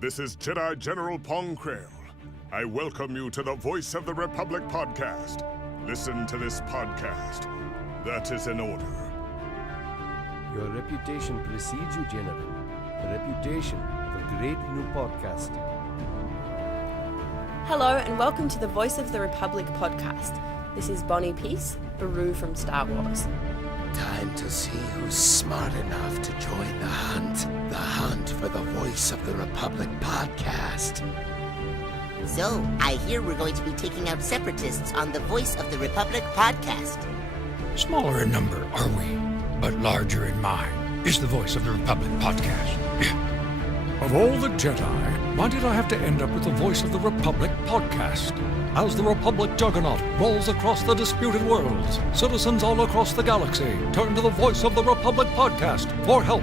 This is Jedi General Pong Krail. I welcome you to the Voice of the Republic podcast. Listen to this podcast. That is in order. Your reputation precedes you, General. The reputation of a great new podcast. Hello and welcome to the Voice of the Republic podcast. This is Bonnie Peace, Baru from Star Wars. Time to see who's smart enough to join the hunt for the Voice of the Republic podcast. So, I hear we're going to be taking out separatists on the Voice of the Republic podcast. Smaller in number, are we? But larger in mind is the Voice of the Republic podcast. Of all the Jedi, why did I have to end up with the Voice of the Republic podcast? As the Republic juggernaut rolls across the disputed worlds, citizens all across the galaxy turn to the Voice of the Republic podcast for help.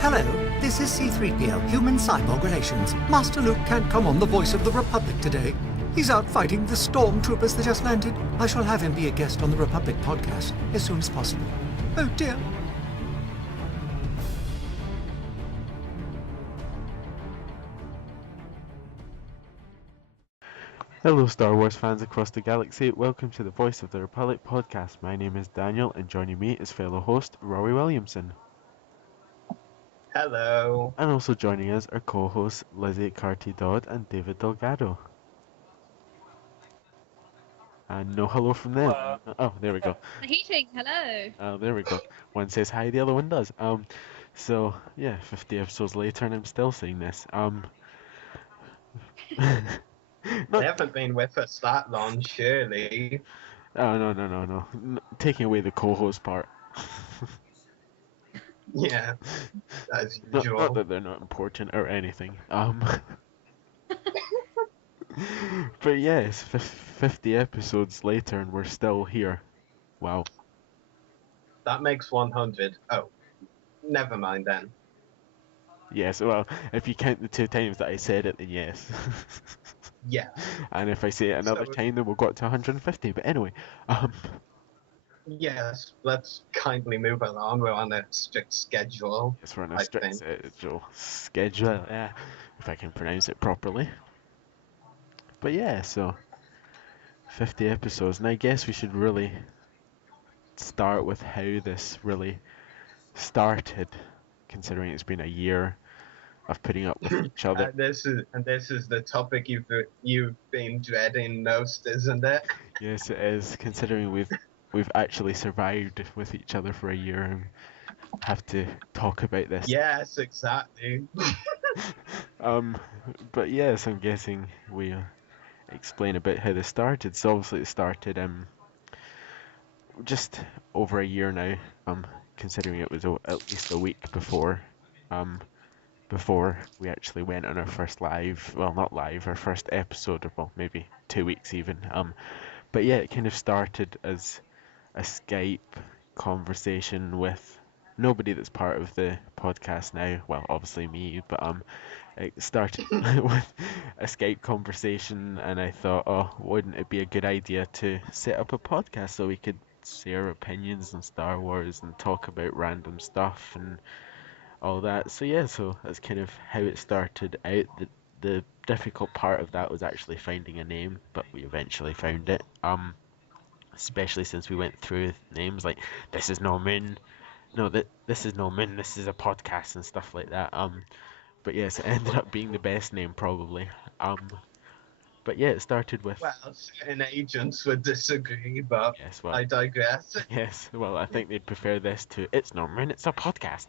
Hello, this is C-3PO, Human-Cyborg Relations. Master Luke can't come on the Voice of the Republic today. He's out fighting the stormtroopers that just landed. I shall have him be a guest on the Republic podcast as soon as possible. Oh dear. Hello Star Wars fans across the galaxy, welcome to the Voice of the Republic podcast. My name is Daniel and joining me is fellow host Rory Williamson. Hello. And also joining us are co-hosts Lizzie Carty-Dodd and David Delgado. And no hello from them. Hello. Oh, there we go. The heating, hello. Oh, there we go. One says hi, the other one does. So yeah, 50 episodes later and I'm still saying this. They haven't been with us that long, surely. Oh, no. Taking away the co-host part. Yeah, as Not usual. that they're not important or anything. But yes, 50 episodes later and we're still here. Wow. That makes 100. Oh, never mind then. Yes, well, if you count the 2 times that I said it, then yes. Yeah. And if I say it another time, then we'll go up to 150. But anyway, Yes, let's kindly move along. We're on a strict schedule. yes, we're on a strict schedule, yeah, if I can pronounce it properly. But yeah, so 50 episodes, and I guess we should really start with how this really started, considering it's been a year of putting up with each other. This is the topic you've been dreading most, isn't it? Yes, it is, considering we've actually survived with each other for a year and have to talk about this. Yes, exactly. But yes, I'm guessing we explain a bit how this started. So obviously it started just over a year now, considering it was at least a week before we actually went on our first live, well, not live, our first episode, or well, maybe 2 weeks even. But yeah, it kind of started as a Skype conversation with nobody that's part of the podcast now. Well, obviously me, but it started with a Skype conversation, and I thought, oh, wouldn't it be a good idea to set up a podcast so we could say our opinions on Star Wars and talk about random stuff and all that. So yeah, so that's kind of how it started out. The difficult part of that was actually finding a name, but we eventually found it. Especially since we went through names like this is no moon, this is no moon, this is a podcast and stuff like that. But yes, it ended up being the best name probably. But yeah, it started with. Well, certain agents would disagree, but yes, well, I digress. Yes, well, I think they'd prefer this to it's no moon, it's a podcast.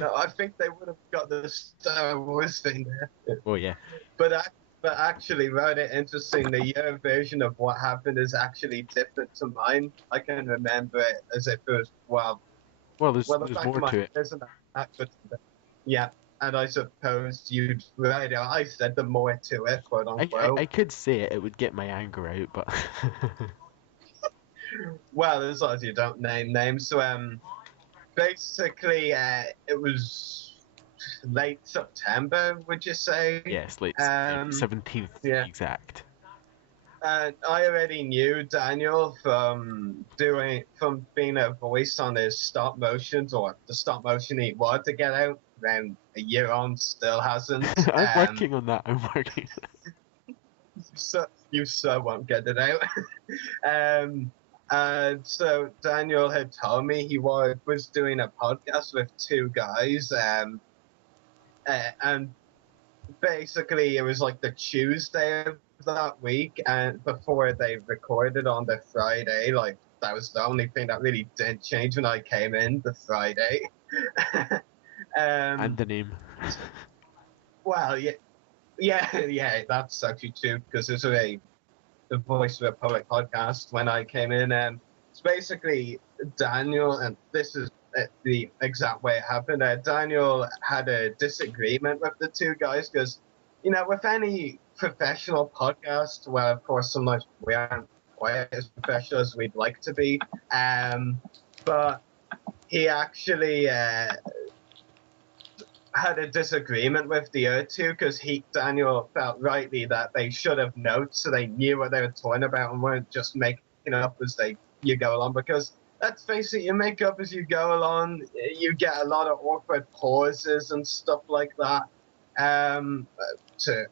No, I think they would have got the Star Wars thing there. Oh yeah. But actually, rather interestingly, your version of what happened is actually different to mine. I can remember it as if it was, well, there's the more fact of to it. isn't that, yeah, and I suppose you'd right. I said the more to it, quote unquote. I could say it would get my anger out, but. Well, as long as you don't name names. So, basically, it was late September, would you say? Yes, late 17th exact. And I already knew Daniel from being a voice on his stop motions, or the stop motion he wanted to get out, around a year on, still hasn't. I'm working on that. I'm working. So you so won't get it out. And so Daniel had told me he was doing a podcast with two guys, and basically it was like the Tuesday of that week, and before they recorded on the Friday, like that was the only thing that really didn't change when I came in the Friday. And the name. Well, yeah, that's actually true because it's the Voice of a Public podcast when I came in. It's basically Daniel, and this is the exact way it happened. Daniel had a disagreement with the two guys because, with any professional podcast, well, of course, sometimes we aren't quite as professional as we'd like to be, but he actually had a disagreement with the other two because Daniel felt rightly that they should have notes so they knew what they were talking about and weren't just making up as you go along, because let's face it, you make up as you go along, you get a lot of awkward pauses and stuff like that, to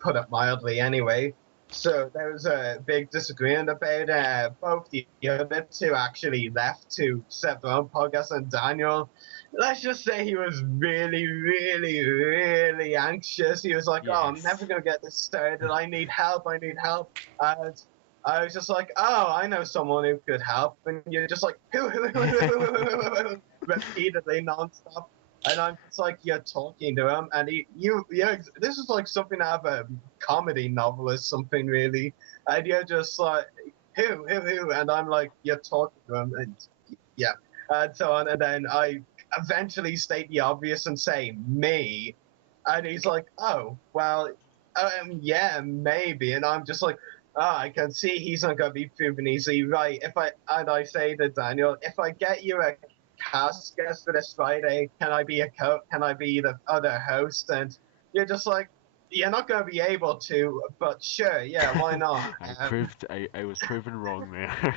put it mildly anyway. So there was a big disagreement about both the other two actually left to set their own podcast, and Daniel, let's just say he was really, really, really anxious. He was like, Yes. oh, I'm never going to get this started. I need help. And I was just like, oh, I know someone who could help. And you're just like, who, repeatedly, nonstop. And I'm just like, you're talking to him. And this is like something out of a comedy novel or something, really. And you're just like, who? And I'm like, you're talking to him. And yeah, and so on. And then I eventually state the obvious and say me, and he's like, oh, well, yeah, maybe. And I'm just like, I can see he's not going to be proven easily right. And I say to Daniel, if I get you a cast guest for this Friday, can I be the other host? And you're just like, you're not going to be able to, but sure, yeah, why not? I was proven wrong there.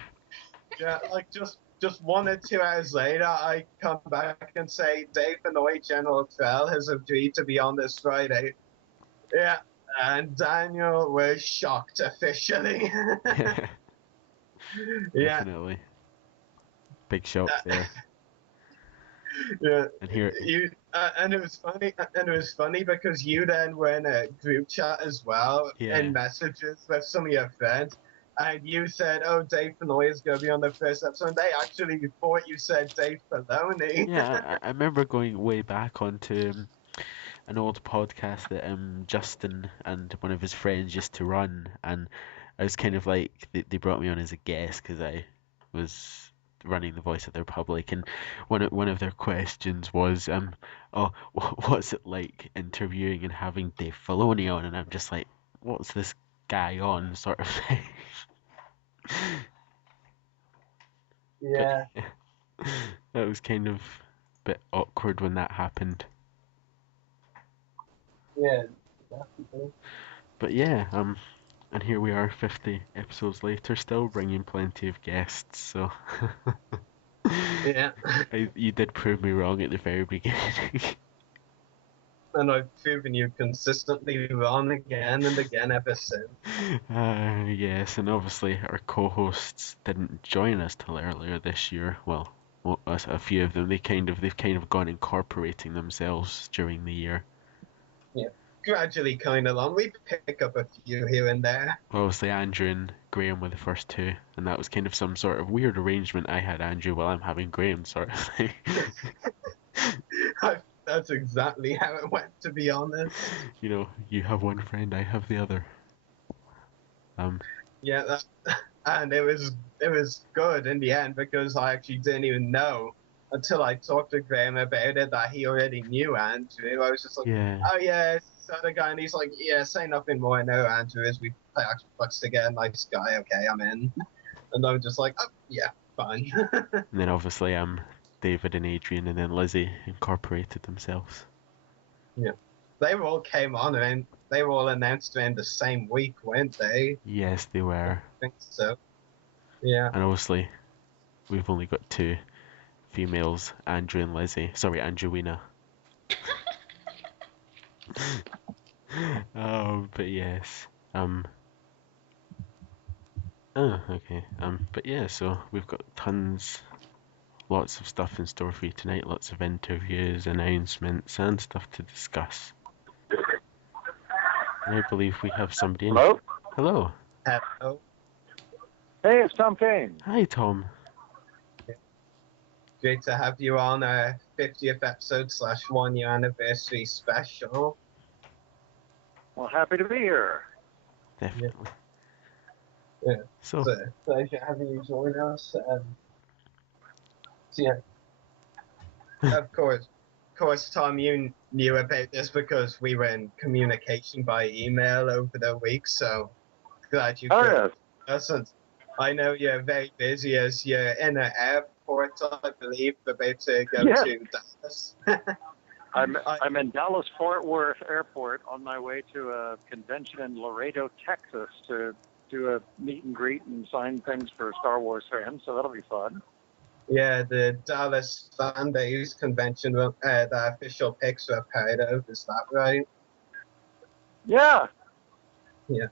Yeah, like just 1 or 2 hours later, I come back and say Dave Benoit, General Trell, has agreed to be on this Friday. Yeah, and Daniel was shocked officially. Yeah. Definitely. Big shock there. Yeah. And here and it was funny because you then were in a group chat as well, Yeah. in messages with some of your friends. And you said, oh, Dave Benoit is going to be on the first episode. And they actually thought you said Dave Filoni. Yeah, I remember going way back onto an old podcast that Justin and one of his friends used to run, and I was kind of like, they brought me on as a guest because I was running the Voice of the Republic, and one of their questions was, oh, what's it like interviewing and having Dave Filoni on? And I'm just like, what's this guy on, sort of thing. Yeah. That was kind of a bit awkward when that happened. Yeah, definitely. But yeah, and here we are 50 episodes later, still bringing plenty of guests, so Yeah. you did prove me wrong at the very beginning. And I've proven you consistently wrong again and again ever since. Yes, and obviously our co-hosts didn't join us till earlier this year. Well, a few of them, they've kind of gone incorporating themselves during the year. Yeah, gradually kind of on. We pick up a few here and there. Obviously Andrew and Graham were the first two, and that was kind of some sort of weird arrangement. I had Andrew while I'm having Graham, sort of thing. That's exactly how it went, to be honest. You know, you have one friend, I have the other. Yeah, and it was good in the end because I actually didn't even know until I talked to Graham about it that he already knew Andrew. I was just like, Yeah. oh yeah, it's this other guy, and he's like, yeah, say nothing more. I know Andrew is. We play Xbox together. Nice guy. Okay, I'm in. And I'm just like, oh yeah, fine. And then obviously David and Adrian and then Lizzie incorporated themselves. Yeah. They all came on and they were all announced in the same week, weren't they? Yes, they were. I think so. Yeah. And obviously, we've only got two females, Andrew and Lizzie. Sorry, Angelina. Oh, but yes. Oh, okay. But yeah, so we've got lots of stuff in store for you tonight, lots of interviews, announcements, and stuff to discuss. And I believe we have somebody in. Hello? Hello. Hello. Hey, it's Tom Kane. Hi, Tom. Great to have you on our 50th episode / 1 year anniversary special. Well, happy to be here. Definitely. Yeah. So, It's a pleasure having you join us. So yeah, of course, Tom, you knew about this because we were in communication by email over the week, so glad you could. Yes. Listen, I know you're very busy as you're in an airport, I believe, about to go to Dallas. I'm in Dallas Fort Worth Airport on my way to a convention in Laredo, Texas to do a meet and greet and sign things for Star Wars fans, so that'll be fun. Yeah, the Dallas Fan Base convention, the official pics were part of, is that right? Yeah. Yeah.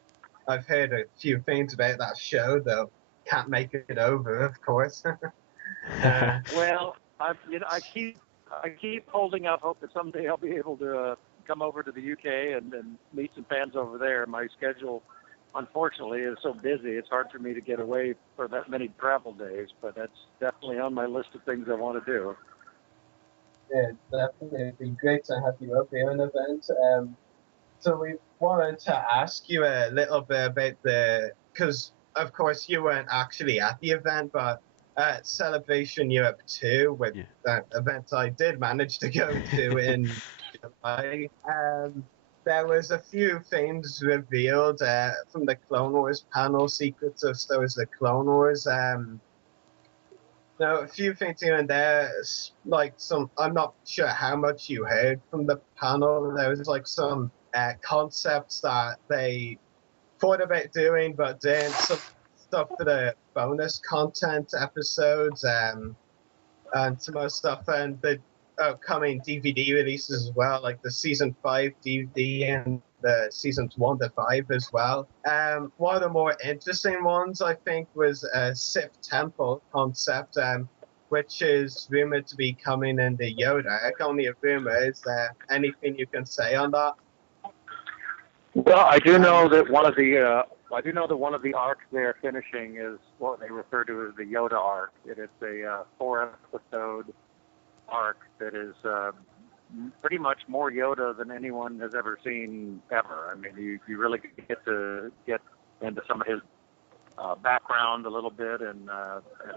I've heard a few things about that show, though. Can't make it over, of course. Well, I keep holding out hope that someday I'll be able to come over to the UK and meet some fans over there. My schedule, unfortunately, is so busy. It's hard for me to get away for that many travel days, but that's definitely on my list of things I want to do. Yeah, definitely. It'd be great to have you up here in an event. So we wanted to ask you a little bit about because of course you weren't actually at the event, but at Celebration Europe 2, with that event I did manage to go to in July, there was a few things revealed from the Clone Wars panel, Secrets of Star Wars: The Clone Wars. Now, a few things here and there, like I'm not sure how much you heard from the panel. There was like some concepts that they thought about doing, but didn't. Some stuff for the bonus content episodes, and some other stuff, and the upcoming DVD releases as well, like the season 5 DVD and the seasons 1 to 5 as well. One of the more interesting ones, I think, was a Sith Temple concept, which is rumored to be coming in the Yoda. Only a rumor. Is there anything you can say on that? Well, I do know that one of the arcs they're finishing is what they refer to as the Yoda arc. It is a 4-episode arc that is pretty much more Yoda than anyone has ever seen ever. I mean, you really get to get into some of his background a little bit and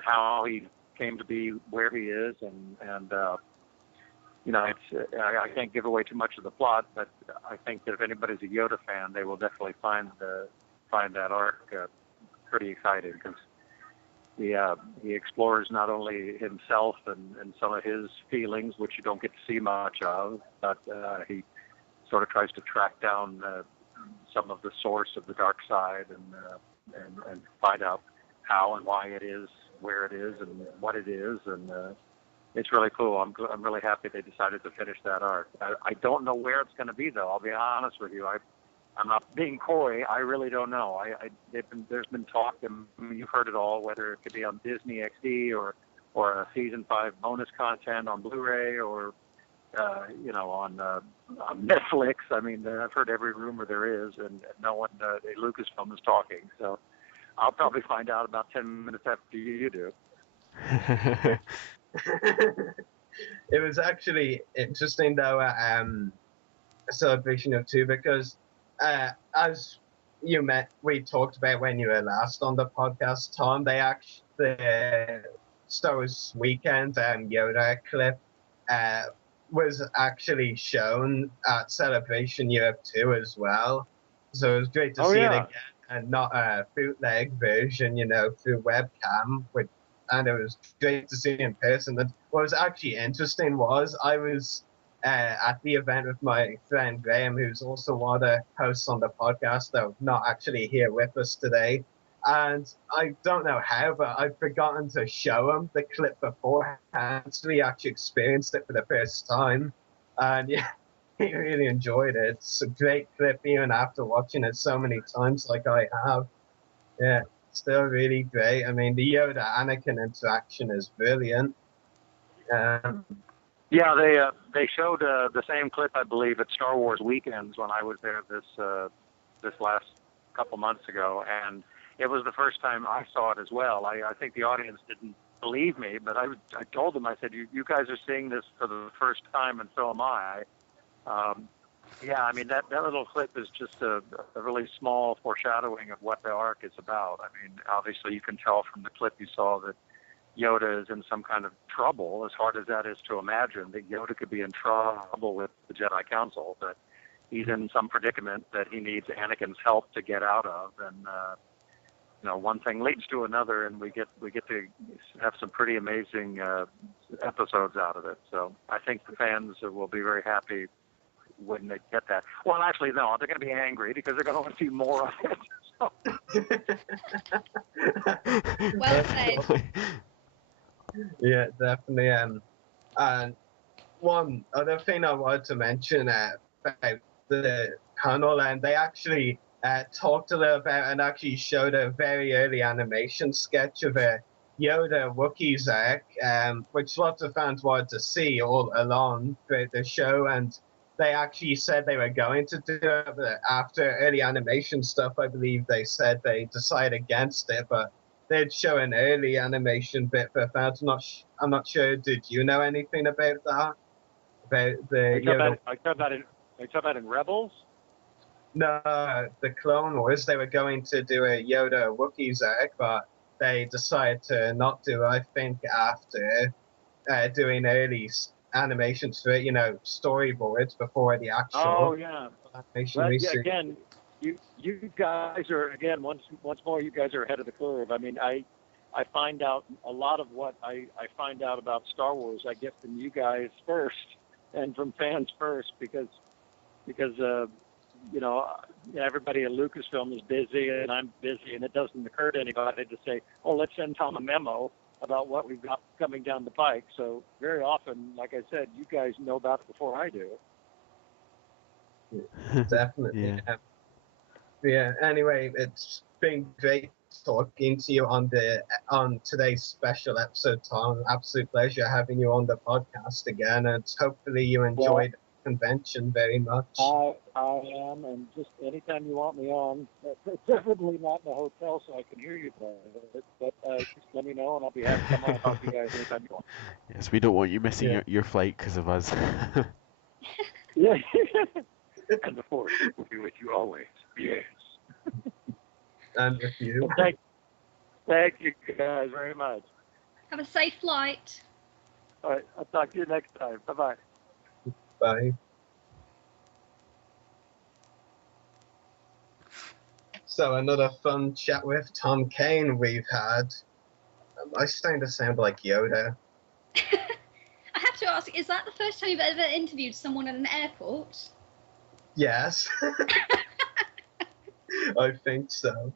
how he came to be where he is, and you know, I can't give away too much of the plot, but I think that if anybody's a Yoda fan, they will definitely find that arc pretty exciting, because he explores not only himself and some of his feelings, which you don't get to see much of, but he sort of tries to track down some of the source of the dark side and find out how and why it is where it is and what it is, and it's really cool. I'm really happy they decided to finish that arc. I don't know where it's going to be, though. I'll be honest with you. I'm not being coy. I really don't know. There's been talk, and you've heard it all, whether it could be on Disney XD or a season 5 bonus content on Blu-ray or on Netflix. I mean, I've heard every rumor there is, and no one, Lucasfilm is talking. So I'll probably find out about 10 minutes after you do. It was actually interesting, though, at Celebration of 2, because as we talked about when you were last on the podcast, Tom, the Star Wars Weekend Yoda clip was actually shown at Celebration Europe 2 as well. So it was great to see it again, and not a bootleg version, through webcam, and it was great to see it in person. And what was actually interesting was I was at the event with my friend Graham, who's also one of the hosts on the podcast, though not actually here with us today. And I don't know how, but I'd forgotten to show him the clip beforehand, so he actually experienced it for the first time. And yeah, he really enjoyed it. It's a great clip, even after watching it so many times like I have. Yeah, still really great. I mean, the Yoda Anakin interaction is brilliant. Yeah, they showed the same clip, I believe, at Star Wars Weekends when I was there this last couple months ago, and it was the first time I saw it as well. I think the audience didn't believe me, but I told them, I said, you guys are seeing this for the first time, and so am I. Yeah, I mean, that little clip is just a really small foreshadowing of what the arc is about. I mean, obviously you can tell from the clip you saw that Yoda is in some kind of trouble, as hard as that is to imagine, that Yoda could be in trouble with the Jedi Council, but he's in some predicament that he needs Anakin's help to get out of, and one thing leads to another, and we get to have some pretty amazing episodes out of it. So I think the fans will be very happy when they get that. Well, actually, no, they're going to be angry because they're going to want to see more of it. Well said. Yeah, definitely. And one other thing I wanted to mention about the panel, and they actually talked a little about and actually showed a very early animation sketch of a Yoda Wookiees arc, which lots of fans wanted to see all along throughout the show, and they actually said they were going to do it, but after early animation stuff, I believe they said they decided against it, but they'd show an early animation bit for fans. I'm not sure. Did you know anything about that? About the Yoda? I talk about in Rebels. No, the Clone Wars. They were going to do a Yoda Wookiees arc, but they decided to not do it. I think after doing early animations for it, storyboards before the actual animation. Well, yeah, again, you guys are, again, once more, you guys are ahead of the curve. I mean, I find out a lot of what I find out about Star Wars, I get from you guys first and from fans first, because everybody at Lucasfilm is busy and I'm busy, and it doesn't occur to anybody to say, oh, let's send Tom a memo about what we've got coming down the pike. So very often, like I said, you guys know about it before I do. Definitely. Yeah. Anyway, it's been great talking to you on today's special episode, Tom. Absolute pleasure having you on the podcast again, and hopefully you enjoyed the convention very much. I am, and just anytime you want me on, preferably not in a hotel so I can hear you better, but just let me know and I'll be happy to come on and talk to you guys anytime you want. Yes, we don't want you missing your flight because of us. Yeah. And the Force will be with you always. Yes. And with you. Well, thank you guys very much. Have a safe flight. All right, I'll talk to you next time. Bye-bye. Bye. So another fun chat with Tom Kane we've had. I starting to sound like Yoda. I have to ask, is that the first time you've ever interviewed someone at an airport? Yes. I think so.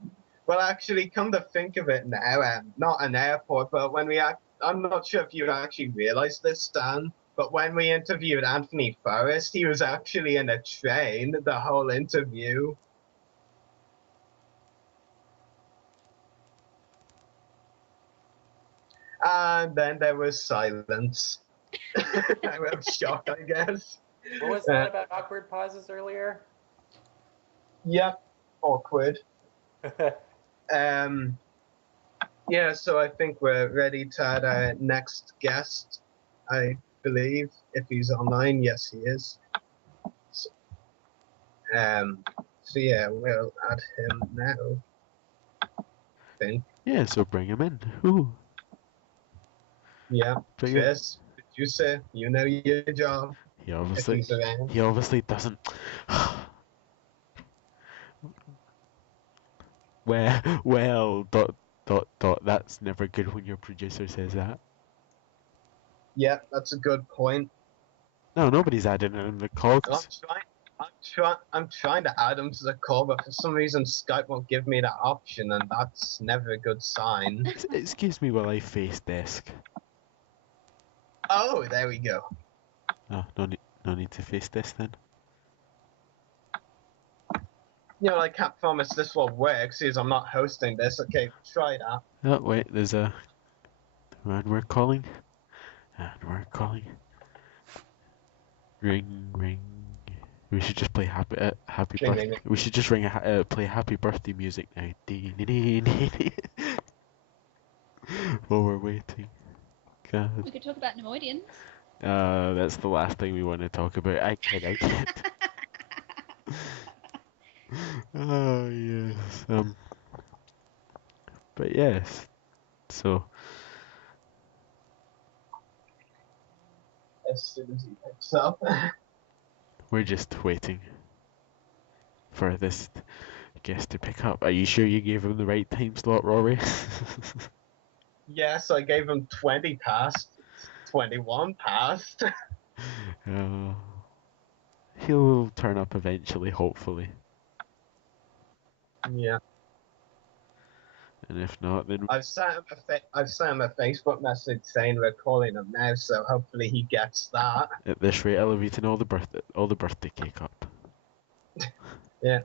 Well, actually, come to think of it now, not an airport, but when I'm not sure if you actually realized this, Stan, but when we interviewed Anthony Forrest, he was actually in a train the whole interview. And then there was silence. I was shocked, I guess. What was that about awkward pauses earlier? Yep, awkward. Yeah, so I think we're ready to add our next guest, I believe, if he's online. Yes, he is. So yeah, we'll add him now, I think. Yeah, so bring him in. Ooh. Yeah, Chris, producer, you know your job. He obviously doesn't. Well, ... That's never good when your producer says that. Yeah, that's a good point. No, nobody's adding in the call. I'm trying to add him to the call, but for some reason Skype won't give me that option, and that's never a good sign. Excuse me while I face desk. Oh, there we go. Oh, No need to face this then. You know, I can't promise this will work since I'm not hosting this. Okay, try that. Oh wait, there's a. And we're calling. And we're calling. Ring, ring. We should just play happy Ring, birthday. ring, ring. We should just play happy birthday music now. While we're waiting. God. We could talk about Nemoidians. That's the last thing we want to talk about. I kid. Oh yes. But yes. So As soon as he picks up. we're just waiting for this guest to pick up. Are you sure you gave him the right time slot, Rory? Yes, I gave him 20 past. 21 past. He'll turn up eventually, hopefully. Yeah. And if not, then I've sent him a Facebook message saying we're calling him now, so hopefully he gets that. at this rate, I'll have eaten all the birthday cake up. Yeah.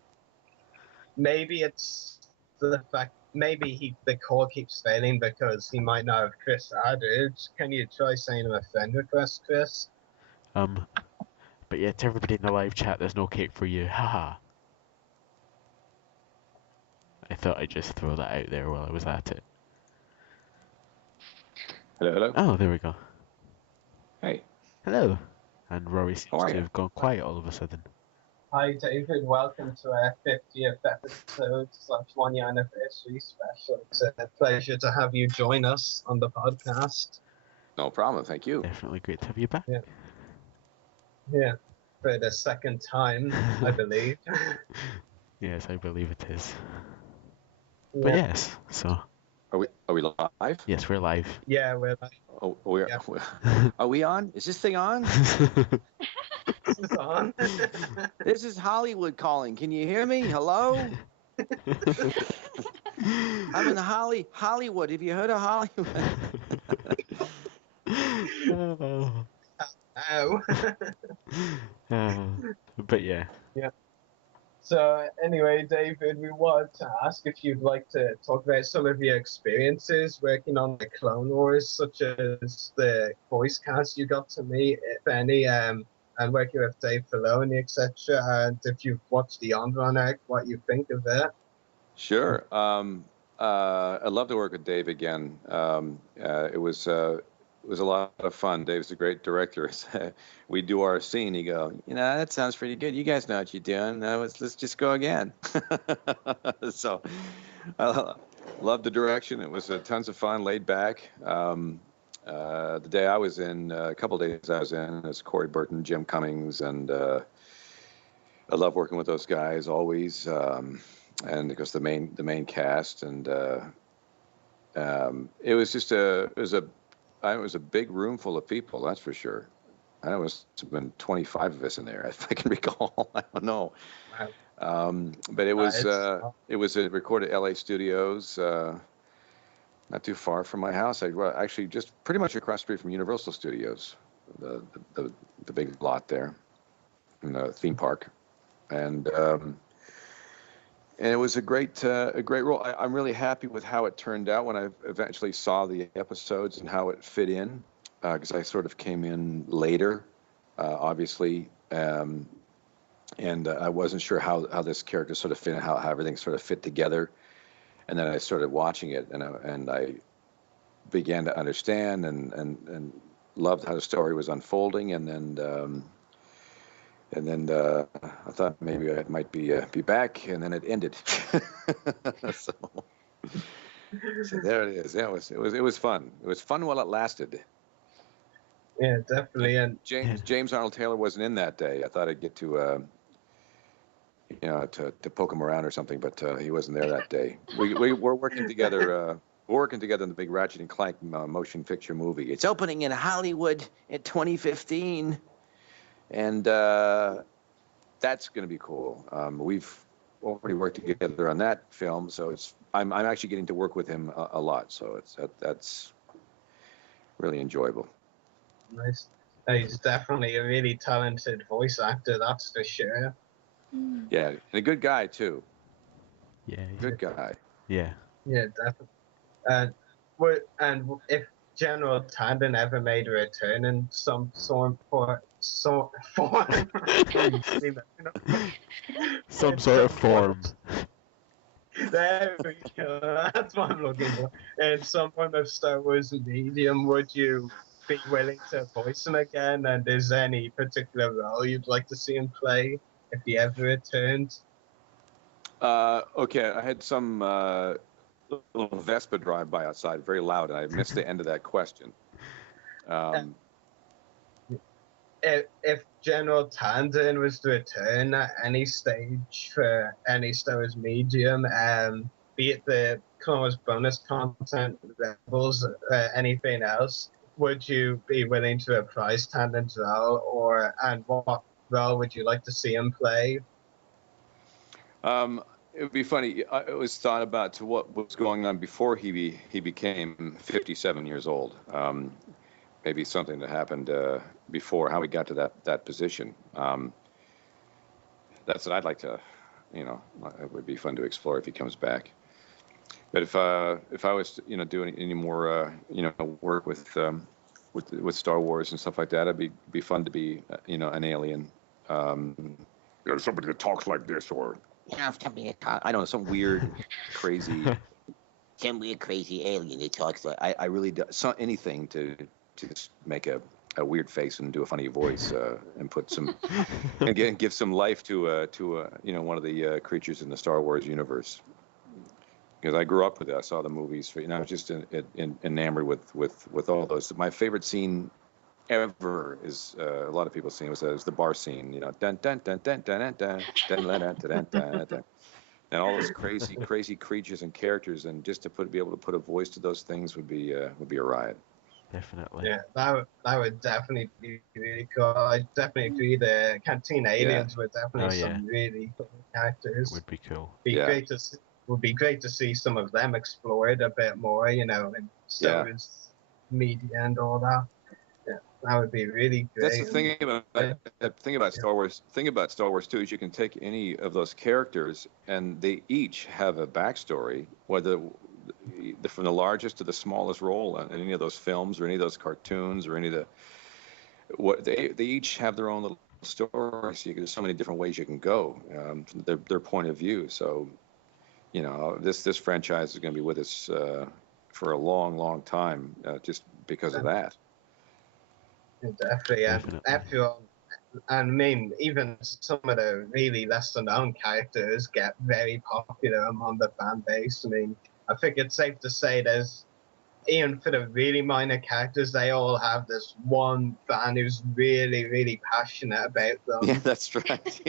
Maybe it's the fact. Maybe the call keeps failing because he might not have Chris added. Can you try sending him a friend request, Chris? But yeah, to everybody in the live chat, there's no cake for you. Haha. I thought I'd just throw that out there while I was at it. Hello, hello. Oh, there we go. Hey. Hello. And Rory seems How are to you? have gone quiet all of a sudden. Hi David, welcome to our 50th episode / 1 year anniversary special. It's a pleasure to have you join us on the podcast. No problem, thank you. Definitely great to have you back. Yeah, for the second time, I believe. Yes, I believe it is. Yeah. But yes, so. Are we live? Yes, we're live. Yeah, we're live. Oh, are we on? Is this thing on? This is on. This is Hollywood calling. Can you hear me? Hello? I'm in Hollywood. Have you heard of Hollywood? Ow. But yeah. Yeah. So anyway, David, we wanted to ask if you'd like to talk about some of your experiences working on the Clone Wars, such as the voice cast you got to meet, if any, and working with Dave Filoni, etc. And if you've watched the Ondron arc, what you think of it. Sure. I'd love to work with Dave again. It was a lot of fun. Dave's a great director. We do our scene. He go, that sounds pretty good. You guys know what you're doing. Let's just go again. So I loved the direction. It was tons of fun, laid back. The day I was in, a couple of days I was in, is Corey Burton, Jim Cummings, and I love working with those guys always. And of course the main cast, and it was just it was a big room full of people, that's for sure. I know it must have been 25 of us in there, if I can recall. I don't know. But it was recorded at LA Studios, not too far from my house. Actually just pretty much across the street from Universal Studios, the big lot there in the theme park, and it was a great role. I'm really happy with how it turned out when I eventually saw the episodes and how it fit in, because I sort of came in later, obviously, and I wasn't sure how this character sort of fit, how everything sort of fit together. And then I started watching it, and I began to understand and loved how the story was unfolding, and then I thought maybe I might be back, and then it ended. So there it is. Yeah, it was fun. It was fun while it lasted. Yeah, definitely. And James Arnold Taylor wasn't in that day. I thought I'd get to to poke him around or something, but he wasn't there that day. We're working together. We're working together in the big Ratchet and Clank motion picture movie. It's opening in Hollywood in 2015. And that's going to be cool. We've already worked together on that film, so I'm actually getting to work with him a lot. So that's really enjoyable. Nice. He's definitely a really talented voice actor, that's for sure. Yeah, and a good guy too. Yeah. Good guy. Yeah. Yeah, definitely. And if General Tandon ever made a return in some form, Some sort of form. There we go. That's what I'm looking for. In some form of Star Wars medium, would you be willing to voice him again? And is there any particular role you'd like to see him play if he ever returned? Okay, I had some little Vespa drive by outside, very loud, and I missed the end of that question. If General Tandon was to return at any stage for any Star Wars medium, be it the Clone Wars bonus content, Rebels, anything else, would you be willing to reprise Tandon's role, and what role would you like to see him play? It would be funny. I always thought about to what was going on before he became 57 years old. Maybe something that happened before how he got to that position. That's what I'd like to, it would be fun to explore if he comes back. But if I was to, do any more work with Star Wars and stuff like that, it'd be fun to be an alien. Somebody that talks like this, or I don't know, some weird, crazy, alien that talks like. I really do anything to just make a weird face and do a funny voice and put some and give some life to one of the creatures in the Star Wars universe. Because I grew up with it, I saw the movies. I was just enamored with all those. My favorite scene ever is a lot of people's scene was the bar scene. Dun dun dun dun dun dun dun dun dun dun dun dun dun. And all those crazy creatures and characters, and just to be able to put a voice to those things would be a riot. Definitely. Yeah, that would definitely be really cool. I definitely agree. The Cantina aliens were definitely some really cool characters. Would be cool. Would be great to see some of them explored a bit more. In Star Wars media and all that. Yeah, that would be really great. That's the thing about Star Wars. Thing about Star Wars too is you can take any of those characters and they each have a backstory, whether from the largest to the smallest role in any of those films or any of those cartoons or any of they each have their own little story. So there's so many different ways you can go from their point of view. So this franchise is going to be with us for a long time just because of that. Definitely, and everyone, and I mean, even some of the really lesser known characters get very popular among the fan base. I mean, I think it's safe to say there's, even for the really minor characters, they all have this one fan who's really passionate about them. Yeah, that's right.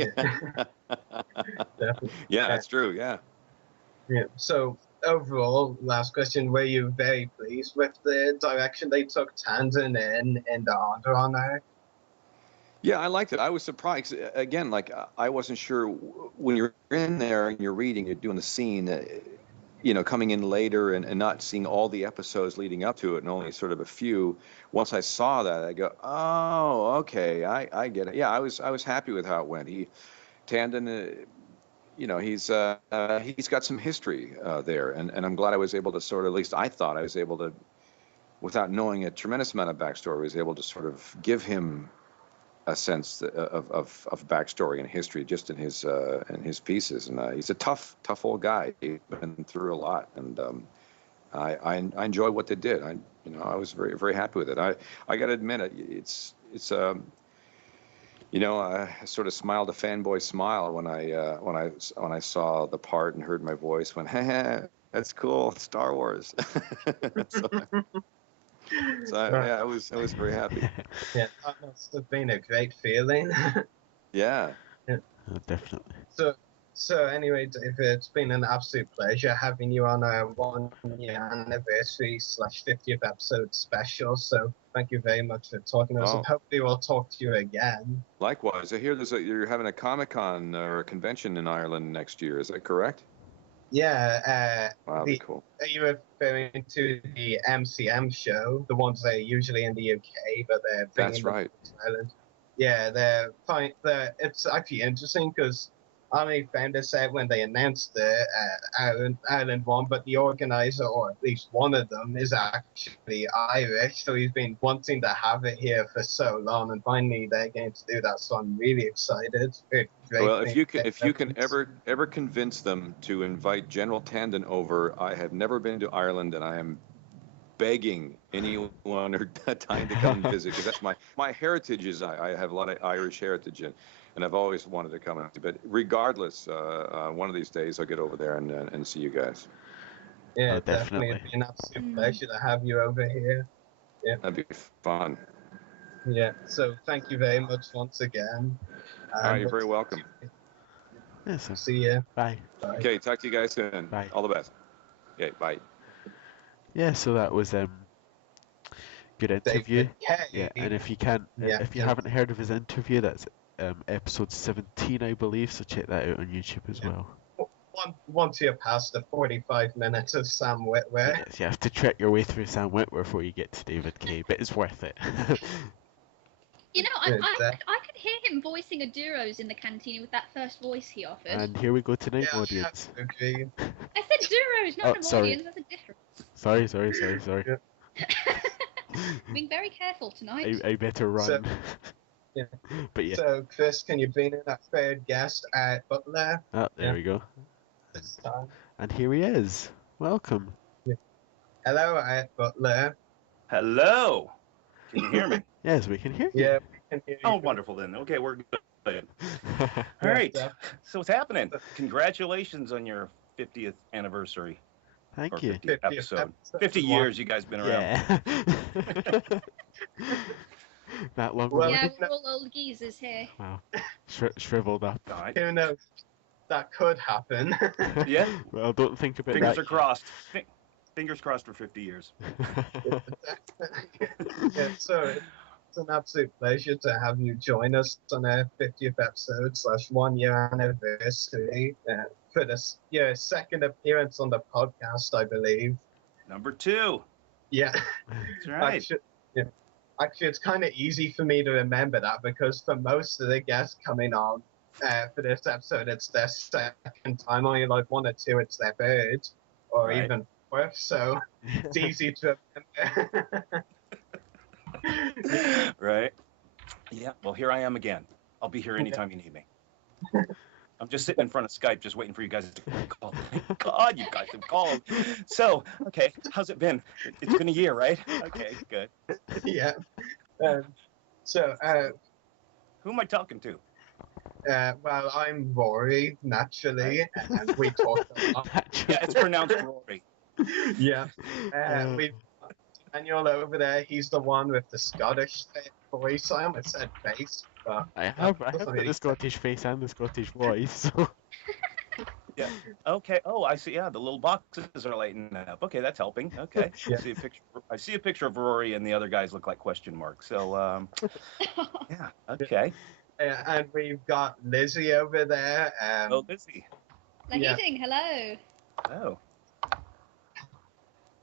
Yeah, that's true. Yeah. Yeah. So overall, last question: were you very pleased with the direction they took Tandon in the Honor arc? Yeah, I liked it. I was surprised. Again, I wasn't sure when you're in there and you're reading, you're doing the scene, coming in later and not seeing all the episodes leading up to it and only sort of a few. Once I saw that, I go, oh, okay, I get it. Yeah, I was happy with how it went. Tandon, he's got some history there, and I'm glad I was able to sort of, at least I thought I was able to, without knowing a tremendous amount of backstory, was able to sort of give him a sense of backstory and history just in his pieces. And he's a tough old guy. He's been through a lot, and I enjoy what they did. I was very, very happy with it. I got to admit, it's I sort of smiled a fanboy smile when I saw the part and heard my voice. Went, that's cool, Star Wars. I was very happy. Yeah, that must have been a great feeling. Yeah. Definitely. So anyway, David, it's been an absolute pleasure having you on our 1-year anniversary / 50th episode special. So thank you very much for talking to us, and hopefully we'll talk to you again. Likewise. I hear you're having a Comic-Con or a convention in Ireland next year. Is that correct? Yeah. Wow, that'd be cool. Are you referring to the MCM show? The ones that are usually in the UK, but they're bringing That's them right. to Ireland. Yeah, they're fine. It's actually interesting because I only found this out when they announced the Ireland one, but the organizer, or at least one of them, is actually Irish, so he's been wanting to have it here for so long, and finally they're going to do that. So I'm really excited. Well, if you can ever convince them to invite General Tandon over, I have never been to Ireland, and I am begging anyone or time to come and visit, because that's my heritage. Is I have a lot of Irish heritage, and I've always wanted to come. But regardless, one of these days I'll get over there and see you guys. Yeah, definitely. It'd be an absolute pleasure to have you over here. Yeah, that'd be fun. Yeah, so thank you very much once again. You're very welcome. See you. Bye. Okay, talk to you guys soon. Bye. All the best. Okay, bye. Yeah, so that was good interview. Kay. Yeah, and if you can't, if you haven't heard of his interview, that's episode 17, I believe. So check that out on YouTube as well. Once you're past the 45 minutes of Sam Witwer. Yes, you have to trek your way through Sam Witwer before you get to David Kay, but it's worth it. You know, I could hear him voicing a Duros in the canteen with that first voice he offered. And here we go tonight, audience. Okay. I said Duros, not an sorry. audience. That's a difference. Sorry. Being very careful tonight. I better run. So, yeah. But yeah. So, Chris, can you bring in that third guest at Butler? Oh, there we go. This time. And here he is. Welcome. Yeah. Hello, at Butler. Hello. Can you hear me? Yes, we can hear you. Yeah, we can hear you. Oh, wonderful then. Okay, we're good. All right. So what's happening? Congratulations on your 50th anniversary. Thank you. 50th episode. 50 years you guys been around. Yeah. That long. Yeah, we're all old geezers here. Wow. Shriveled up. Who knows? That could happen. Yeah. Well, don't think about Fingers that. are crossed. Fingers crossed for 50 years. Yeah, so it's an absolute pleasure to have you join us on our 50th episode / 1 year anniversary for this second appearance on the podcast, I believe. Number 2. Yeah. That's right. Actually, it's kind of easy for me to remember that because for most of the guests coming on for this episode, it's their second time. Only like 1 or 2, it's their third, or even fourth. So it's easy to remember. Right. Yeah. Well, here I am again. I'll be here anytime you need me. I'm just sitting in front of Skype, just waiting for you guys to call. Thank God you guys have called. So, okay, how's it been? It's been a year, right? Okay, good. Yeah. Who am I talking to? Well, I'm Rory, naturally, and we talk a lot. Yeah, it's pronounced Rory. Yeah. We've got Daniel over there. He's the one with the Scottish voice. I almost said face, but I have the Scottish face and the Scottish voice, so. Yeah. Okay. Oh, I see. Yeah, the little boxes are lighting up. Okay, that's helping. Okay. Yeah. I see a picture of Rory, and the other guys look like question marks. So, yeah. Okay. And we've got Lizzie over there. Lizzie. Eating. Hello. Oh.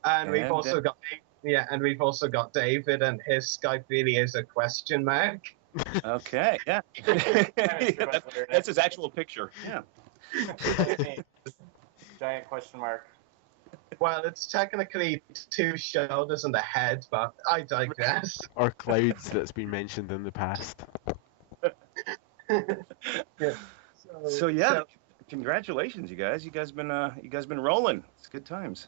And we've also got David, and his Skype really is a question mark. Okay. Yeah. That's his actual picture. Yeah. Giant question mark. Well, it's technically 2 shoulders and a head, but I digress. Or clouds that's been mentioned in the past. Yeah. So, congratulations, you guys. You guys been rolling. It's good times.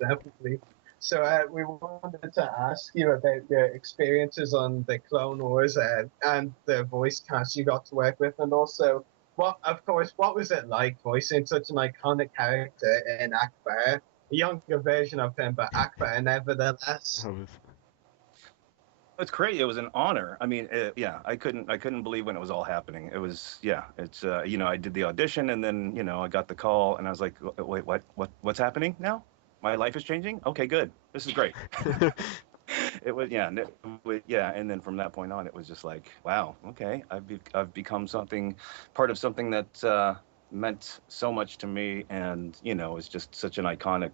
Definitely. So we wanted to ask you about your experiences on the Clone Wars and the voice cast you got to work with, and also, what was it like voicing such an iconic character in Akbar? A younger version of him, but Akbar nevertheless. It's crazy. It was an honor. I mean, I couldn't believe when it was all happening. It was, it's, I did the audition, and then, I got the call, and I was like, wait, what's happening now? My life is changing? Okay, good. This is great. It was, and then from that point on, it was just like, wow, okay, I've become part of something that meant so much to me, and it's just such an iconic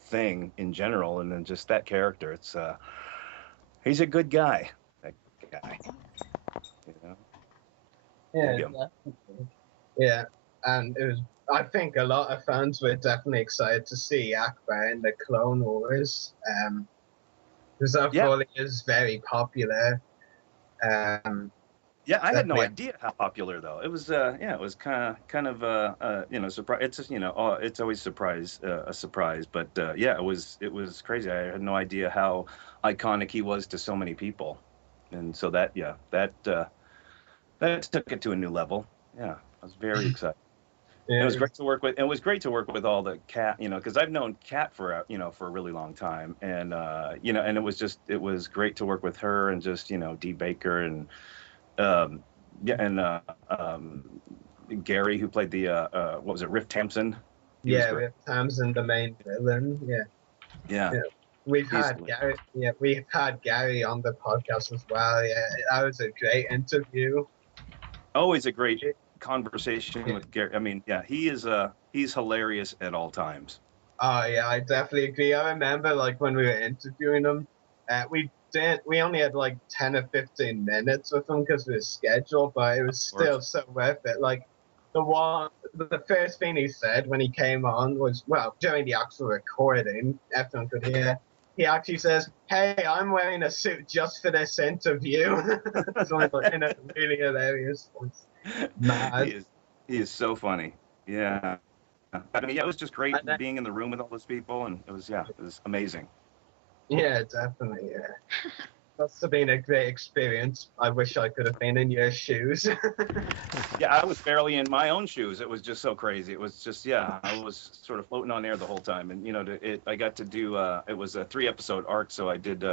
thing in general, and then just that character. It's he's a good guy. That guy. Yeah, Dig him. definitely. Yeah, and it was. I think a lot of fans were definitely excited to see Akbar in the Clone Wars. Because that fully is very popular. Yeah, I had no Definitely. idea how popular though. It was it was kind of surprise. It's just, it's always a surprise, but yeah, it was crazy. I had no idea how iconic he was to so many people, and so that took it to a new level. Yeah, I was very excited. Yeah, It was great to work with. It was great to work with all the Cat, because I've known Cat for a really long time, and and it was great to work with her, and just Dee Baker and Gary, who played the what was it, Riff Tamson. Riff Tamson, the main villain. Yeah. We've had Gary. Yeah, we've had Gary on the podcast as well. Yeah, that was a great interview. Always a great conversation with Gary. I mean, yeah, he's hilarious at all times. Oh yeah, I definitely agree. I remember when we were interviewing him, we only had 10 or 15 minutes with him because of his schedule, but it was still so worth it. The first thing he said when he came on was, well, during the actual recording, everyone could hear. He actually says, "Hey, I'm wearing a suit just for this interview." So in a really hilarious voice. Mad. He is so funny. Yeah. I mean, it was just great being in the room with all those people, and it was amazing. Yeah, definitely. Yeah. Must have been a great experience. I wish I could have been in your shoes. Yeah, I was barely in my own shoes. It was just so crazy. It was just, I was sort of floating on air the whole time. And, I got to do, it was a 3-episode arc. So I did,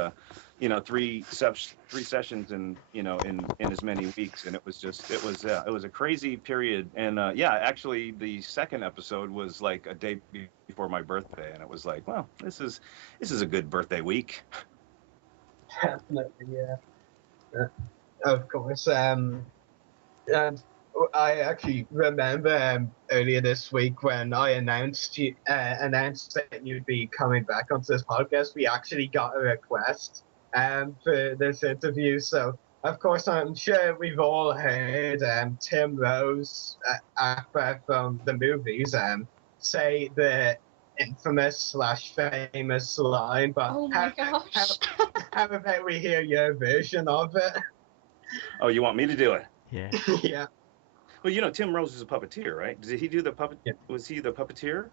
3 sessions in as many weeks. And it was a crazy period. And actually the second episode was like a day before my birthday. And it was like, well, this is a good birthday week. Definitely, yeah. Of course. And I actually remember earlier this week when I announced that you'd be coming back onto this podcast. We actually got a request for this interview. So, of course, I'm sure we've all heard Tim Rose, Akbar from the movies, say the infamous / famous line, but oh my gosh. how about we hear your version of it? Oh, you want me to do it? Yeah. Yeah. Well, Tim Rose is a puppeteer, right? Did he do the puppet? Yeah. Was he the puppeteer?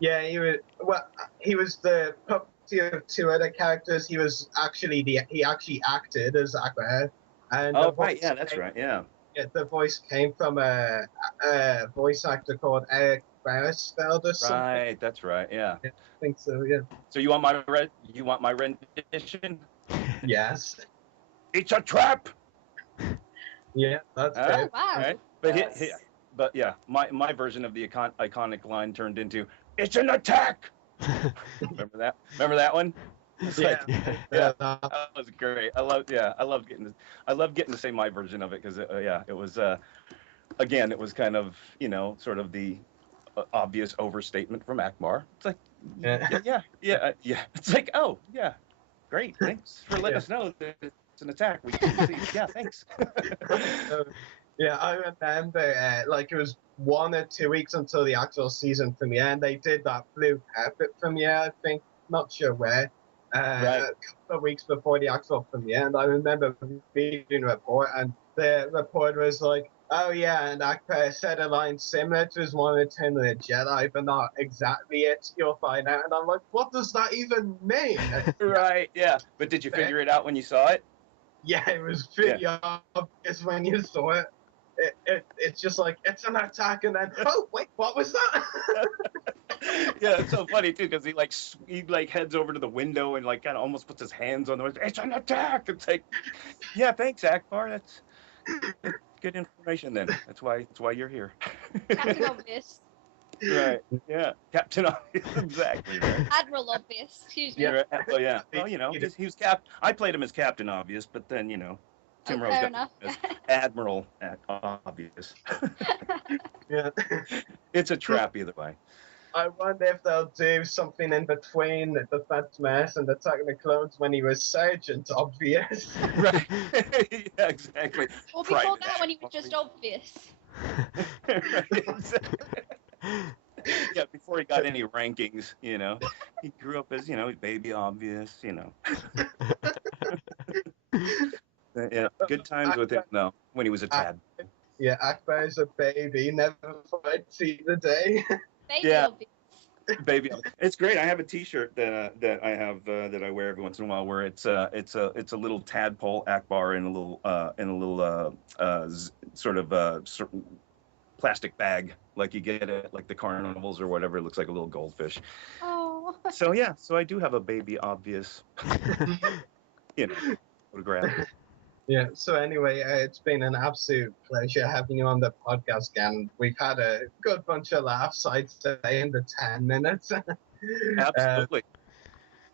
Yeah, he was. Well, he was the puppeteer of 2 other characters. He was actually he actually acted as Akbar. And right. Yeah, that's right. Yeah. Yeah, the voice came from a voice actor called Eric Beresfeld or something. Right, that's right. Yeah. I think so. Yeah. So you want my rendition? Yes. It's a trap. Yeah, that's good. Oh, wow. Right? But my version of the iconic line turned into "It's an attack." Remember that? Remember that one? Yeah. That was great. I love getting to say my version of it because it was again, it was kind of sort of the obvious overstatement from Akbar. It's like yeah. It's like, oh yeah, great, thanks for letting us know that it's an attack. We can see. Yeah, thanks. Yeah, I remember it was 1 or 2 weeks until the actual season premiere, and they did that blue carpet premiere, I think, not sure where, right. A couple of weeks before the actual premiere, and I remember reading a report, and the report was like, oh yeah, and Akbar said a line similar to his one Return of the Jedi, but not exactly it. You'll find out, and I'm like, what does that even mean? Right, yeah. But did you figure it out when you saw it? Yeah, it was pretty obvious when you saw it. It's just like, it's an attack, and then, oh, wait, what was that? Yeah, it's so funny, too, because he heads over to the window and, kind of almost puts his hands on the window. It's an attack! It's like, yeah, thanks, Akbar. That's good information, then. That's why you're here. Captain Obvious. Right, yeah. Captain Obvious, exactly. Right. Admiral Obvious, excuse me. Yeah, right. Oh, yeah. Well, he was I played him as Captain Obvious, but then, Tim Rose got as Admiral Obvious. Yeah. It's a trap either way. I wonder if they'll do something in between the Phantom Menace and Attack of the Clones when he was Sergeant Obvious. Right. Yeah, exactly. Or before that, when he was just obvious. Yeah, before he got any rankings, you know. He grew up as, you know, baby obvious, you know. Yeah, good times with him, though, when he was a tad. Yeah, Akbar is a baby, never quite see the day. Baby Yeah. obvious. Baby, it's great. I have a T-shirt that I have that I wear every once in a while, where it's a little tadpole Akbar in a little sort of plastic bag, like you get at like the carnivals or whatever. It looks like a little goldfish. Oh. So yeah, so I do have a baby obvious, you know, photograph. Yeah, so anyway, it's been an absolute pleasure having you on the podcast again. We've had a good bunch of laughs, I'd say, in the 10 minutes. Absolutely.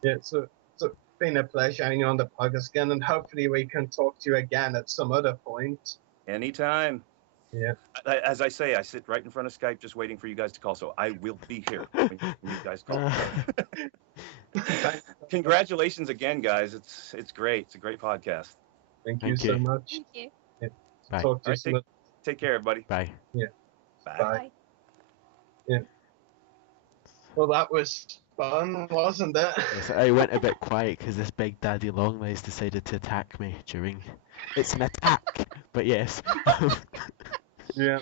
Yeah, so it's been a pleasure having you on the podcast again, and hopefully we can talk to you again at some other point. Anytime. Yeah. As I say, I sit right in front of Skype just waiting for you guys to call, so I will be here when you guys call. Congratulations again, guys. It's great. It's a great podcast. Thank you so much. Thank you. Yeah. Bye. Talk to you All right, soon. take care, everybody. Bye. Yeah. Bye. Yeah. Well, that was fun, wasn't it? Yes, I went a bit quiet because this big daddy longlegs decided to attack me during. It's an attack, but yes. Yeah.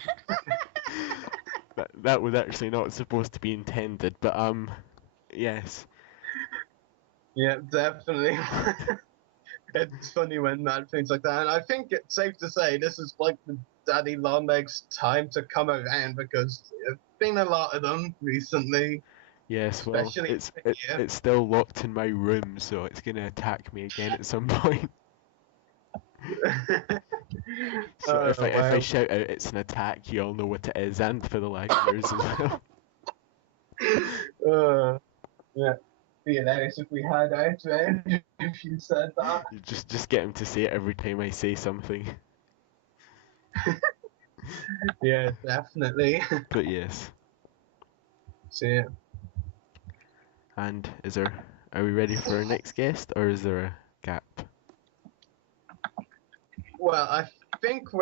That was actually not supposed to be intended, but yes. Yeah, definitely. It's funny when that things like that, and I think it's safe to say this is like the Daddy Longlegs' time to come around, because there's been a lot of them recently. Yes, well, Especially it's still locked in my room, so it's gonna attack me again at some point. So if I shout out it's an attack, you all know what it is, and for the laggers as well. Yeah. Be hilarious if we had outrage if you said that. You just get him to say it every time I say something. Yeah, definitely. But yes. So yeah. And are we ready for our next guest, or is there a gap? Well, I think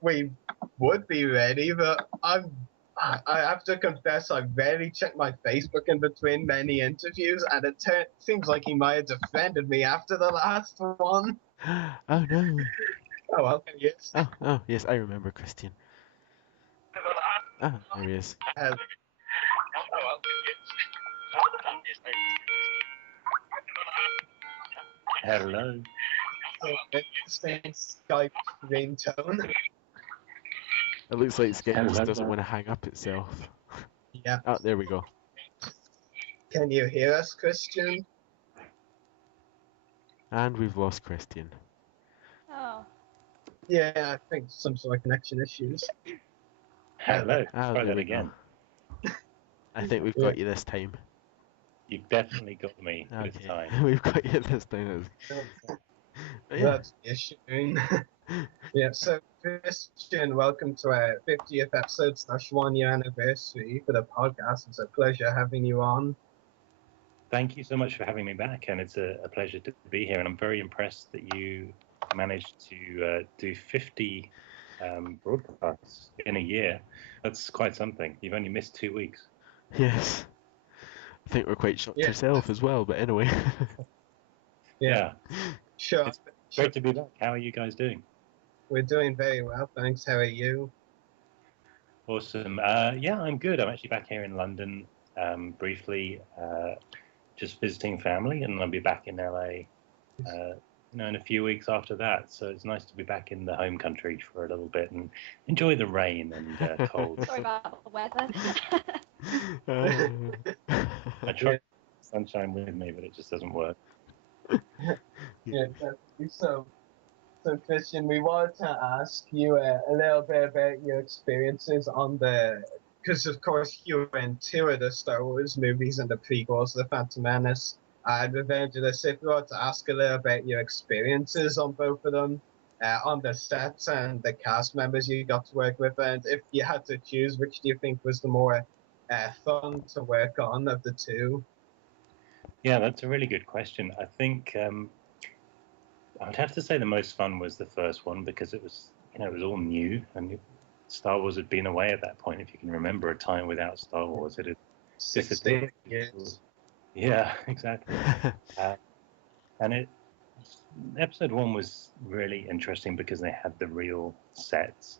we would be ready, but I have to confess I rarely check my Facebook in between many interviews, and it seems like he might have defended me after the last one. Oh no. Oh well, yes. Oh yes, I remember Christian. Ah, there he is. Hello. Interesting Skype ringtone. It looks like Skype just doesn't want to hang up itself. Yeah. Oh, there we go. Can you hear us, Christian? And we've lost Christian. Oh. Yeah, I think some sort of connection issues. Hello. Ah, Try there that we go. again. I think we've got you this time. You've definitely got me this Okay. time. We've got you this time. That's the issue. Yeah, so Christian, welcome to our 50th episode / 1 year anniversary for the podcast. It's a pleasure having you on. Thank you so much for having me back, and it's a pleasure to be here. And I'm very impressed that you managed to do 50 broadcasts in a year. That's quite something. You've only missed 2 weeks. Yes. I think we're quite shocked yourself as well, but anyway. Yeah. Sure. It's great to be back. How are you guys doing? We're doing very well, thanks. How are you? Awesome. Yeah, I'm good. I'm actually back here in London briefly, just visiting family, and I'll be back in LA in a few weeks after that. So it's nice to be back in the home country for a little bit and enjoy the rain and cold. Sorry about the weather. I try sunshine with me, but it just doesn't work. Yeah, definitely. So Christian, we wanted to ask you a little bit about your experiences on because of course you were in 2 of the Star Wars movies and the prequels, The Phantom Menace and Revenge of the Sith. We wanted to ask a little about your experiences on both of them, on the sets and the cast members you got to work with? And if you had to choose, which do you think was the more fun to work on of the two? Yeah, that's a really good question. I think I'd have to say the most fun was the first one because it was, it was all new, and Star Wars had been away at that point. If you can remember a time without Star Wars, it had 16 years. Yeah, exactly. And episode 1 was really interesting because they had the real sets.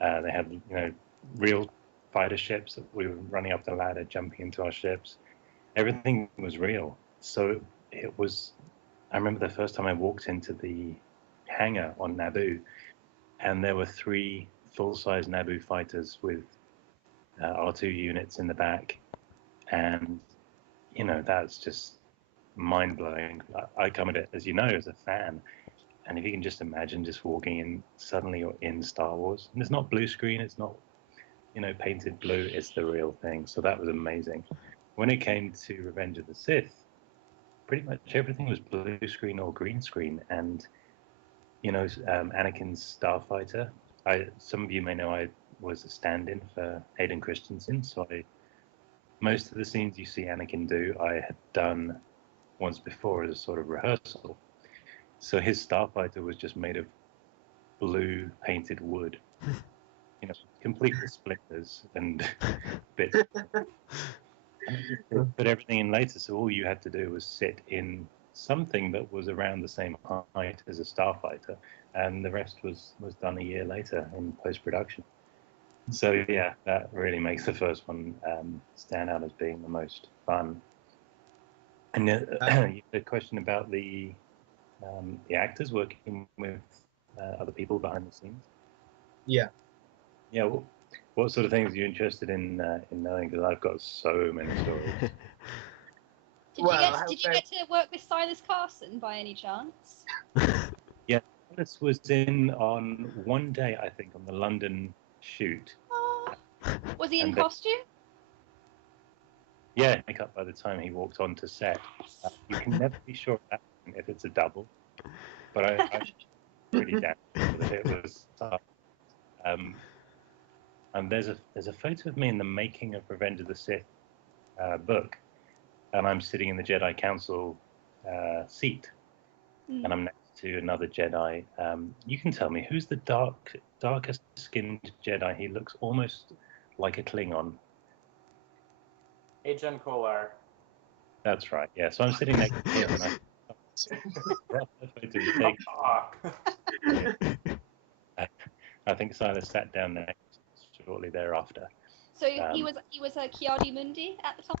They had, real fighter ships that we were running up the ladder, jumping into our ships. Everything was real. So it was. I remember the first time I walked into the hangar on Naboo, and there were 3 full-size Naboo fighters with R2 units in the back, and that's just mind-blowing. I come at it, as you know, as a fan, and if you can just imagine just walking in, suddenly you're in Star Wars, and it's not blue screen, it's not painted blue, it's the real thing. So that was amazing. When it came to Revenge of the Sith, pretty much everything was blue screen or green screen, and Anakin's starfighter. Some of you may know I was a stand-in for Hayden Christensen, so most of the scenes you see Anakin do, I had done once before as a sort of rehearsal. So his starfighter was just made of blue painted wood, complete with splinters and bits. Put everything in later, so all you had to do was sit in something that was around the same height as a starfighter, and the rest was done a year later in post-production. So yeah, that really makes the first one stand out as being the most fun. And the question about the actors working with other people behind the scenes. Yeah. Yeah. What sort of things are you interested in knowing? Because I've got so many stories. Did you get to work with Silas Carson by any chance? Yeah, Silas was in on one day, I think, on the London shoot. Was he in costume? Yeah, makeup by the time he walked onto set. You can never be sure if it's a double, but I'm pretty damn sure that it was. And there's a photo of me in the making of Revenge of the Sith book, and I'm sitting in the Jedi Council seat, and I'm next to another Jedi. You can tell me, who's the darkest skinned Jedi? He looks almost like a Klingon. Agent Kolar. That's right. Yeah. So I'm sitting next to him, and I think Silas sat down next shortly thereafter. So he was a Kiadi Mundi at the time?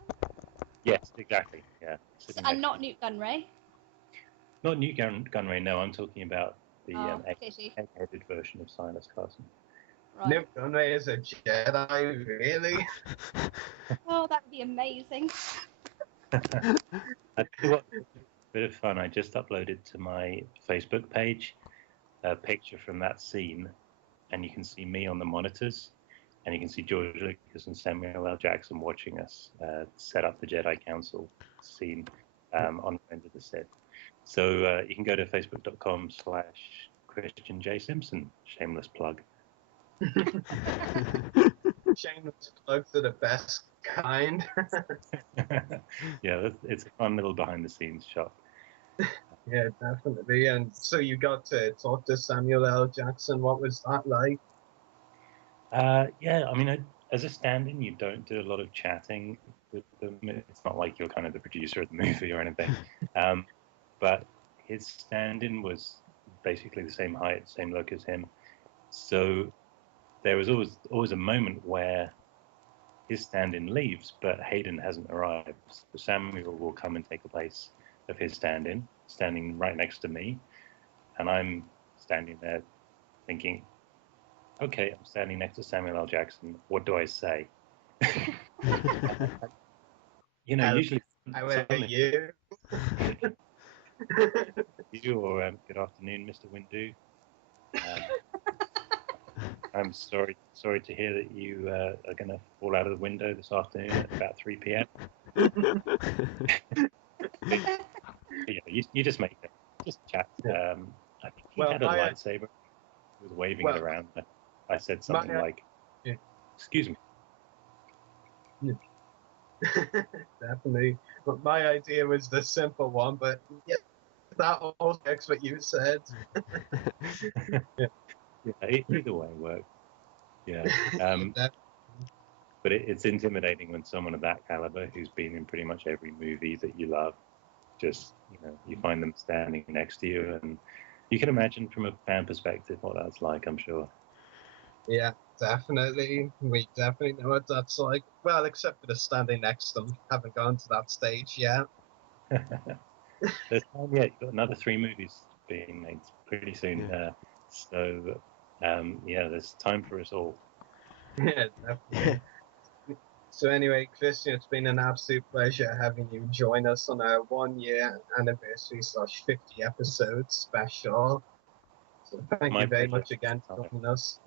Yes, exactly. Yeah. And not Newt Gunray? Not Newt Gunray, no. I'm talking about the egg-headed version of Silas Carson. Right. Newt Gunray is a Jedi, really? Oh, that would be amazing. I tell you what, a bit of fun. I just uploaded to my Facebook page a picture from that scene, and you can see me on the monitors, and you can see George Lucas and Samuel L. Jackson watching us set up the Jedi Council scene on Revenge of the Sith. So you can go to facebook.com/Christian J. Simpson. Shameless plug. Shameless plugs are the best kind. Yeah, it's a fun little behind-the-scenes shot. Yeah, definitely. And so you got to talk to Samuel L. Jackson. What was that like? Yeah, I mean, as a stand-in, you don't do a lot of chatting with them. It's not like you're kind of the producer of the movie or anything. But his stand-in was basically the same height, same look as him. So there was always a moment where his stand-in leaves, but Hayden hasn't arrived. So Samuel will come and take the place of his stand-in, standing right next to me, and I'm standing there thinking, okay, I'm standing next to Samuel L. Jackson. What do I say? Usually How are you? You or good afternoon, Mr. Windu. I'm sorry to hear that you are going to fall out of the window this afternoon at about 3 p.m. You just make it, just chat. I think He had a lightsaber. He was waving it around. I said something like, "Excuse me." Definitely. But my idea was the simple one, but yeah, that also works what you said. Either way works. Yeah. But it's intimidating when someone of that caliber, who's been in pretty much every movie that you love, just, you find them standing next to you, and you can imagine from a fan perspective what that's like, I'm sure. Yeah, definitely. We definitely know what that's like. Well, except for the standing next to them. Haven't gone to that stage yet. There's time yet. You've got another 3 movies being made pretty soon. So, there's time for us all. Yeah, definitely. So anyway, Christian, it's been an absolute pleasure having you join us on our 1-year anniversary / 50 episode special. So thank you very much again for joining us.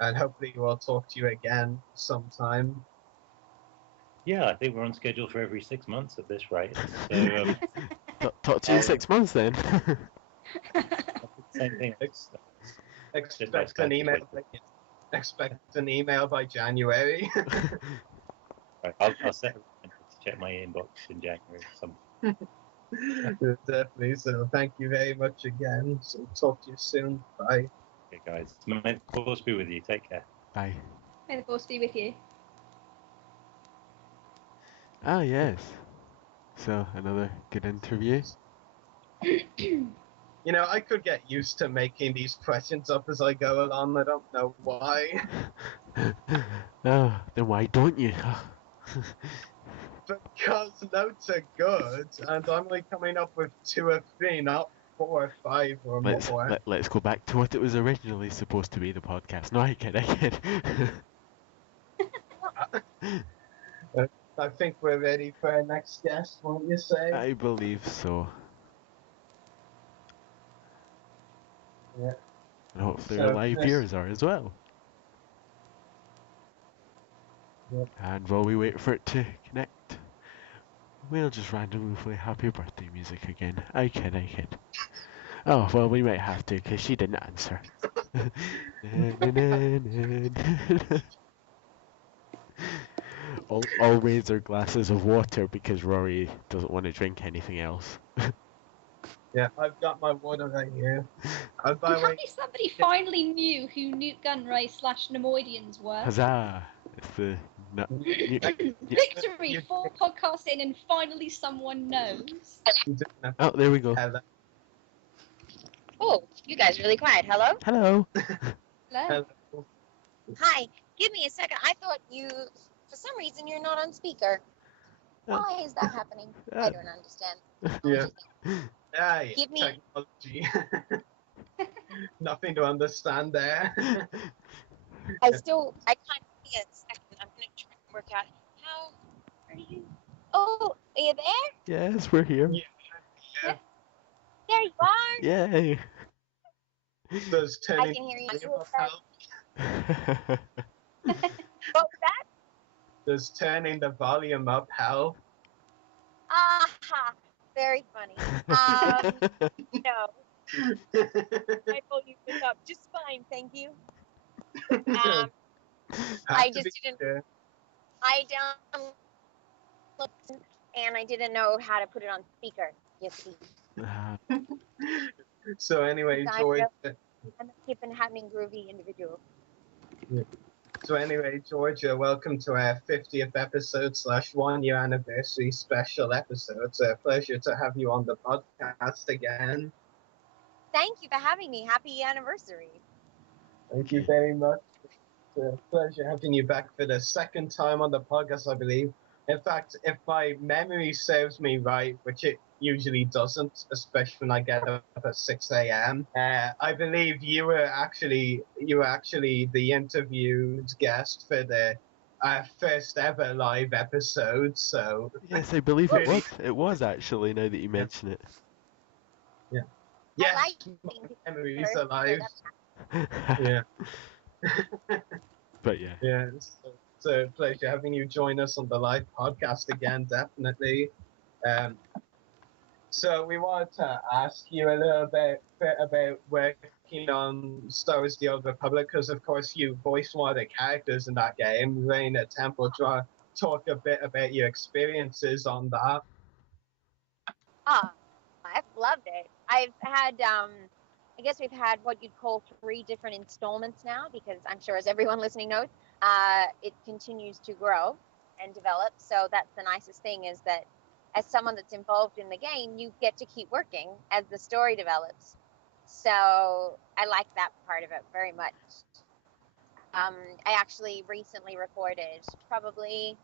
And hopefully we'll talk to you again sometime. Yeah, I think we're on schedule for every 6 months at this rate. So, talk to you in 6 months then. Same thing. Expect an email. Expect an email by January. Right, I'll set a reminder to check my inbox in January. Definitely. So thank you very much again. So talk to you soon. Bye. Okay, guys. May the force be with you. Take care. Bye. May the force be with you. Ah, yes. So, another good interview. I could get used to making these questions up as I go along. I don't know why. Oh, then why don't you? Because notes are good, and I'm only coming up with 2 or 3, not 4 or 5 or more. Let's go back to what it was originally supposed to be, the podcast. No, I kid. I think we're ready for our next guest, won't you say? I believe so. Yeah. And hopefully our live viewers are as well. Yep. And while we wait for it to connect, we'll just randomly play happy birthday music again. I kid. Oh, well, we might have to, because she didn't answer. All raise their glasses of water because Rory doesn't want to drink anything else. Yeah, I've got my water right here. I'm happy somebody finally knew who Newt Gunray / Nemoidians were. Huzzah! It's the Victory! 4 podcasts in and finally someone knows. Oh, there we go. Oh, you guys are really quiet. Hello? Hello. Hello. Hi. Give me a second. I thought for some reason, you're not on speaker. Why is that happening? I don't understand. Yeah. Give me... Technology. Nothing to understand there. I can't see it. Second. I'm going to try and work out how are you? Oh, are you there? Yes, we're here. Yeah. There you are. Yay. I can hear you. What was that? Does turning the volume up help? Aha. Very funny. No. My volume was up just fine, thank you. I just didn't. I downloaded and I didn't know how to put it on speaker. You see. So anyway, Georgia. I'm a hip and happening groovy individual. Yeah. So anyway, Georgia, welcome to our 50th episode / 1-year anniversary special episode. It's a pleasure to have you on the podcast again. Thank you for having me. Happy anniversary. Thank you very much. It's a pleasure having you back for the 2nd time on the podcast, I believe. In fact, if my memory serves me right, which it usually doesn't, especially when I get up at 6 a.m., I believe you were actually the interviewed guest for the first ever live episode. So yes, I believe it was. It was actually. Now that you mention it. Yeah. Yes, memories alive. Yeah. But yeah. Yeah. It's a pleasure having you join us on the live podcast again. Definitely. So we wanted to ask you a little bit about working on Star Wars: The Old Republic, because of course you voiced one of the characters in that game, Reign at Temple. Do you want to talk a bit about your experiences on that? Oh, I've loved it. I've had, I guess we've had what you'd call 3 different installments now, because I'm sure, as everyone listening knows, it continues to grow and develop. So that's the nicest thing, is that as someone that's involved in the game, you get to keep working as the story develops. So I like that part of it very much. I actually recently recorded, probably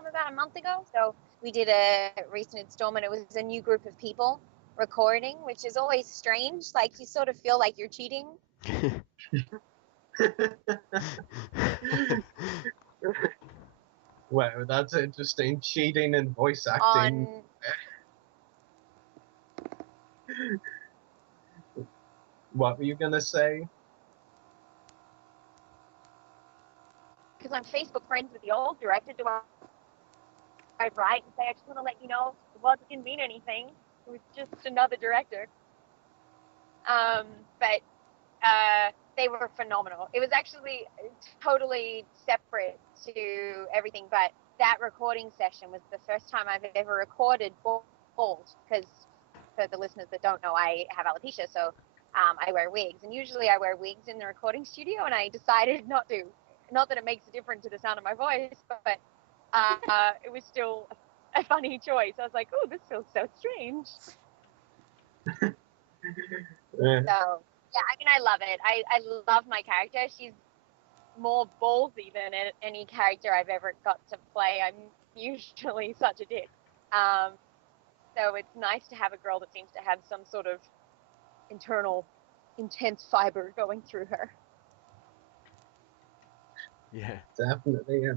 about a month ago. So we did a recent installment. It was a new group of people recording, which is always strange. Like, you sort of feel like you're cheating. Wow, that's interesting. Cheating and voice acting. What were you gonna say? Because I'm Facebook friends with the old director, do I write and say, I just want to let you know it didn't mean anything. It was just another director. But they were phenomenal. It was actually totally separate to everything, but that recording session was the first time I've ever recorded bald, because for the listeners that don't know, I have alopecia, so I wear wigs, and usually I wear wigs in the recording studio, and I decided not to. Not that it makes a difference to the sound of my voice, but it was still a funny choice. I was like, oh, this feels so strange. So, yeah, I mean, I love it. I love my character. She's more ballsy than any character I've ever got to play. I'm usually such a dick. So it's nice to have a girl that seems to have some sort of internal, intense fiber going through her. Yeah. Definitely.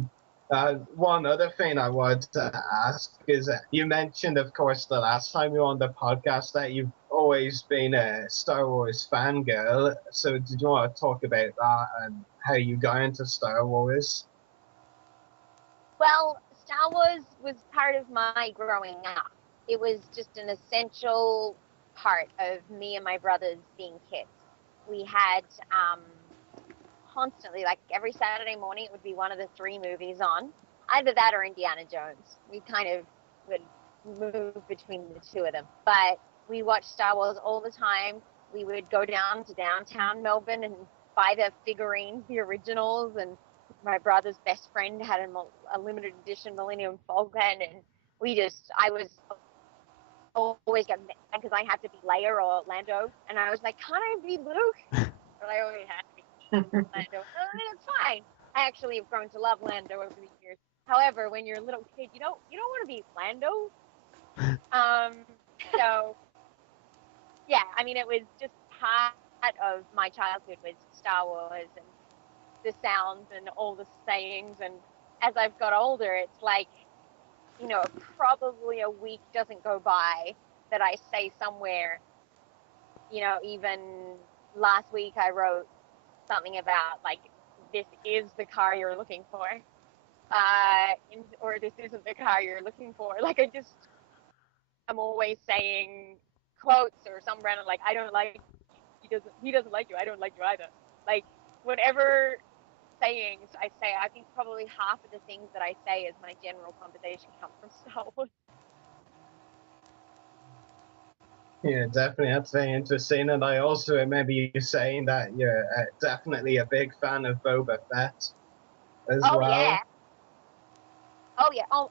One other thing I wanted to ask is you mentioned, of course, the last time you were on the podcast that you've always been a Star Wars fangirl. So did you want to talk about that and how you got into Star Wars? Well, Star Wars was part of my growing up. It was just an essential part of me and my brothers being kids. We had constantly, like every Saturday morning, it would be one of the 3 movies on. Either that or Indiana Jones. We kind of would move between the 2 of them. But we watched Star Wars all the time. We would go down to downtown Melbourne and buy the figurines, the originals, and my brother's best friend had a limited edition Millennium Falcon, and I was always getting mad because I had to be Leia or Lando, and I was like, can't I be Luke? But I always had to be Lando. It's fine. I actually have grown to love Lando over the years. However, when you're a little kid, you don't want to be Lando. So yeah, I mean, it was just part of my childhood was Star Wars and the sounds and all the sayings. And as I've got older, it's like, probably a week doesn't go by that I say somewhere, even last week I wrote something about, like, this is the car you're looking for, or this isn't the car you're looking for. Like, I'm always saying quotes or some random, like, I don't like, he doesn't like you, I don't like you either. Like, whatever sayings I say, I think probably half of the things that I say as my general conversation comes from Star Wars. Yeah, definitely. That's very interesting. And I also remember you saying that you're definitely a big fan of Boba Fett as well. Yeah. Oh, yeah. Oh,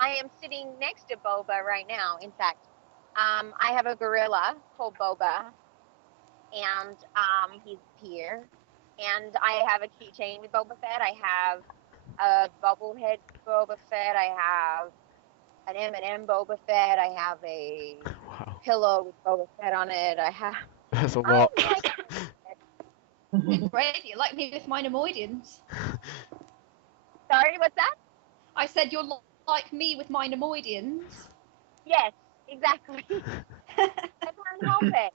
I am sitting next to Boba right now, in fact. I have a gorilla called Boba, and he's here. And I have a keychain with Boba Fett. I have a bobblehead Boba Fett. I have an M&M Boba Fett. I have a pillow with Boba Fett on it. I have... That's a lot. Great, you like me with my Nemoidians. Sorry, what's that? I said you're like me with my Nemoidians. Yes, exactly. I can't help it.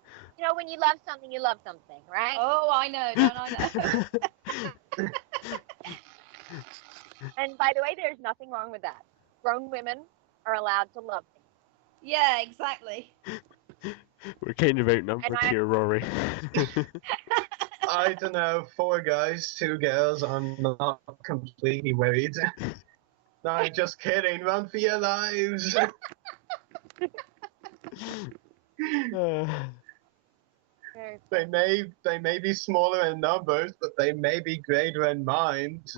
When you love something, right? Oh, I know, don't I know? And by the way, there's nothing wrong with that. Grown women are allowed to love things. Yeah, exactly. We're kind of outnumbered here, Rory. I don't know, 4 guys, 2 girls. I'm not completely worried. No, just kidding. Run for your lives. They may be smaller in numbers, but they may be greater in mind.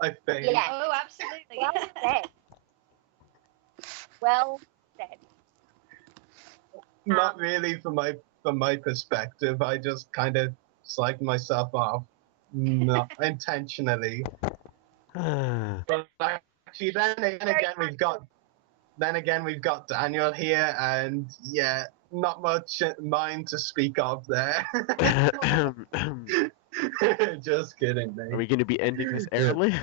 I think. Yeah. Oh, absolutely. Well said. Well said. Not really from my perspective. I just kind of psyched myself off, not intentionally. But actually, then again we've got Daniel here, and yeah, not much mine to speak of there. Just kidding, mate. Are we going to be ending this early?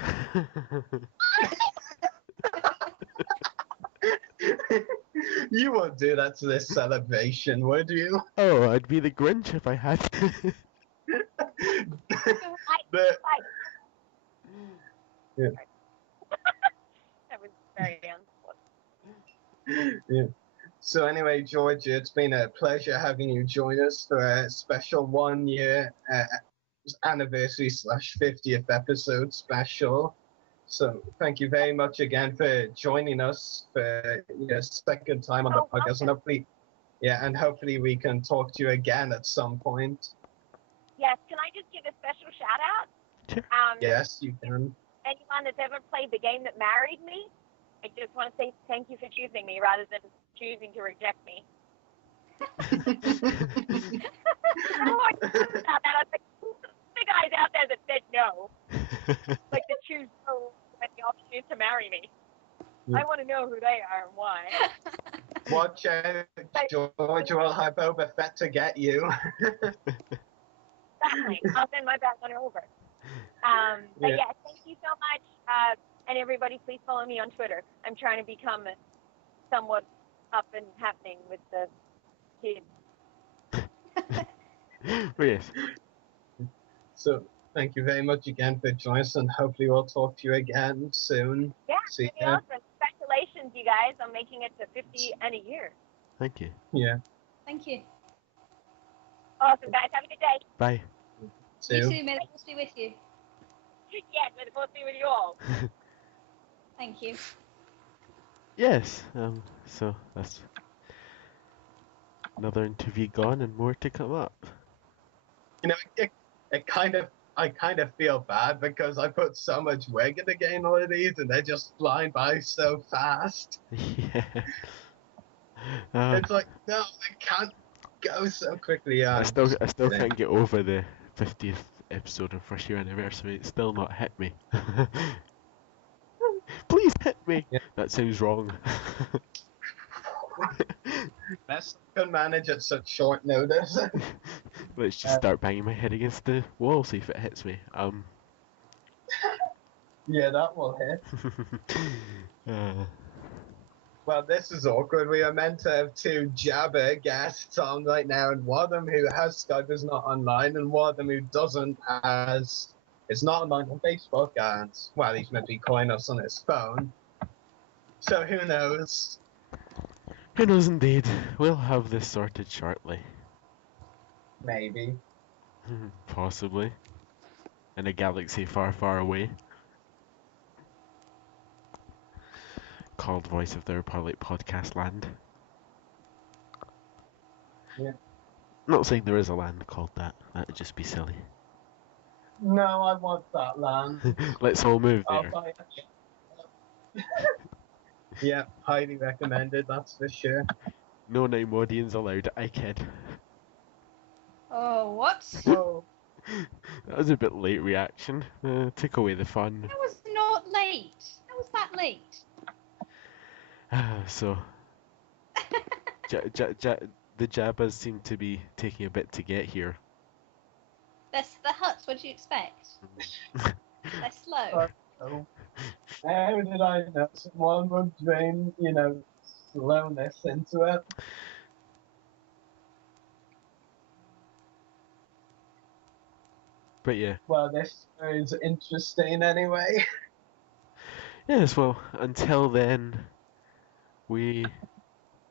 You won't do that to this celebration, would you? Oh, I'd be the Grinch if I had to. Yeah. That was very Yeah. So anyway, George, it's been a pleasure having you join us for a special 1-year anniversary / 50th episode special. So thank you very much again for joining us for your second time on the podcast, and hopefully we can talk to you again at some point. Yes, can I just give a special shout out? Sure. Yes, you can. Anyone that's ever played the game that married me, I just want to say thank you for choosing me rather than choosing to reject me. I was like, the guys out there that said no, like to choose no when the option is to marry me. I want to know who they are and why. Watch out, George will have Boba Fett to get you. Exactly. I'll send my back on over. But yeah, thank you so much. And everybody, please follow me on Twitter. I'm trying to become somewhat up and happening with the kids. Yes. So thank you very much again for joining us, and hopefully we'll talk to you again soon. Yeah, See pretty ya. awesome. Congratulations, you guys, on making it to 50 and a year. Thank you. Yeah. Thank you. Awesome, guys. Have a good day. Bye. You too, may the force be with you. Yes, may the force be with you all. Thank you. Yes. So that's another interview gone and more to come up. You know, I kind of feel bad because I put so much work into getting all of these, and they're just flying by so fast. Yeah. It's like, no, I can't go so quickly. I still can't get over the 50th episode of first year anniversary. It's still not hit me. Please hit me. Yeah. That sounds wrong. Best I can manage at such short notice. Let's just start banging my head against the wall, see if it hits me. Yeah, that will hit. Well, this is awkward. We are meant to have 2 Jabber guests on right now, and one of them who has Skype is not online, and one of them who doesn't is not online on Facebook, and, well, he's meant to be calling us on his phone. So who knows? Who knows indeed. We'll have this sorted shortly. Maybe. Possibly. In a galaxy far, far away. Called Voice of the Republic Podcast Land. Yeah. Not saying there is a land called that. That would just be silly. No, I want that land. Let's all move I'll there. buy it. Yeah, highly recommended, that's for sure. No Nimodians allowed, I kid. Oh, what? Oh. That was a bit late reaction. Took away the fun. That was not late. How was that late? So, the Jabbas seem to be taking a bit to get here. That's the huts, what do you expect? They're slow. Oh. How did I know someone would bring, slowness into it? But yeah. Well, this is interesting anyway. Yes, well, until then, we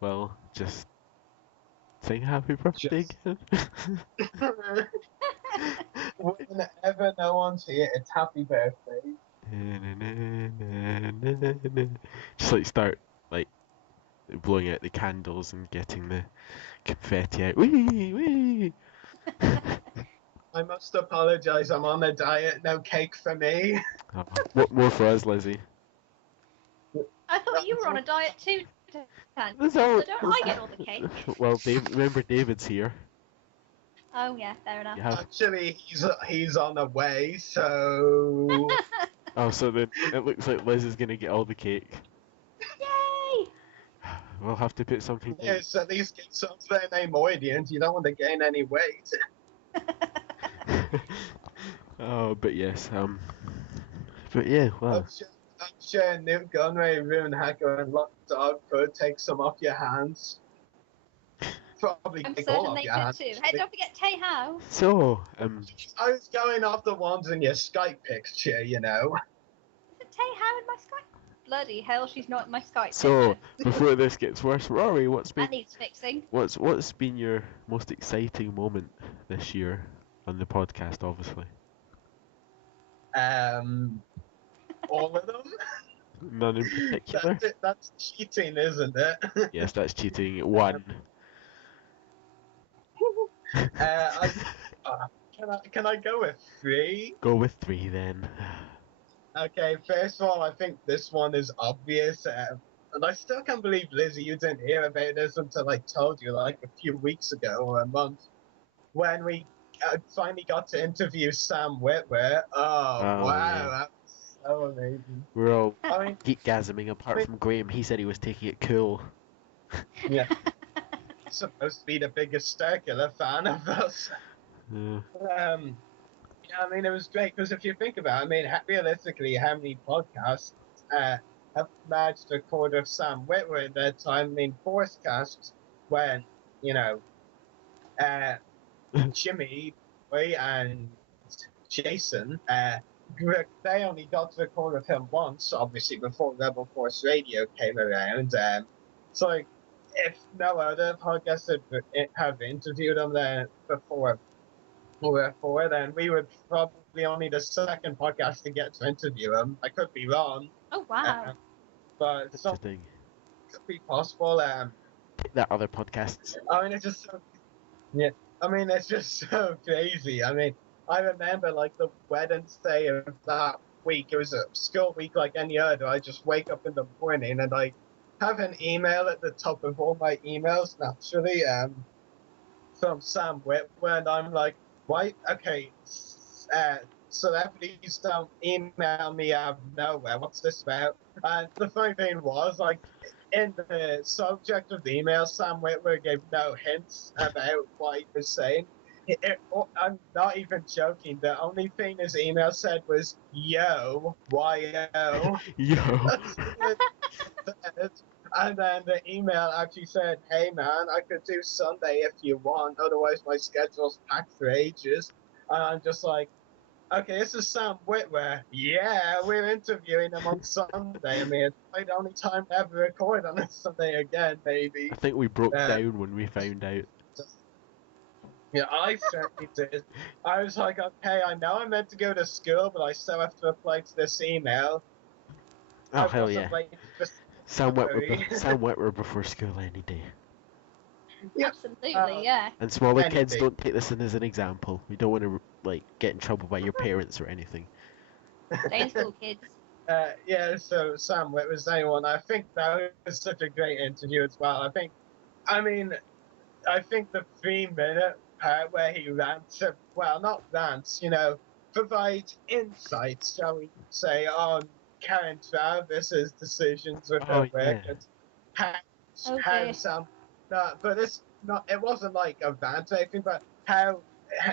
well, just sing happy birthday again. Whenever no one's here, it's happy birthday. Just like start like blowing out the candles and getting the confetti out. Wee wee. I must apologise, I'm on a diet, no cake for me. Oh, what more for us, Lizzie? I thought you were on a diet too, Dan. That's So all. don't I get all the cake? Well, remember David's here. Oh yeah, fair enough. Actually, he's on the way, so... Oh, so then it looks like Liz is gonna get all the cake. Yay! We'll have to put something. Yes, at least get something named audience. You don't want to gain any weight. Oh, but yes, but yeah, well. I'm sure Newt Gunray, Rune Hacker, and Lockdog could take some off your hands. Probably I'm take all certain off they your could hands. too. Hey, don't forget Tay How. So, I was going off the ones in your Skype picture, you know. Isn't Tay How in my Skype? Bloody hell, she's not in my Skype So, picture. before this gets worse, Rory, That needs fixing. what's been your most exciting moment this year on the podcast, obviously? All of them. None in particular. That's cheating, isn't it? Yes, that's cheating. One. Can I go with 3? Go with 3 then. Okay, first of all, I think this one is obvious, and I still can't believe, Lizzie, you didn't hear about this until I told you like a few weeks ago or a month, when we finally got to interview Sam Witwer. Oh wow, yeah. that was so amazing. We're all I mean, geekgasming apart from Graham. He said he was taking it cool. yeah, supposed to be the biggest Starkiller fan of us. Yeah. Yeah, I mean, it was great because if you think about it, I mean, realistically, how many podcasts have managed to record of Sam Witwer in their time? I mean, Forcecasts, when, you know, Jimmy, Boy, and Jason, they only got to record with him once, obviously, before Rebel Force Radio came around. So, if no other podcasts have interviewed him then before, then we would probably only the second podcast to get to interview him. I could be wrong. Oh wow. But That's the thing. Could be possible. That other podcasts. I mean, it's just so, yeah. I mean, it's just so crazy. I mean, I remember like the Wednesday of that week. It was a school week like any other. I just wake up in the morning and I have an email at the top of all my emails naturally, from Sam Witwer, and I'm like, why? Okay, celebrities don't email me out of nowhere. What's this about? And the funny thing was, like, in the subject of the email, Sam Witwer gave no hints about what he was saying. I'm not even joking. The only thing his email said was, yo, Y-O. Yo. And then the email actually said, hey man, I could do Sunday if you want, otherwise my schedule's packed for ages. And I'm just like, okay, this is Sam Witwer. Yeah, we're interviewing him on Sunday. I mean, it's probably the only time to ever record on a Sunday again, maybe. I think we broke down when we found out. Yeah, I certainly did. I was like, okay, I know I'm meant to go to school, but I still have to reply to this email. Oh, hell yeah. Sam Witwer before school any day. Absolutely, yeah. And smaller kids, don't take this in as an example. We don't want to like get in trouble by your parents or anything. Stay in school, kids. Yeah, so Sam Witwer's anyone. I think that was such a great interview as well. I think the 3-minute part where he rants, well, not rants, you know, provides insights, shall we say, on Karen Travis's decisions with her work and how Sam, but it wasn't like a rant or anything, but how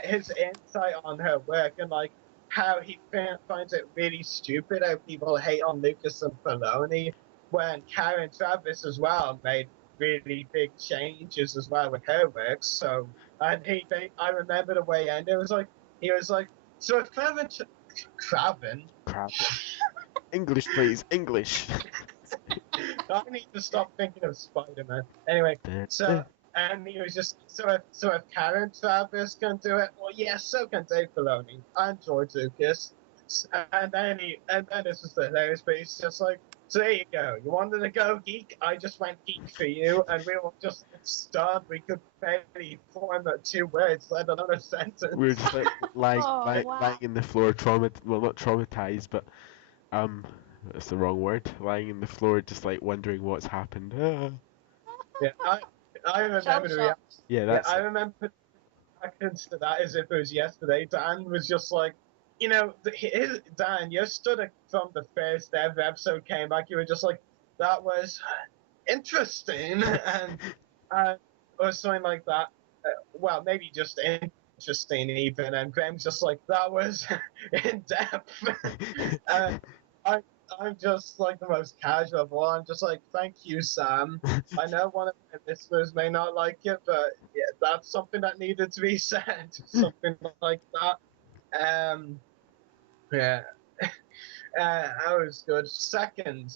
his insight on her work and like how he finds it really stupid how people hate on Lucas and Filoni when Karen Travis as well made really big changes as well with her work. So, and I remember the way he ended. He was like, so if Craven. English, please, English. I need to stop thinking of Spider-Man. Anyway, so and he was just so if Karen Travis can do it, well, yes, so can Dave Filoni and George Lucas. And then this was the hilarious, but he's just like, so there you go. You wanted to go geek? I just went geek for you, and we were just stunned. We could barely form 2 words, let alone a sentence. We were just like lying in the floor, well, not traumatized, but that's the wrong word. Lying in the floor, just like wondering what's happened. Yeah, I remember the reaction. Yeah, that's I remember the reactions to that as if it was yesterday. Dan was just like, you know, Dan, you stood from the first ever episode came back. You were just like, that was interesting, and or something like that. Well, maybe just interesting even. And Graham's just like, that was in depth. And I'm just like the most casual of all. I'm just like, thank you, Sam. I know one of the listeners may not like it, but yeah, that's something that needed to be said. Something like that. Yeah. That was good. Second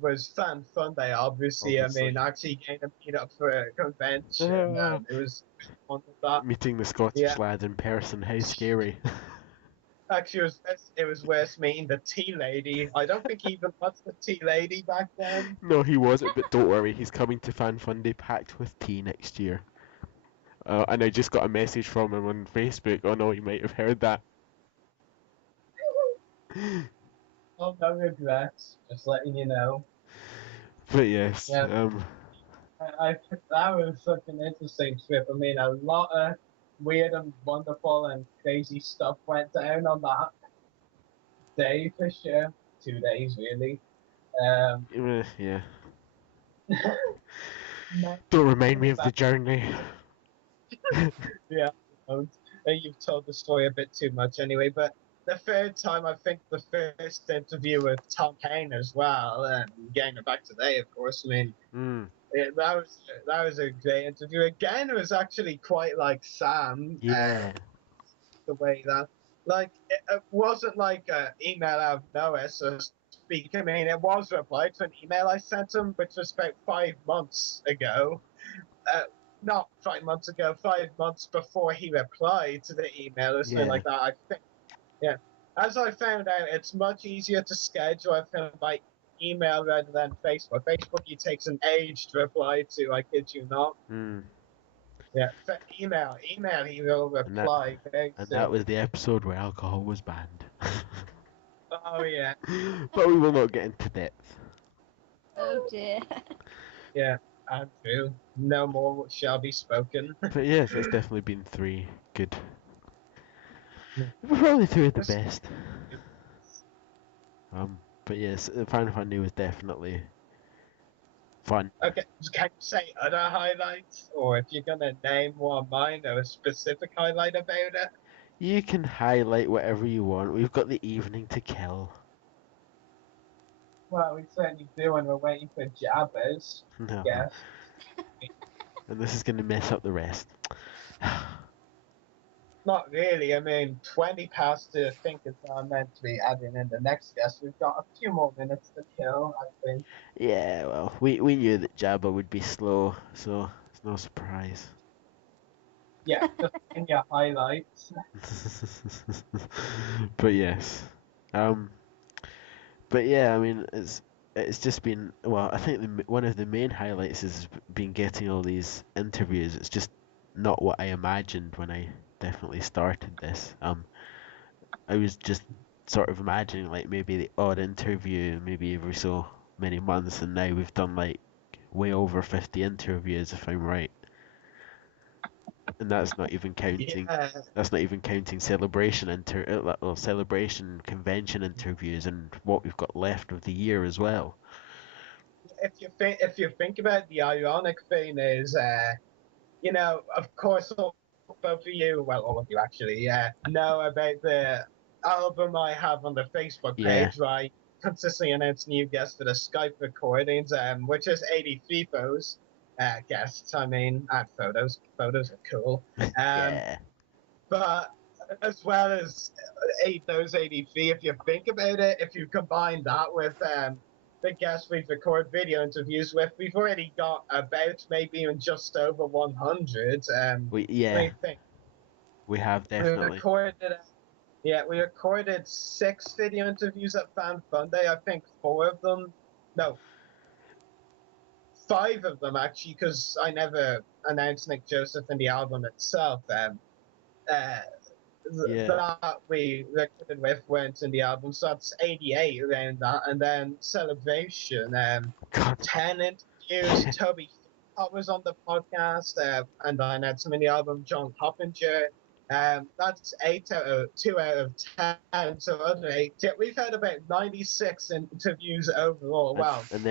was Fun Day, obviously. Obviously. I mean, actually getting to meet up for a convention. It was fun with that. Meeting the Scottish lad in person, how scary. Actually, it was worse meeting the tea lady. I don't think he even was the tea lady back then. No, he wasn't, but don't worry, he's coming to Fan Fun Day packed with tea next year. And I just got a message from him on Facebook. Oh no, you might have heard that. Oh, no regrets. Just letting you know. But yes, Yeah. That was such an interesting trip. I mean, a lot of weird and wonderful and crazy stuff went down on that day for sure. 2 days, really. Yeah. Don't remind me of the journey. Yeah, you've told the story a bit too much anyway, but the third time, I think the first interview with Tom Kane as well, and getting it back today, of course. I mean, that was a great interview. Again, it was actually quite like Sam. Yeah. The way that, like, it wasn't like an email out of nowhere, so to speak. I mean, it was replied to an email I sent him, which was about 5 months ago. Not 5 months ago, 5 months before he replied to the email or something like that. I think, yeah. As I found out, it's much easier to schedule a film by email rather than Facebook. Facebook, it takes an age to reply to. I kid you not. Yeah, email, he will reply. And that was the episode where alcohol was banned. Oh yeah. But we will not get into depth. Oh dear. Yeah, Andrew. No more shall be spoken. But yes, it's definitely been 3 good. Probably 2 of the best. But yes, Final Fantasy was definitely fun. Okay, can you say other highlights? Or if you're gonna name one of mine, or a specific highlight about it? You can highlight whatever you want. We've got the evening to kill. Well, we certainly do when we're waiting for Jabbers. No. Yes. And this is going to mess up the rest. Not really. I mean, 20 past to think it's not meant to be adding in the next guest. We've got a few more minutes to kill, I think. Yeah, well, we knew that Jabba would be slow, so it's no surprise. Yeah, just in your highlights. But yes. But yeah, I mean, it's just been, well, I think one of the main highlights has been getting all these interviews. It's just not what I imagined when I definitely started this. I was just sort of imagining like maybe the odd interview maybe every so many months, and now we've done like way over 50 interviews if I'm right. And that's not even counting. Yeah. That's not even counting celebration celebration convention interviews and what we've got left of the year as well. If you think about it, the ironic thing is, you know, of course, both of you, well, all of you actually, know about the album I have on the Facebook page, right? Consistently announce new guests for the Skype recordings, which is 83 photos. Guests, I mean, and photos. Photos are cool. But as well as those 83, if you think about it, if you combine that with the guests we've recorded video interviews with. We've already got about maybe even just over 100. We have We definitely. we recorded 6 video interviews at Fan Fun Day. I think 5 of them actually, because I never announced Nick Joseph in the album itself. That we recorded with went in the album, so that's 88 around that. And then Celebration, 10 interviews. Toby Phillpot was on the podcast, and then had some in the album. John Hoppinger. That's 2 out of 10. So other 8. Yeah, we've had about 96 interviews overall. Wow. And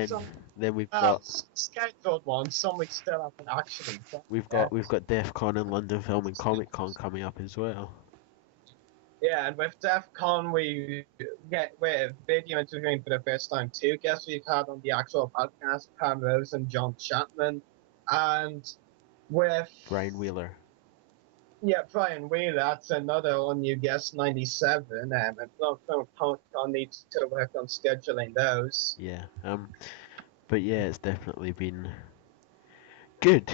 then we've got scheduled ones. Some we still haven't actually. we've got DEF CON and London Film and Comic Con coming up as well. Yeah, and with DEF CON we're video interviewing for the first time 2 guests we've had on the actual podcast, Pam Rose and John Chapman, and with Brian Wheeler. Yeah, Brian Wheeler, that's another new guest, 97, and I'll need to work on scheduling those. Yeah, but yeah, it's definitely been good.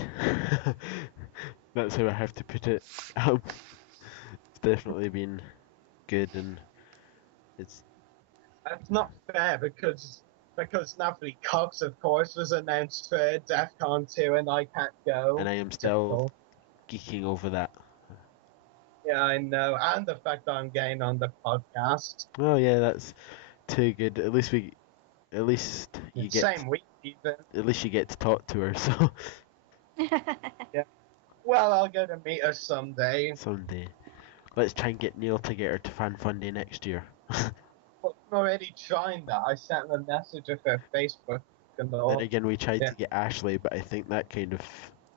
That's how I have to put it. It's definitely been good, and it's not fair because Natalie Cox, of course, was announced for DEF CON 2, and I can't go. And I am still geeking over that. Yeah, I know, and the fact that I'm getting on the podcast. Oh yeah, that's too good. At least you get. Same week even. At least you get to talk to her. So. Yeah. Well, I'll go to meet her someday. Someday. Let's try and get Neil to get her to Fan Fun Day next year. Well, I'm already trying that. I sent him a message with her Facebook and all. Then again, we tried to get Ashley, but I think that kind of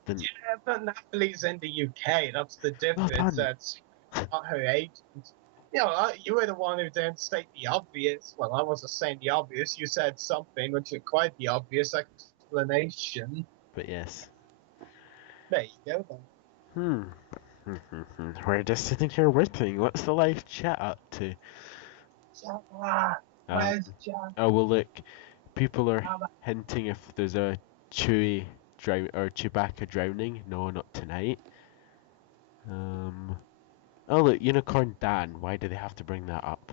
didn't. Yeah, but Natalie's in the UK. That's the difference. That's not her agent. You know, you were the one who didn't state the obvious. Well, I wasn't saying the obvious. You said something which is quite the obvious explanation. But yes. There you go then. We're just sitting here waiting. What's the live chat up to? Where's John? Oh well, look. People are hinting if there's a Chewbacca drowning. No, not tonight. Oh look, Unicorn Dan. Why do they have to bring that up?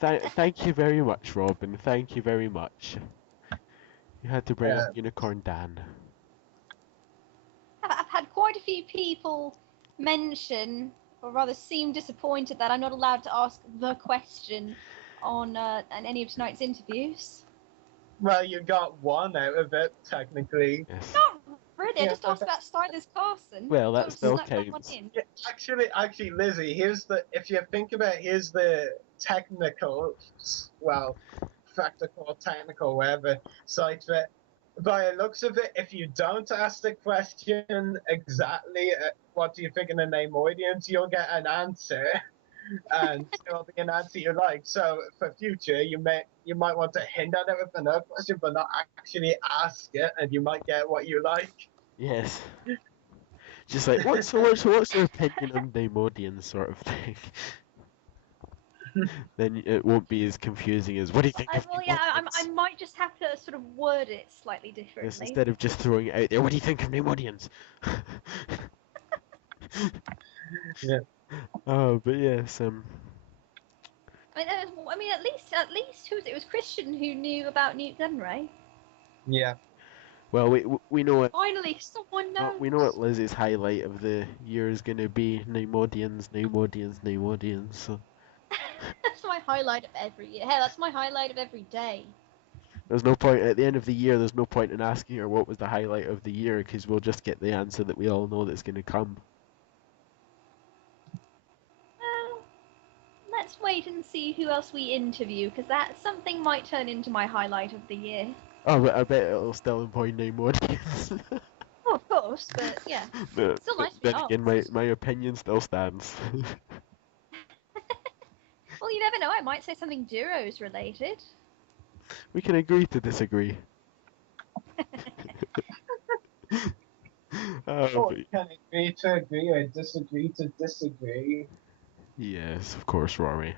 Thank you very much, Robin. Thank you very much. You had to bring up Unicorn Dan. I've had quite a few people mention, or rather seem disappointed that I'm not allowed to ask the question on any of tonight's interviews. Well, you got one out of it, technically. Yes. Not really, I just asked about Silas Carson. Well, that still counts. Yeah, actually, Lizzie, here's the technical, practical, technical, whatever side of it. By the looks of it, if you don't ask the question exactly, what do you think in the name audience, you'll get an answer. And it'll be an answer you like. So for future, you might want to hint at it with another question, but not actually ask it, and you might get what you like. Yes. Just like what's your opinion on Daimodian sort of thing. Then it won't be as confusing as what do you think? I might just have to sort of word it slightly differently. Yes, instead of just throwing it out there, what do you think of Daimodians? Yeah. Oh, but yes. I mean, at least it was Christian who knew about Newt Gunray. Yeah. Well, we know it. Finally, someone knows. We know what Lizzie's highlight of the year is going to be. Daimodians. So. That's my highlight of every year. Hell, that's my highlight of every day. There's no point at the end of the year. There's no point in asking her what was the highlight of the year because we'll just get the answer that we all know that's going to come. Well, let's wait and see who else we interview because something might turn into my highlight of the year. Oh, but I bet it'll still employ Daimodians. Oh, of course, but yeah. But, still nice to then be again, my opinion still stands. Well, you never know. I might say something Duros related. We can agree to disagree. We can agree to agree or disagree to disagree. Yes, of course, Rory.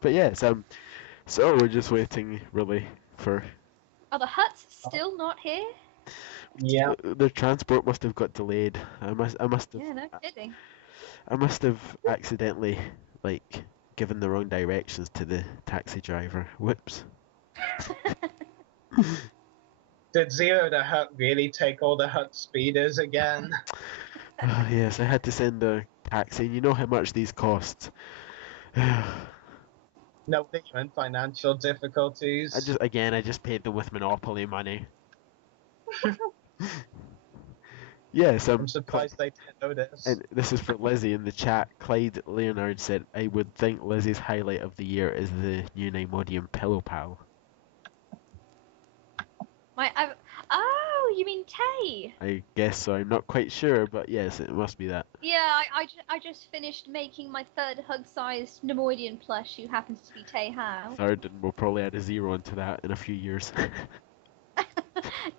But yes, so we're just waiting really for Are the huts still not here? Yeah. the transport must have got delayed. I must have Yeah, no kidding. I must have accidentally like given the wrong directions to the taxi driver. Whoops. Did Zero the Hut really take all the Hut speeders again? Oh, yes, I had to send a taxi. And you know how much these cost. Nobody in financial difficulties. I just paid them with Monopoly money. Yes, I'm surprised they didn't notice. and this is for Lizzie in the chat. Clyde Leonard said, I would think Lizzie's highlight of the year is the new Nimodium Pillow Pal. Oh, you mean Tay? I guess so. I'm not quite sure, but yes, it must be that. Yeah, I just finished making my third hug-sized Nemoidian plush who happens to be Tay Howe. Third, and we'll probably add a 0 into that in a few years.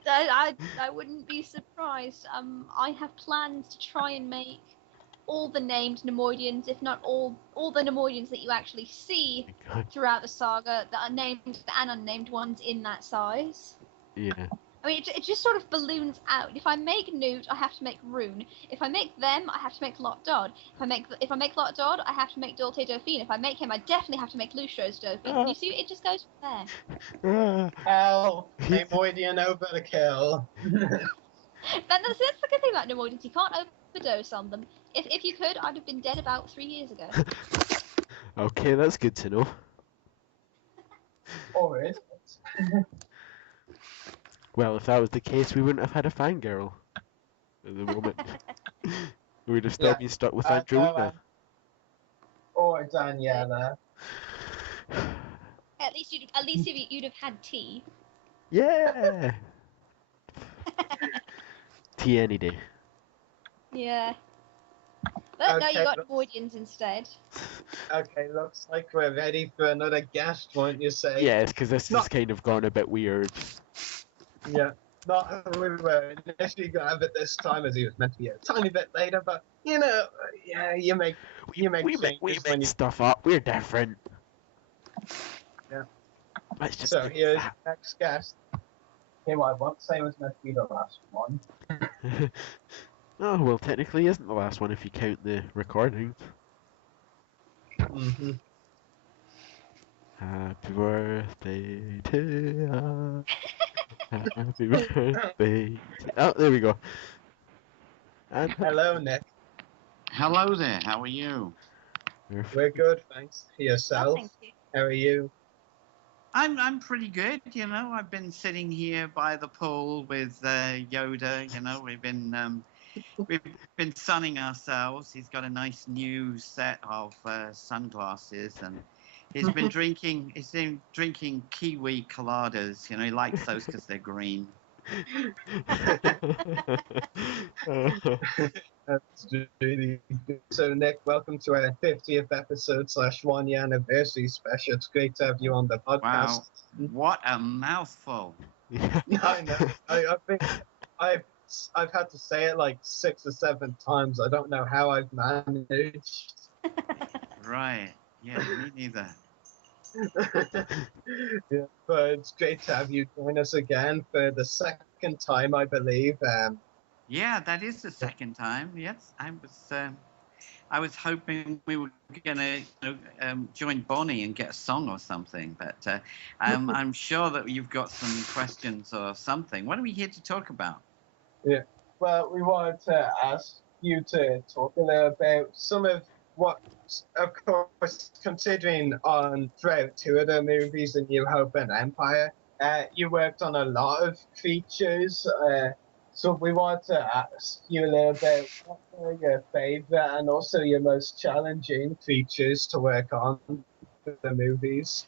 I wouldn't be surprised. I have plans to try and make all the named Nemoidians, if not all the Nemoidians that you actually see throughout the saga, that are named and unnamed ones in that size. Yeah. I mean, it just sort of balloons out. If I make Newt, I have to make Rune. If I make them, I have to make Lot Dodd. If I make Lot Dodd, I have to make Dolte Dauphine. If I make him, I definitely have to make Lucius Dauphine. You see, it just goes from there. Hell, Nemoidian overkill. That's the good thing about Nemoidians. You can't overdose on them. If you could, I'd have been dead about 3 years ago. Okay, that's good to know. Or is it? Well, if that was the case, we wouldn't have had a fangirl at the moment. We would have still been stuck with Andromeda. Or Daniela. At least you'd have had tea. Yeah! Tea any day. Yeah. But no, you got Nemoidians instead. Okay, looks like we're ready for another guest, won't you say? Yes, because this has kind of gone a bit weird. Yeah, not who we were initially going to have it this time, as he was meant to be a tiny bit later, but, you know, yeah, you make changes stuff up. We're different. Yeah. Let's just so here's the next guest. Okay, well, I won't say it was meant to be the last one. Oh, well, technically he isn't the last one if you count the recordings. Mm-hmm. Happy birthday to us. Happy birthday. Oh, there we go. And hello, Nick. Hello there. How are you? We're good, thanks. Yourself? Thank you. How are you? I'm pretty good. You know, I've been sitting here by the pool with Yoda. You know, we've been sunning ourselves. He's got a nice new set of sunglasses, and he's been drinking kiwi coladas. You know, he likes those because they're green. That's really good. So, Nick, welcome to our 50th episode / 1 year anniversary special. It's great to have you on the podcast. Wow, what a mouthful! I know. I think I've had to say it like 6 or 7 times. I don't know how I've managed. Right. Yeah, me neither. Yeah, but it's great to have you join us again for the second time, I believe. Yeah, that is the second time. Yes, I was hoping we were gonna join Bonnie and get a song or something, but I'm sure that you've got some questions or something. What are we here to talk about? Yeah, well, we wanted to ask you to talk a little about some of what, of course, considering on throughout 2 of the movies, The New Hope and Empire, you worked on a lot of features. So we want to ask you a little bit what were your favorite and also your most challenging features to work on for the movies.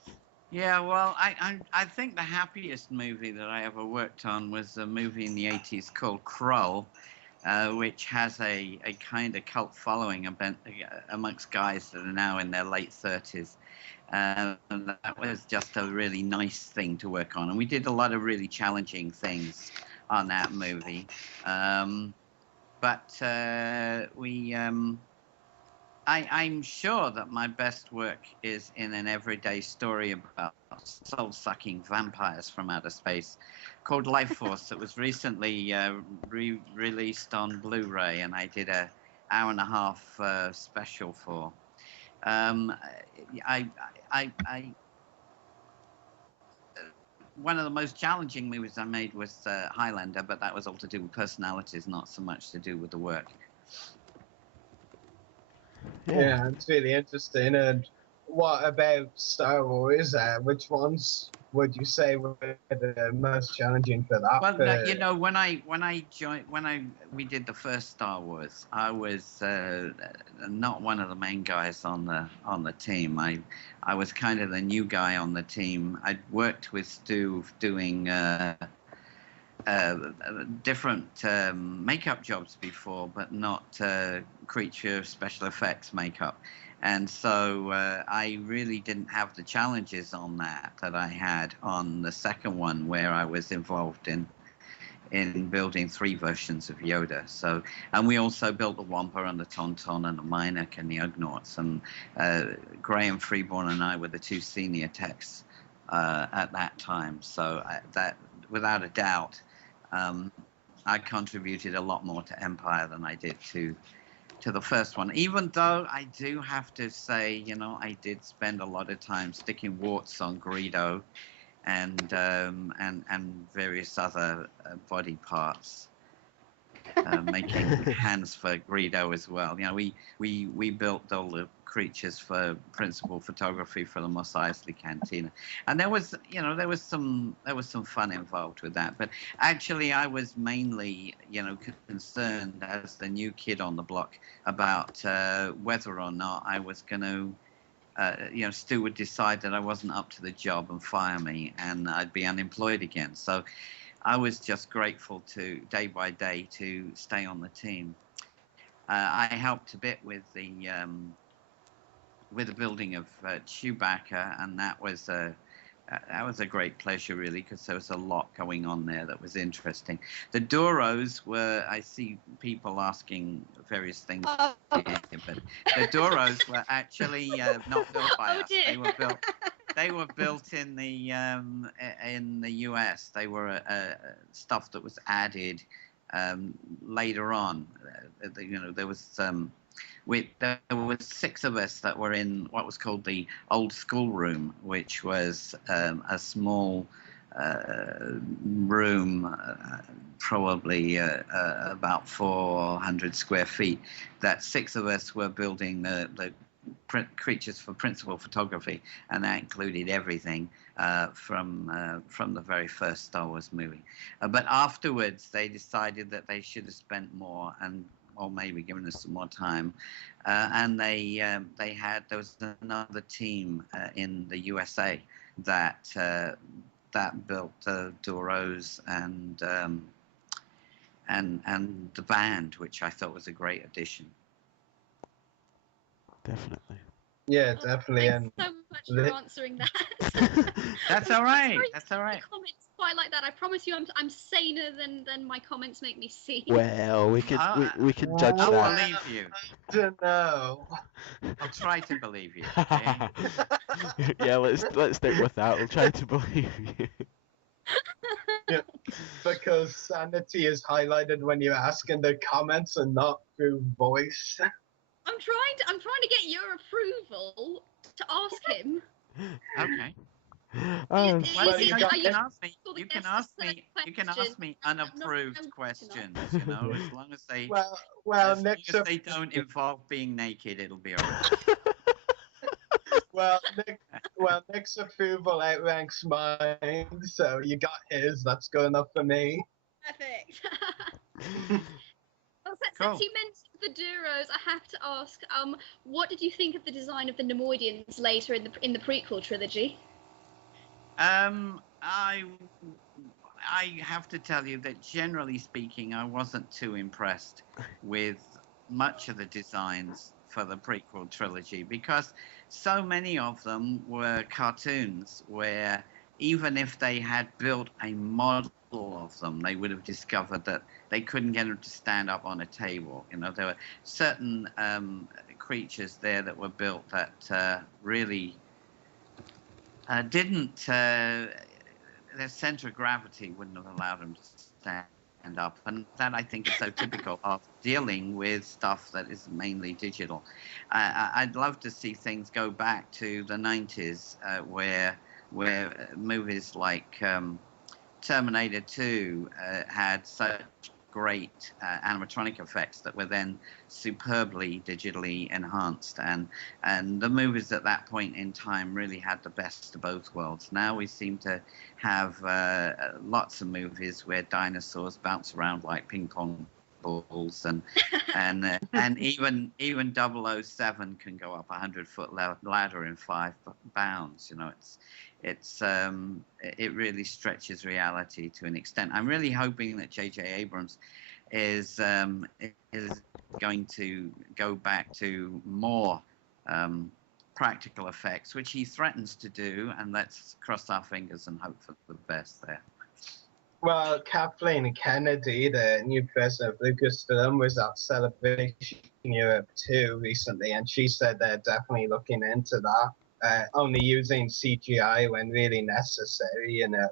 Yeah, well, I think the happiest movie that I ever worked on was a movie in the 80s called Krull, which has a kind of cult following amongst guys that are now in their late 30s. And that was just a really nice thing to work on. And we did a lot of really challenging things on that movie. I'm sure that my best work is in an everyday story about soul-sucking vampires from outer space called Life Force that was recently released on Blu-ray, and I did a hour-and-a-half special for. One of the most challenging movies I made was Highlander, but that was all to do with personalities, not so much to do with the work. Yeah, it's really interesting. And what about Star Wars? Which ones would you say were the most challenging for that? Well, no, you know, when we did the first Star Wars, I was not one of the main guys on the team. I was kind of the new guy on the team. I'd worked with Stu doing different makeup jobs before, but not creature special effects makeup. And so I really didn't have the challenges on that I had on the second one, where I was involved in building 3 versions of Yoda. So, and we also built the Wampa and the Tauntaun and the Mynock and the Ugnaughts. And Graham Freeborn and I were the 2 senior techs at that time. So that, without a doubt, I contributed a lot more to Empire than I did to the first one, even though I do have to say, you know, I did spend a lot of time sticking warts on Greedo and various other body parts, making hands for Greedo as well. You know, we built all the creatures for principal photography for the Mos Eisley Cantina, and there was some fun involved with that. But actually, I was mainly, you know, concerned as the new kid on the block about whether or not I was going to, you know, Stu would decide that I wasn't up to the job and fire me, and I'd be unemployed again. So I was just grateful to, day by day, to stay on the team. I helped a bit with the building of Chewbacca, and that was a great pleasure, really, because there was a lot going on there that was interesting. The Duros were, I see people asking various things here, but the Duros were actually not built by us. They were built in the US. They were stuff that was added later on. You know, there was there were 6 of us that were in what was called the old school room, which was a small room, probably about 400 square feet, that 6 of us were building the creatures for principal photography, and that included everything from the very first Star Wars movie. But afterwards, they decided that they should have spent more, or maybe given us some more time, and there was another team in the USA that built Duros and the band, which I thought was a great addition. Definitely. Yeah, definitely. Thanks so much for answering that. That's all right. Sorry, That's all right. Comments quite like that. I promise you, I'm saner than my comments make me seem. Well, we could judge I'll that. believe you. I don't know. I'll try to believe you. Okay? Yeah, let's stick with that. We'll try to believe you. Yeah, because sanity is highlighted when you ask in the comments and not through voice. I'm trying to get your approval to ask him. Okay. Oh, Well, you can ask me unapproved questions. You know, as long as they they don't involve being naked, it'll be alright. Well, Nick's approval outranks mine, so you got his. That's good enough for me. Perfect. Well, since you mentioned the Duros, I have to ask, what did you think of the design of the Nemoidians later in the prequel trilogy? I have to tell you that generally speaking, I wasn't too impressed with much of the designs for the prequel trilogy, because so many of them were cartoons where even if they had built a model of them, they would have discovered that they couldn't get them to stand up on a table. You know, there were certain creatures there that were built that really didn't. Their center of gravity wouldn't have allowed them to stand up, and that I think is so typical of dealing with stuff that is mainly digital. I'd love to see things go back to the 90s, where movies like Terminator 2 had such great animatronic effects that were then superbly digitally enhanced, and the movies at that point in time really had the best of both worlds. Now we seem to have lots of movies where dinosaurs bounce around like ping pong balls, and even 007 can go up a 100-foot ladder in 5 bounds. You know, it really stretches reality to an extent. I'm really hoping that J.J. Abrams is going to go back to more practical effects, which he threatens to do, and let's cross our fingers and hope for the best there. Well, Kathleen Kennedy, the new president of Lucasfilm, was at Celebration Europe 2 recently, and she said they're definitely looking into that, only using CGI when really necessary, you know.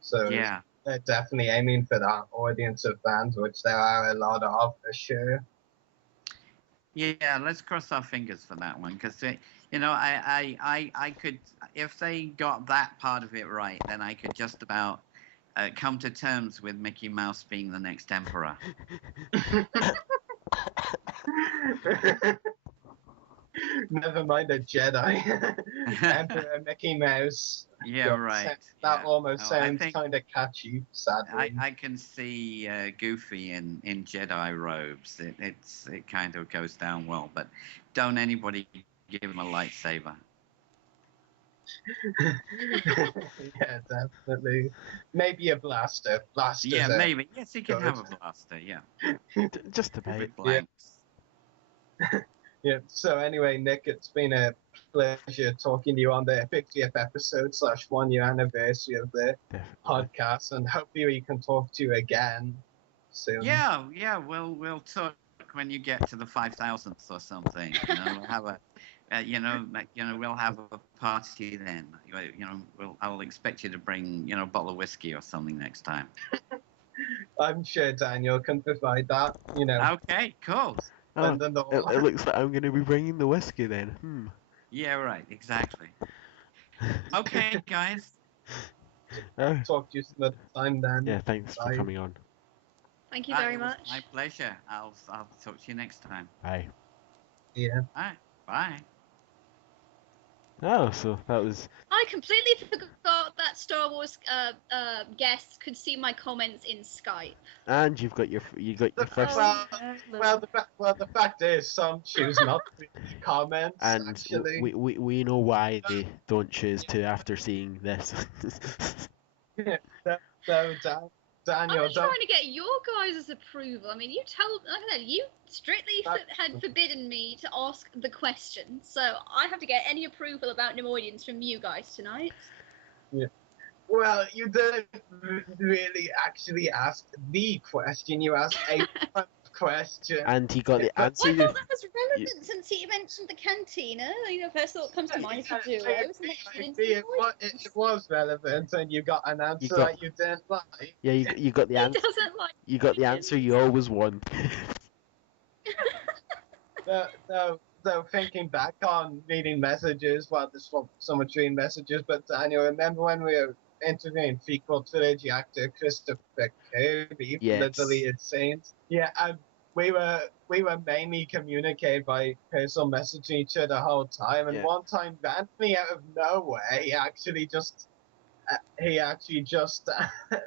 So yeah, they're definitely aiming for that audience of fans, which there are a lot of, for sure. Yeah, let's cross our fingers for that one, because you know, I could, if they got that part of it right, then I could just about come to terms with Mickey Mouse being the next emperor. Never mind a Jedi. Emperor Mickey Mouse. Yeah, right. That almost sounds kind of catchy, sadly. I can see Goofy in Jedi robes. It kind of goes down well, but don't anybody give him a lightsaber. Yeah, definitely. Maybe a blaster. Yeah, maybe. Yes, he can have a blaster. Yeah. Just about. With blanks. Yeah. So anyway, Nick, it's been a pleasure talking to you on the 50th episode / 1 year anniversary of the podcast, and hopefully we can talk to you again soon. Yeah. We'll talk when you get to the 5,000th or something. You know, we'll have a. We'll have a party then. I'll expect you to bring, a bottle of whiskey or something next time. I'm sure Daniel can provide that. Okay, cool. Oh, it looks like I'm going to be bringing the whiskey then. Yeah, right. Exactly. Okay, guys. Talk to you some other time then. Yeah, thanks for coming on. Thank you very much. My pleasure. I'll talk to you next time. Bye. Yeah. All right. Bye. Oh, so that was... I completely forgot that Star Wars guests could see my comments in Skype. And you got your first... Well, the fact is, some choose not to comments, and actually. we know why they don't choose to after seeing this. Yeah, so Daniel, I'm trying to get your guys' approval. I mean, you strictly had forbidden me to ask the question, so I have to get any approval about Nemoidians from you guys tonight. Yeah. Well, you didn't really actually ask the question. You asked a question. And he got the answer. I thought that was relevant since he mentioned the cantina. First thought comes to mind is the duos. It was relevant, and you got an answer that you didn't like. Yeah, you got the answer. You got the answer you always want. So thinking back on reading messages, there's so much reading messages, but Daniel, remember when we were interviewing Fecal Trilogy actor Christopher Kirby from the deleted scenes? Yeah, and we were mainly communicating by personal messaging each other the whole time, and one time randomly out of nowhere, he actually just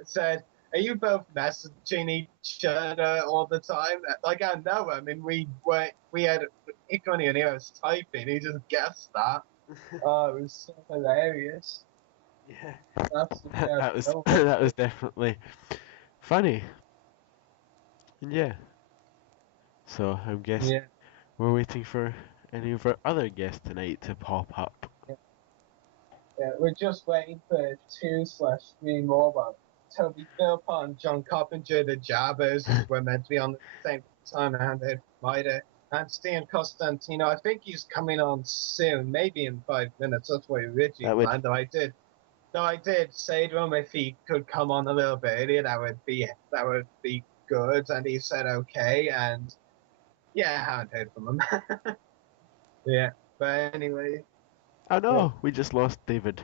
said, "Are you both messaging each other all the time?" Like, I know. I mean, he couldn't even hear us typing. He just guessed that. Oh, it was so hilarious. Yeah. That was definitely funny. And yeah. So I'm guessing we're waiting for any of our other guests tonight to pop up. Yeah, we're just waiting for 2/3 more. But Toby, Phillpot, and John Coppinger, the Jabbers, were meant to be on the same time, and they invited. and seeing Costantino. I think he's coming on soon, maybe in 5 minutes. That's what he originally planned. Though I did say to him if he could come on a little bit earlier, that would be good. And he said okay. And yeah, I haven't heard from him. Yeah, but anyway. I know, we just lost David.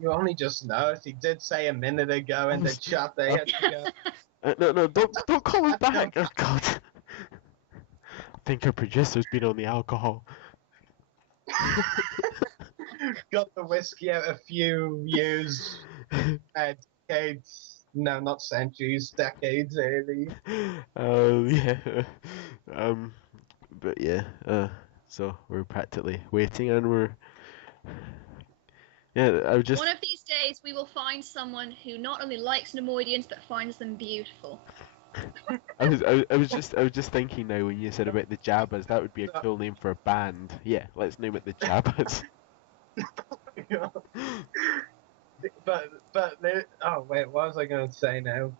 You only just noticed. He did say a minute ago in the chat they had to go. No, don't call him back. Oh God. I think our producer's been on the alcohol. Got the whiskey out a few years, decades. No, not centuries, decades early. Yeah. But yeah. So we're practically waiting, and we're. Yeah, I was just. One of these days, we will find someone who not only likes Nemoidians but finds them beautiful. I was just thinking now when you said about the Jabbas, that would be a cool name for a band. Yeah, let's name it the Jabbas. but oh wait, what was I going to say now?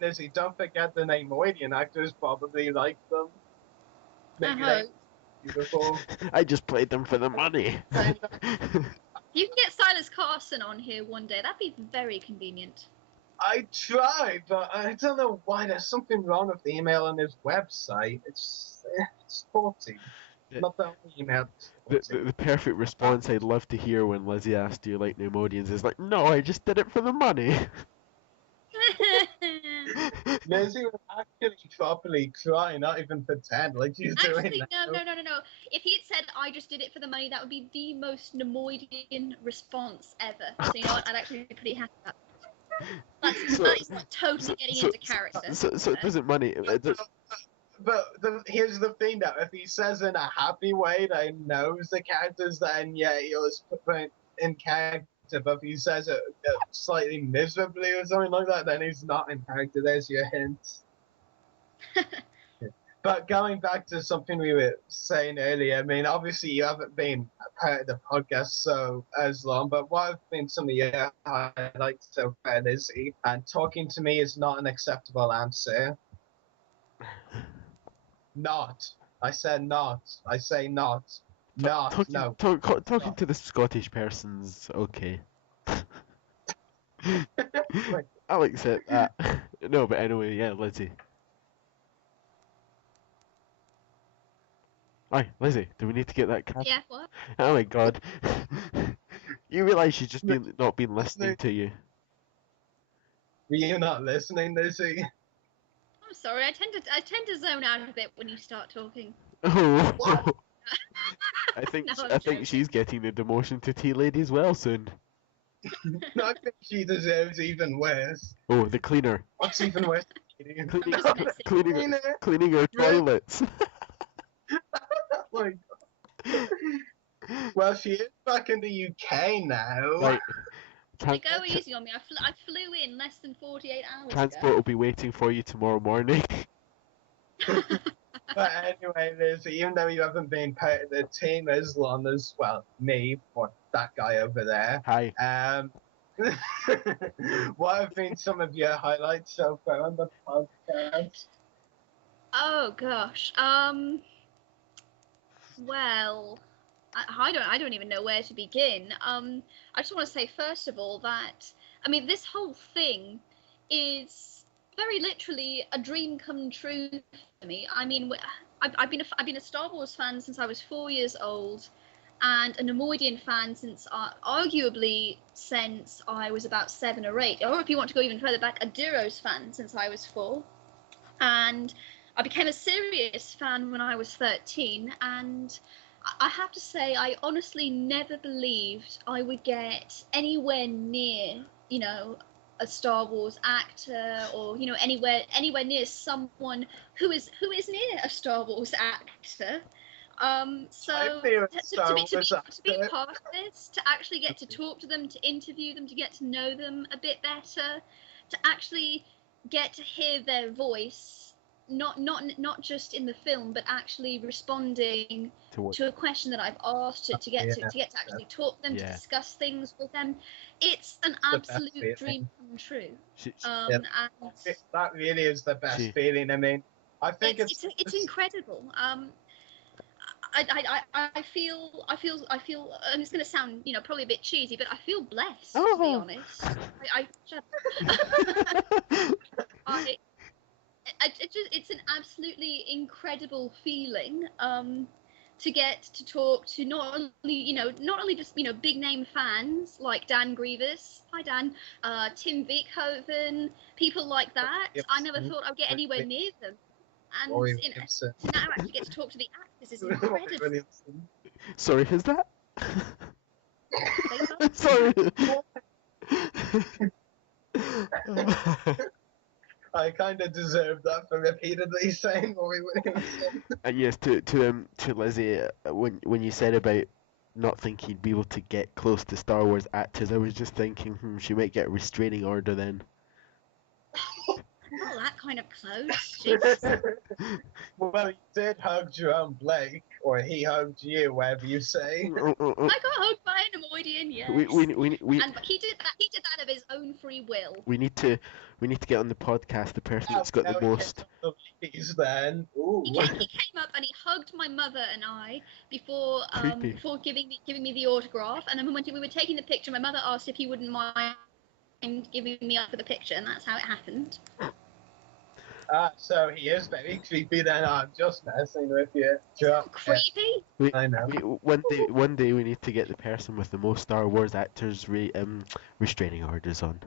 Lizzie, don't forget the Nemoidian actors probably like them. Maybe beautiful. I just played them for the money. You can get Silas Carson on here one day. That'd be very convenient. I tried, but I don't know why. There's something wrong with the email on his website. It's faulty. Not the only email. The perfect response I'd love to hear when Lizzie asked, do you like Nemoidians, is like, no, I just did it for the money. Lizzie was actually properly try, not even pretend like she's doing that. No. If he had said, I just did it for the money, that would be the most Nemoidian response ever. So you know what, I'd actually be pretty happy about that. That is not totally getting into character. So it doesn't money. But here's the thing though, if he says in a happy way that he knows the characters, then yeah, he'll put in character. But if he says it slightly miserably or something like that, then he's not in character. There's your hint. But going back to something we were saying earlier, I mean, obviously you haven't been part of the podcast so as long, but what have been some of your highlights so far, Lizzie? And talking to me is not an acceptable answer. Not. I said not. I say not. Not. No. Talking to the Scottish person's okay. I'll accept that. No, but anyway, yeah, Lizzie. Hi, Lizzie, do we need to get that cat? Yeah, what? Oh my God. You realise she's just not been listening to you. Were you not listening, Lizzie? I'm sorry, I tend to zone out a bit when you start talking. Oh. I think No, I think she's getting the demotion to tea lady as well soon. No, I think she deserves even worse. Oh, the cleaner. What's even worse? Cleaning her toilets. Like, well, she is back in the UK now. Right. Go easy on me. I flew in less than 48 hours Transport will be waiting for you tomorrow morning. But anyway, Liz, even though you haven't been part of the team as long as, well, me or that guy over there. Hi. What have been some of your highlights so far on the podcast? Oh gosh. Well, I don't even know where to begin. I just want to say first of all that this whole thing is very literally a dream come true for me. I mean, I've been a Star Wars fan since I was 4 years old, and a Nemoidian fan since arguably since I was about 7 or 8. Or if you want to go even further back, a Duros fan since I was 4, and I became a serious fan when I was 13, and I have to say I honestly never believed I would get anywhere near, a Star Wars actor, or anywhere near someone who is near a Star Wars actor. So to be part of this, to actually get to talk to them, to interview them, to get to know them a bit better, to actually get to hear their voice, not just in the film, but actually responding to a question that I've asked, to get to actually talk to them, to discuss things with them. It's an absolute dream come true. That really is the best feeling. I mean, I think it's incredible. I feel, and it's going to sound, probably a bit cheesy, but I feel blessed, to be honest. It's an absolutely incredible feeling, to get to talk to not only just, big name fans like Dan Grievous, hi Dan, Tim Beekhoven, people like that. I never thought I'd get anywhere near them. And to now actually get to talk to the actors is incredible. Sorry, who's that? Sorry. I kind of deserve that for repeatedly saying Roy Williamson. Yes, to Lizzie, when you said about not thinking you'd be able to get close to Star Wars actors, I was just thinking, she might get a restraining order then. Not that kind of close. Jesus. Well, you did hug Jerome Blake, or he hugged you, whatever you say. I got hugged by an Nemoidian, yes. But he did that of his own free will. We need to get on the podcast the person that's got the most. Then. Ooh. He came up and he hugged my mother and I before giving me the autograph. And then when we were taking the picture, my mother asked if he wouldn't mind giving me up for the picture, and that's how it happened. So he is very creepy then. I'm just messing with you. Creepy? I know. One day we need to get the person with the most Star Wars actors restraining orders on.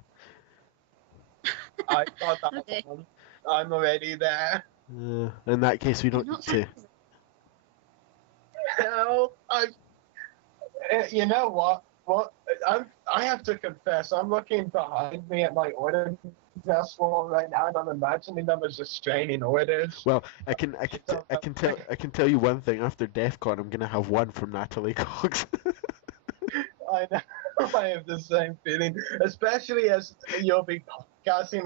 I got that one. I'm already there. In that case, we don't need to. Hell, you know what? I have to confess, I'm looking behind me at my order desk wall right now, and I'm imagining them as restraining orders. Well, I can tell you one thing. After DEF CON, I'm gonna have one from Natalie Cox. I know. I have the same feeling, especially as you'll be podcasting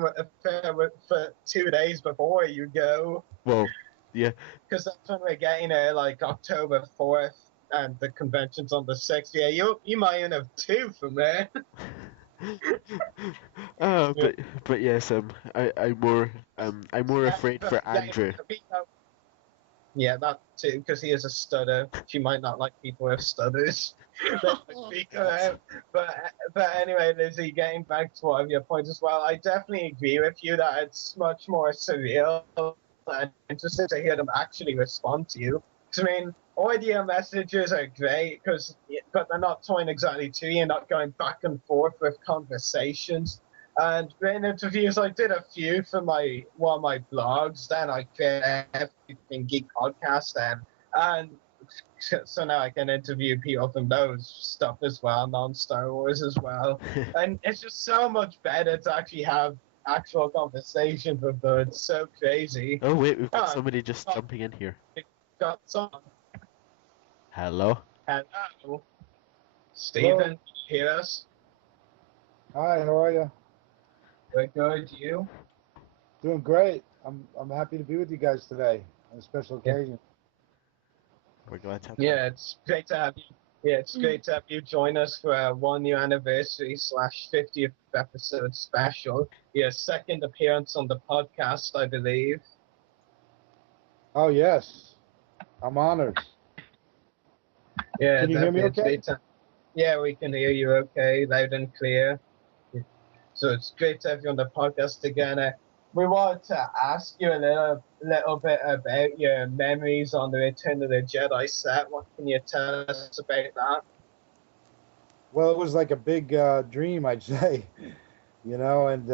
for 2 days before you go. Well, yeah. Because that's when we're getting there, like October 4th. And the convention's on the 6th. Yeah, you might even have 2 from there. But yes, I'm more afraid for Andrew. Yeah, that too, because he is a stutter. She might not like people with stutters. But anyway, Lizzie, getting back to one of your points as well, I definitely agree with you that it's much more surreal and interesting to hear them actually respond to you. I mean, audio messages are great but they're not talking exactly to you, not going back and forth with conversations. And in interviews, I did a few for one of my blogs. Then I created Everything Geek podcast, and so now I can interview people from those stuff as well, non-Star Wars as well. And it's just so much better to actually have actual conversations with them. It's so crazy. Oh wait, we've got somebody just jumping in here. Got some. Hello. Hello. Stephen, can you hear us? Hi, how are you? We're good. You? Doing great. I'm happy to be with you guys today on a special occasion. We're glad to have you. Yeah, it's great to have you. Yeah, it's great to have you join us for our 1 year anniversary / 50th episode special. Your second appearance on the podcast, I believe. Oh yes, I'm honored. Yeah, can you hear me okay? Yeah, we can hear you okay, loud and clear. So it's great to have you on the podcast again. We wanted to ask you a little bit about your memories on the Return of the Jedi set. What can you tell us about that? Well, it was like a big dream, I'd say, and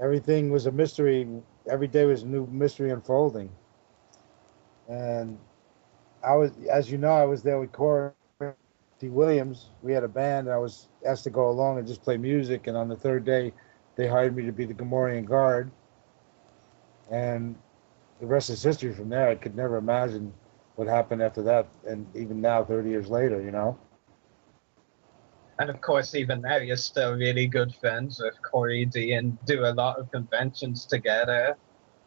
everything was a mystery. Every day was a new mystery unfolding. And I was there with Corey Williams. We had a band, and I was asked to go along and just play music. And on the third day, they hired me to be the Gamorrean guard. And the rest is history from there. I could never imagine what happened after that, and even now, 30 years later, And of course, even now, you're still really good friends with Corey D and do a lot of conventions together.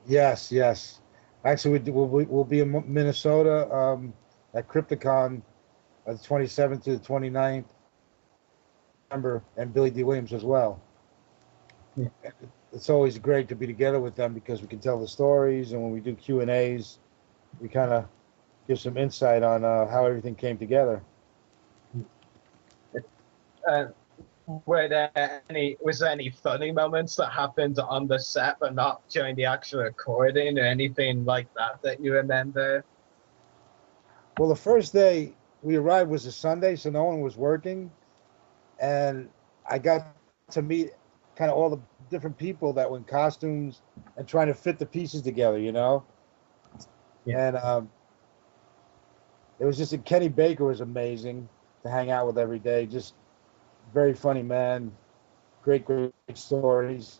Yes. Actually, we'll be in Minnesota at Crypticon the 27th to the 29th November, and Billy D. Williams as well. it's always great to be together with them because we can tell the stories, and when we do Q&As, we kind of give some insight on how everything came together. Was there any funny moments that happened on the set but not during the actual recording or anything like that you remember? Well, the first day we arrived was a Sunday, so no one was working, and I got to meet kind of all the different people that were in costumes and trying to fit the pieces together, you know? Yeah. And it was just, Kenny Baker was amazing to hang out with every day, just very funny man, great stories.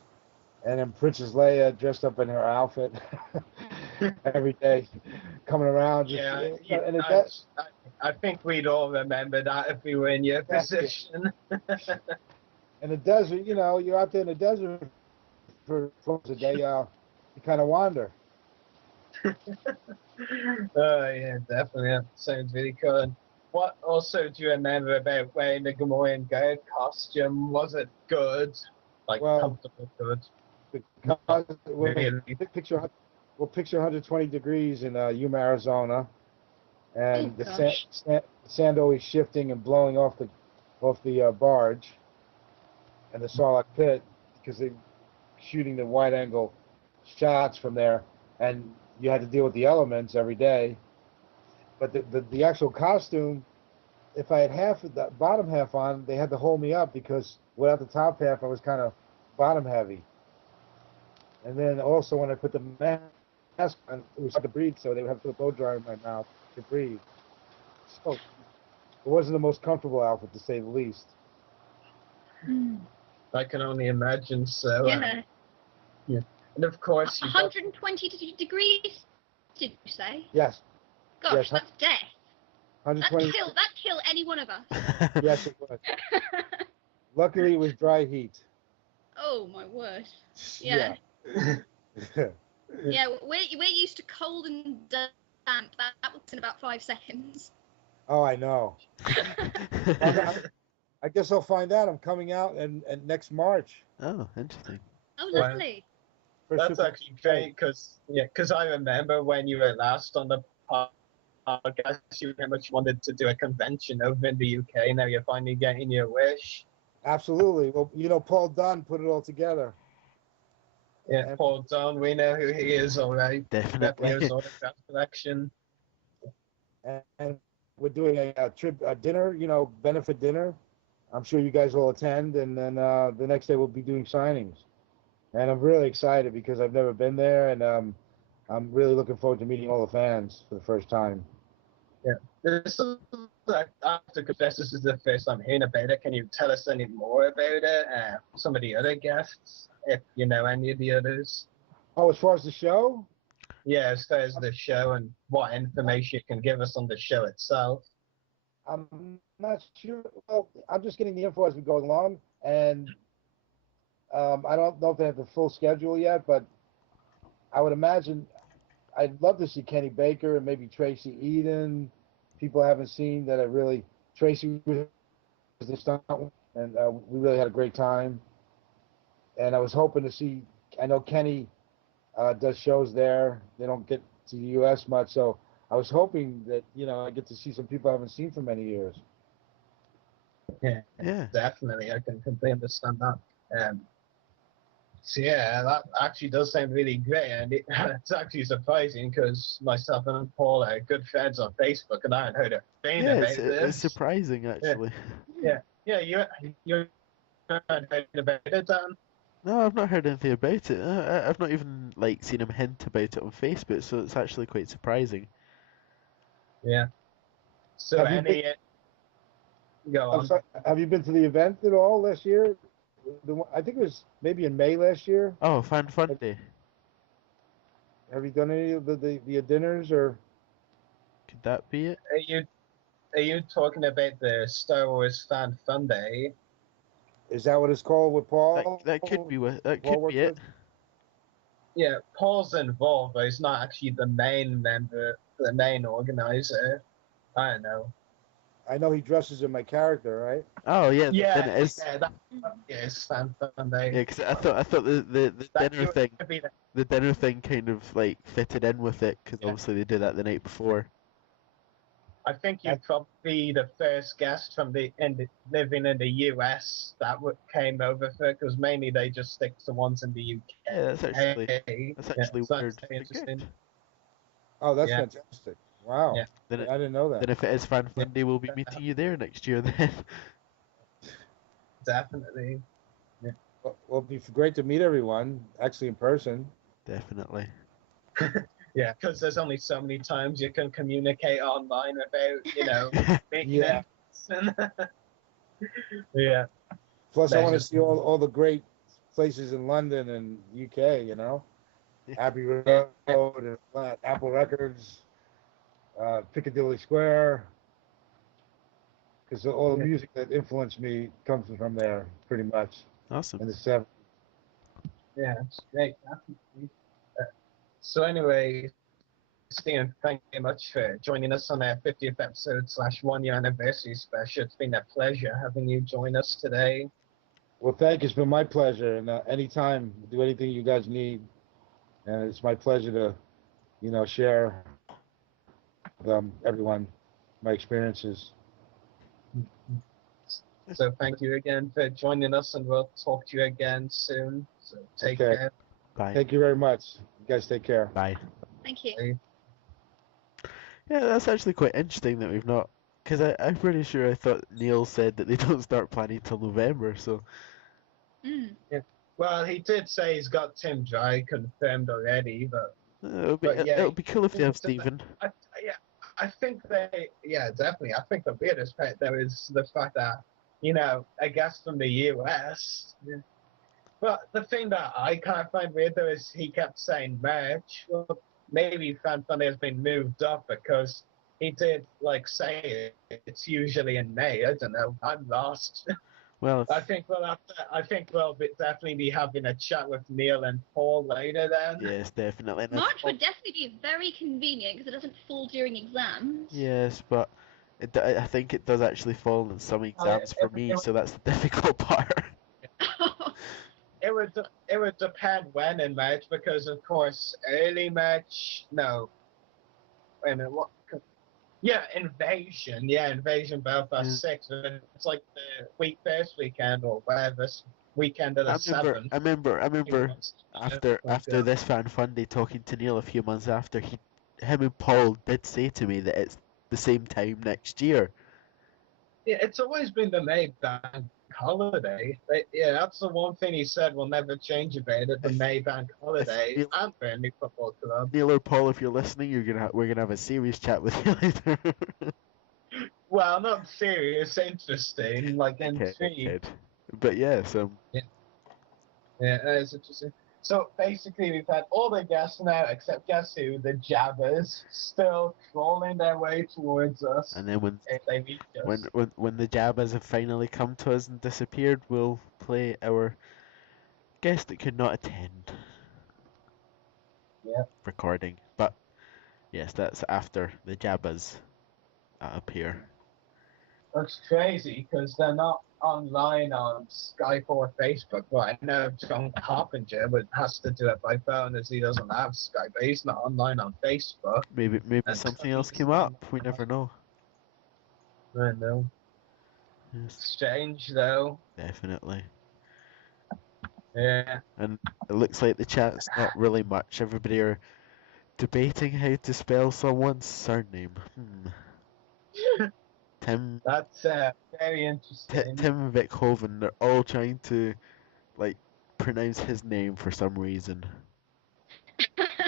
And then Princess Leia dressed up in her outfit every day, coming around. I think we'd all remember that if we were in your position. In the desert, you know, you're out there in the desert for a day, you kind of wander. Yeah, definitely. That sounds really cool. And what also do you remember about wearing the Gamorrean guard costume? Was it good? Like, comfortable good? Because we'll picture 120 degrees in Yuma, Arizona, and the sand always shifting and blowing off the barge and the Sarlacc pit because they're shooting the wide angle shots from there, and you had to deal with the elements every day. But the actual costume, if I had half of the bottom half on, they had to hold me up because without the top half, I was kind of bottom heavy. And then also when I put the mask on, it was hard to breathe, so they would have to put a blow dryer in my mouth to breathe. So it wasn't the most comfortable outfit, to say the least. I can only imagine. So yeah. And of course, 120 degrees. Did you say? Yes. Gosh, yes. That's death. 120. That'd kill any one of us. Yes, it was. Luckily, it was dry heat. Oh my word. Yeah. Yeah, we're used to cold and damp. That was in about 5 seconds. Oh, I know. I guess I'll find out. I'm coming out and next March. Oh, interesting. Oh, lovely. That's actually great because I remember when you were last on the podcast, you very much wanted to do a convention over in the UK. Now you're finally getting your wish. Absolutely. Well, you know, Paul Dunn put it all together. Yeah, Paul Dunn, we know who he is already. Definitely. His autograph collection. And we're doing a dinner, you know, benefit dinner. I'm sure you guys will attend, and then the next day we'll be doing signings. And I'm really excited because I've never been there, and I'm really looking forward to meeting all the fans for the first time. Yeah. I have to confess, this is the first time hearing about it. Can you tell us any more about it? Some of the other guests, if you know any of the others. Oh, as far as the show? Yeah, as far as the show and what information you can give us on the show itself. I'm not sure. Well, I'm just getting the info as we go along, and I don't know if they have the full schedule yet, but I would imagine I'd love to see Kenny Baker and maybe Tracy Eden, people I haven't seen that I really. Tracy was the stunt, and we really had a great time. And I was hoping to see. I know Kenny does shows there. They don't get to the U.S. much, so I was hoping that I get to see some people I haven't seen for many years. Yeah, definitely. I can completely understand that. So yeah, that actually does sound really great, and it's actually surprising because myself and Paul are good friends on Facebook, and I hadn't heard a thing about this. It's surprising actually. Yeah, you haven't heard about it, Dan? No, I've not heard anything about it. I've not even seen him hint about it on Facebook, so it's actually quite surprising. Yeah. So go on. Sorry, have you been to the event at all last year? I think it was maybe in May last year. Oh, Fan Day. Have you done any of the dinners or? Could that be it? Are you talking about the Star Wars Fan Fun Day? Is that what it's called with Paul? That could be it. Yeah, Paul's involved, but he's not actually the main member, the main organizer. I don't know. I know he dresses in my character, right? Oh yeah, Yeah, then it is. yeah, that is Fan Sunday. Yeah, 'cause I thought the That dinner you thing, would be the- the dinner thing kind of like fitted in with it because obviously they did that the night before. I think you'd probably be the first guest from living in the US that came over for it, because mainly they just stick to ones in the UK. Yeah, that's actually so weird. that's interesting. Oh, that's Yeah. fantastic! Wow, Yeah. Then I didn't know that. Then if it is Fan Fun Day, we'll be meeting you there next year then. Definitely. Yeah. Well, it'll be great to meet everyone, actually in person. Definitely. Yeah, because there's only so many times you can communicate online without, making Yeah. any sense. Yeah. Plus, I That's want to just- see all the great places in London and UK. Abbey Road, and Apple Records, Piccadilly Square. Because all the music that influenced me comes from there, pretty much. Awesome. In the 70s. Yeah, it's great. Definitely. So anyway, Stephen, thank you very much for joining us on our 50th episode / 1 year anniversary special. It's been a pleasure having you join us today. Well, thank you. It's been my pleasure. And anytime, do anything you guys need. And it's my pleasure to, share with everyone my experiences. So thank you again for joining us, and we'll talk to you again soon. So take care. Bye. Thank you very much. You guys take care. Bye. Thank you. Yeah, that's actually quite interesting that we've not, because I'm pretty sure I thought Neil said that they don't start planning till November. So. Yeah. Well, he did say he's got Tim Dry confirmed already, but It'll be cool if they have Stephen. I think definitely. I think the weirdest part though is the fact that, a guest from the US. Yeah. But the thing that I kind of find weird though is he kept saying March. Well, maybe Fan Fun Day has been moved up because he did say it's usually in May. I don't know. I'm lost. Well, I think we'll definitely be having a chat with Neil and Paul later then. Yes, definitely. And March would definitely be very convenient because it doesn't fall during exams. Yes, but I think it does actually fall in some exams for me, so that's the difficult part. It would depend when in March, because of course early March. No, wait a minute. What? Yeah, Invasion. Yeah, Invasion Belfast 6. It's like the first weekend or whatever weekend of the 7th. I remember after this Fan Fun Day, talking to Neil a few months after, him and Paul did say to me that it's the same time next year. Yeah, it's always been the May Bank holiday. That's the one thing he said will never change about it. The May Bank holiday and Burnley Football Club. Neil or Paul, if you're listening, we're gonna have a serious chat with you later. Well, not serious, interesting, like intrigued. Okay. But yeah, so. Yeah, it's interesting. So basically, we've had all the guests now, except guess who? The Jabbers, still crawling their way towards us. And then if they meet us. when the Jabbas have finally come to us and disappeared, we'll play our guest that could not attend. Yeah. Recording, but yes, that's after the Jabbas appear. That's crazy because they're not online on Skype or Facebook. Well, I know John Carpenter has to do it by phone as he doesn't have Skype, but he's not online on Facebook. Maybe something else came up. We never know. I know. Yes. Strange though. Definitely. Yeah. And it looks like the chat's not really much. Everybody are debating how to spell someone's surname. Tim. That's very interesting. Tim Vickhoven. They're all trying to pronounce his name for some reason.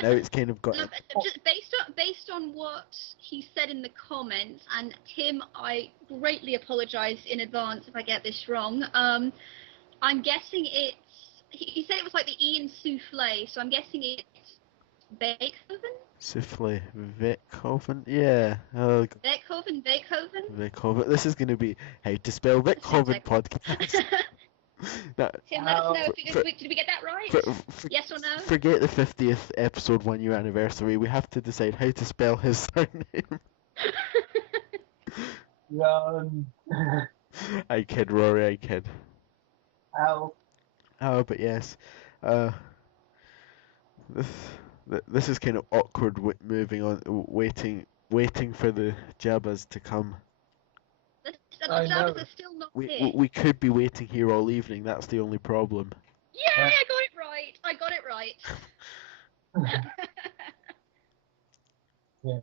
Now it's kind of got. Just based on what he said in the comments, and Tim, I greatly apologise in advance if I get this wrong. I'm guessing it's. He said it was like the Ian souffle, so I'm guessing it's Beethoven. Souffle, Vickhoven, yeah. Oh, Beethoven. This is going to be how to spell Vickhoven podcast. Tim, let us know did we get that right? Yes or no? Forget the 50th episode 1 year anniversary. We have to decide how to spell his surname. Run. I kid, Rory, I kid. Ow. Oh, but yes. This this is kind of awkward moving on, waiting for the Jabbas to come. The Jabbas are still not here. We could be waiting here all evening, that's the only problem. Yay, I got it right! I got it right. Yeah.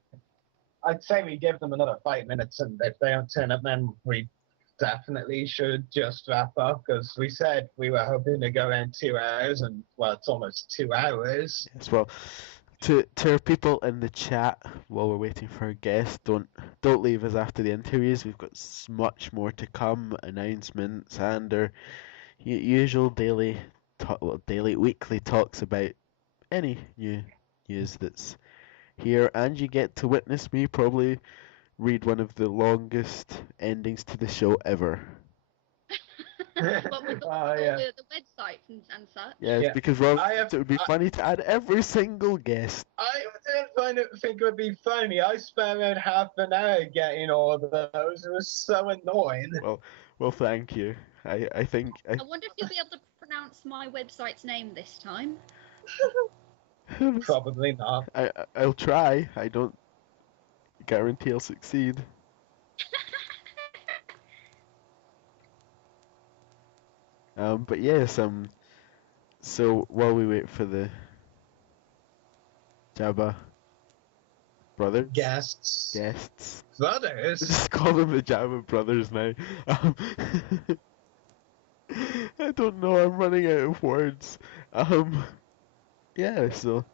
I'd say we give them another 5 minutes, and if they don't turn up, then we definitely should just wrap up, because we said we were hoping to go in 2 hours, and, well, it's almost 2 hours. Yes, well, to our people in the chat, while we're waiting for our guest, don't leave us after the interviews. We've got much more to come, announcements, and our usual weekly talks about any new news that's here, and you get to witness me probably read one of the longest endings to the show ever. But with all the websites and such. Yes, because Rob, it would be funny to add every single guest. I didn't think it would be funny. I spent around half an hour getting all of those. It was so annoying. Well, thank you. I think. I wonder if you'll be able to pronounce my website's name this time. Probably not. I'll try. I don't guarantee I'll succeed. But yes, so while we wait for the Jabba brothers, guests, brothers. Just call them the Jabba brothers now. I don't know. I'm running out of words. Yeah. So.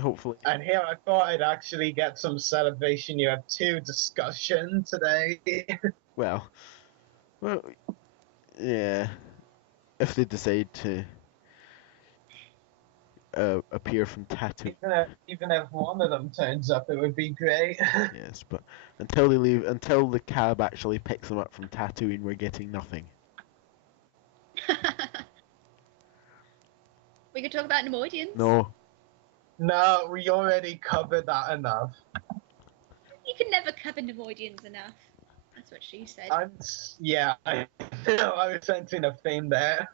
Hopefully. And here I thought I'd actually get some celebration. You have 2 discussion today. Well, yeah. If they decide to appear from Tatooine. Even if one of them turns up, it would be great. Yes, but until they leave, until the cab actually picks them up from Tatooine, we're getting nothing. We could talk about Nemoidians. No, we already covered that enough. You can never cover Nemoidians enough. That's what she said. I was sensing a theme there.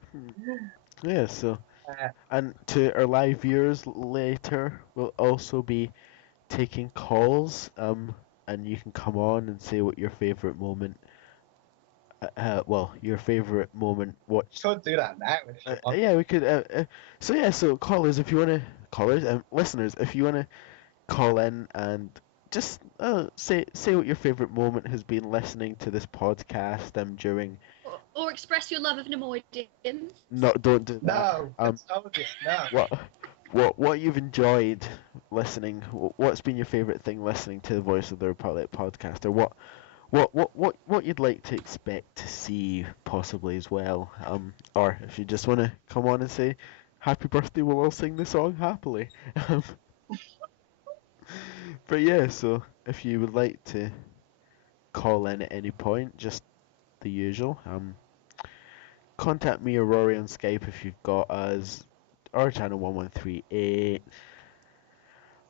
Yeah, so. And to our live viewers later, we'll also be taking calls, and you can come on and say what your favourite moment, your favourite moment watch. Could do that now if you want. Yeah, we could. So callers, if you want to, listeners, if you want to call in and just say what your favourite moment has been listening to this podcast during. Or express your love of Nemoidians. No, don't do that. No. What you've enjoyed listening? What's been your favourite thing listening to the Voice of the Republic podcast, or what you'd like to expect to see possibly as well? Or if you just want to come on and say happy birthday, we'll all sing the song happily. But yeah, so if you would like to call in at any point, just the usual. Contact me or Rory on Skype if you've got us, or channel 1138,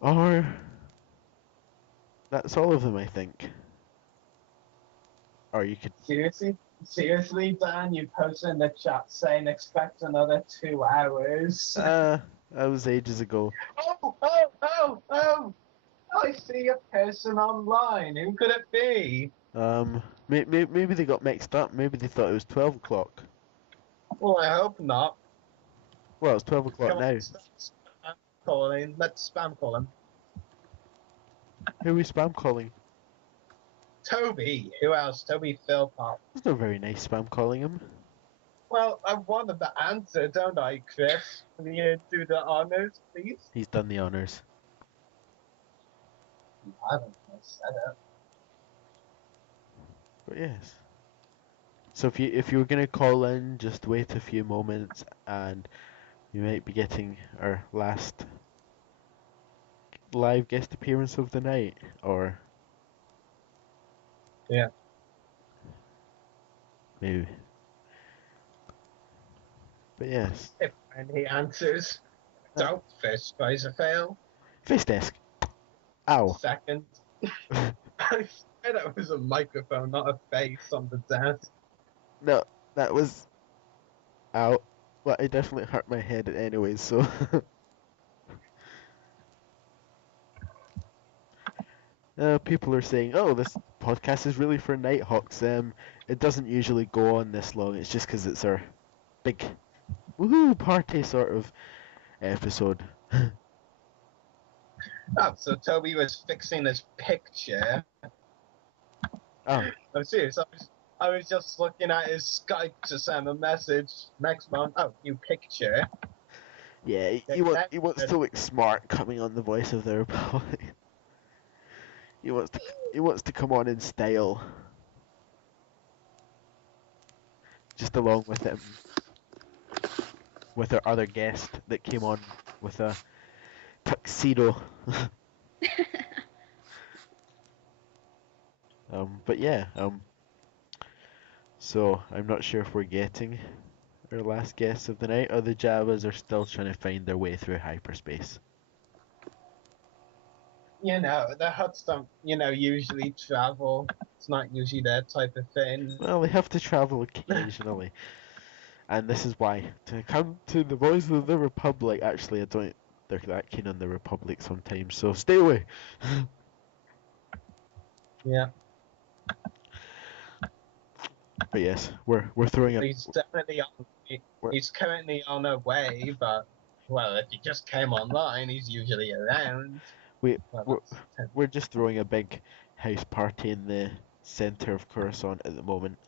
or that's all of them, I think. Or you could Seriously, Dan, you posted in the chat saying expect another 2 hours. That was ages ago. Oh! I see a person online. Who could it be? Maybe they got mixed up. Maybe they thought it was 12 o'clock. Well, I hope not. Well, it's 12 o'clock Come now. on, spam calling. Let's spam call him. Who are we spam calling? Toby. Who else? Toby Phillpot. It's not very nice spam calling him. Well, I wanted the answer, don't I, Chris? Can you do the honors, please? He's done the honors. I don't know, said it. But yes. So if you were gonna call in, just wait a few moments, and you might be getting our last live guest appearance of the night, or yeah, maybe. But yes. If any answers, don't first prize a fail. Face desk. Ow. Second. I swear that was a microphone, not a face on the desk. No, that was out. But I definitely hurt my head anyway, so. People are saying, "Oh, this podcast is really for Nighthawks." It doesn't usually go on this long. It's just because it's our big woohoo party sort of episode. Oh, so Toby was fixing his picture. Oh. I'm serious. I was just looking at his Skype to send a message next month. Oh, new picture. Yeah, he wants to look smart coming on the Voice of the Republic. He wants to come on in style. Just along with our other guest that came on with a tuxedo. But yeah, so I'm not sure if we're getting our last guest of the night, or the Jawas are still trying to find their way through hyperspace. You know, the Huts don't, usually travel. It's not usually their type of thing. Well, they have to travel occasionally. And this is why. To come to the Voice of the Republic, actually, I don't think they're that keen on the Republic sometimes, so stay away. Yeah. But yes, we're throwing He's definitely he's currently on a way, but, well, if he just came online, he's usually around. We're just throwing a big house party in the center of Coruscant at the moment.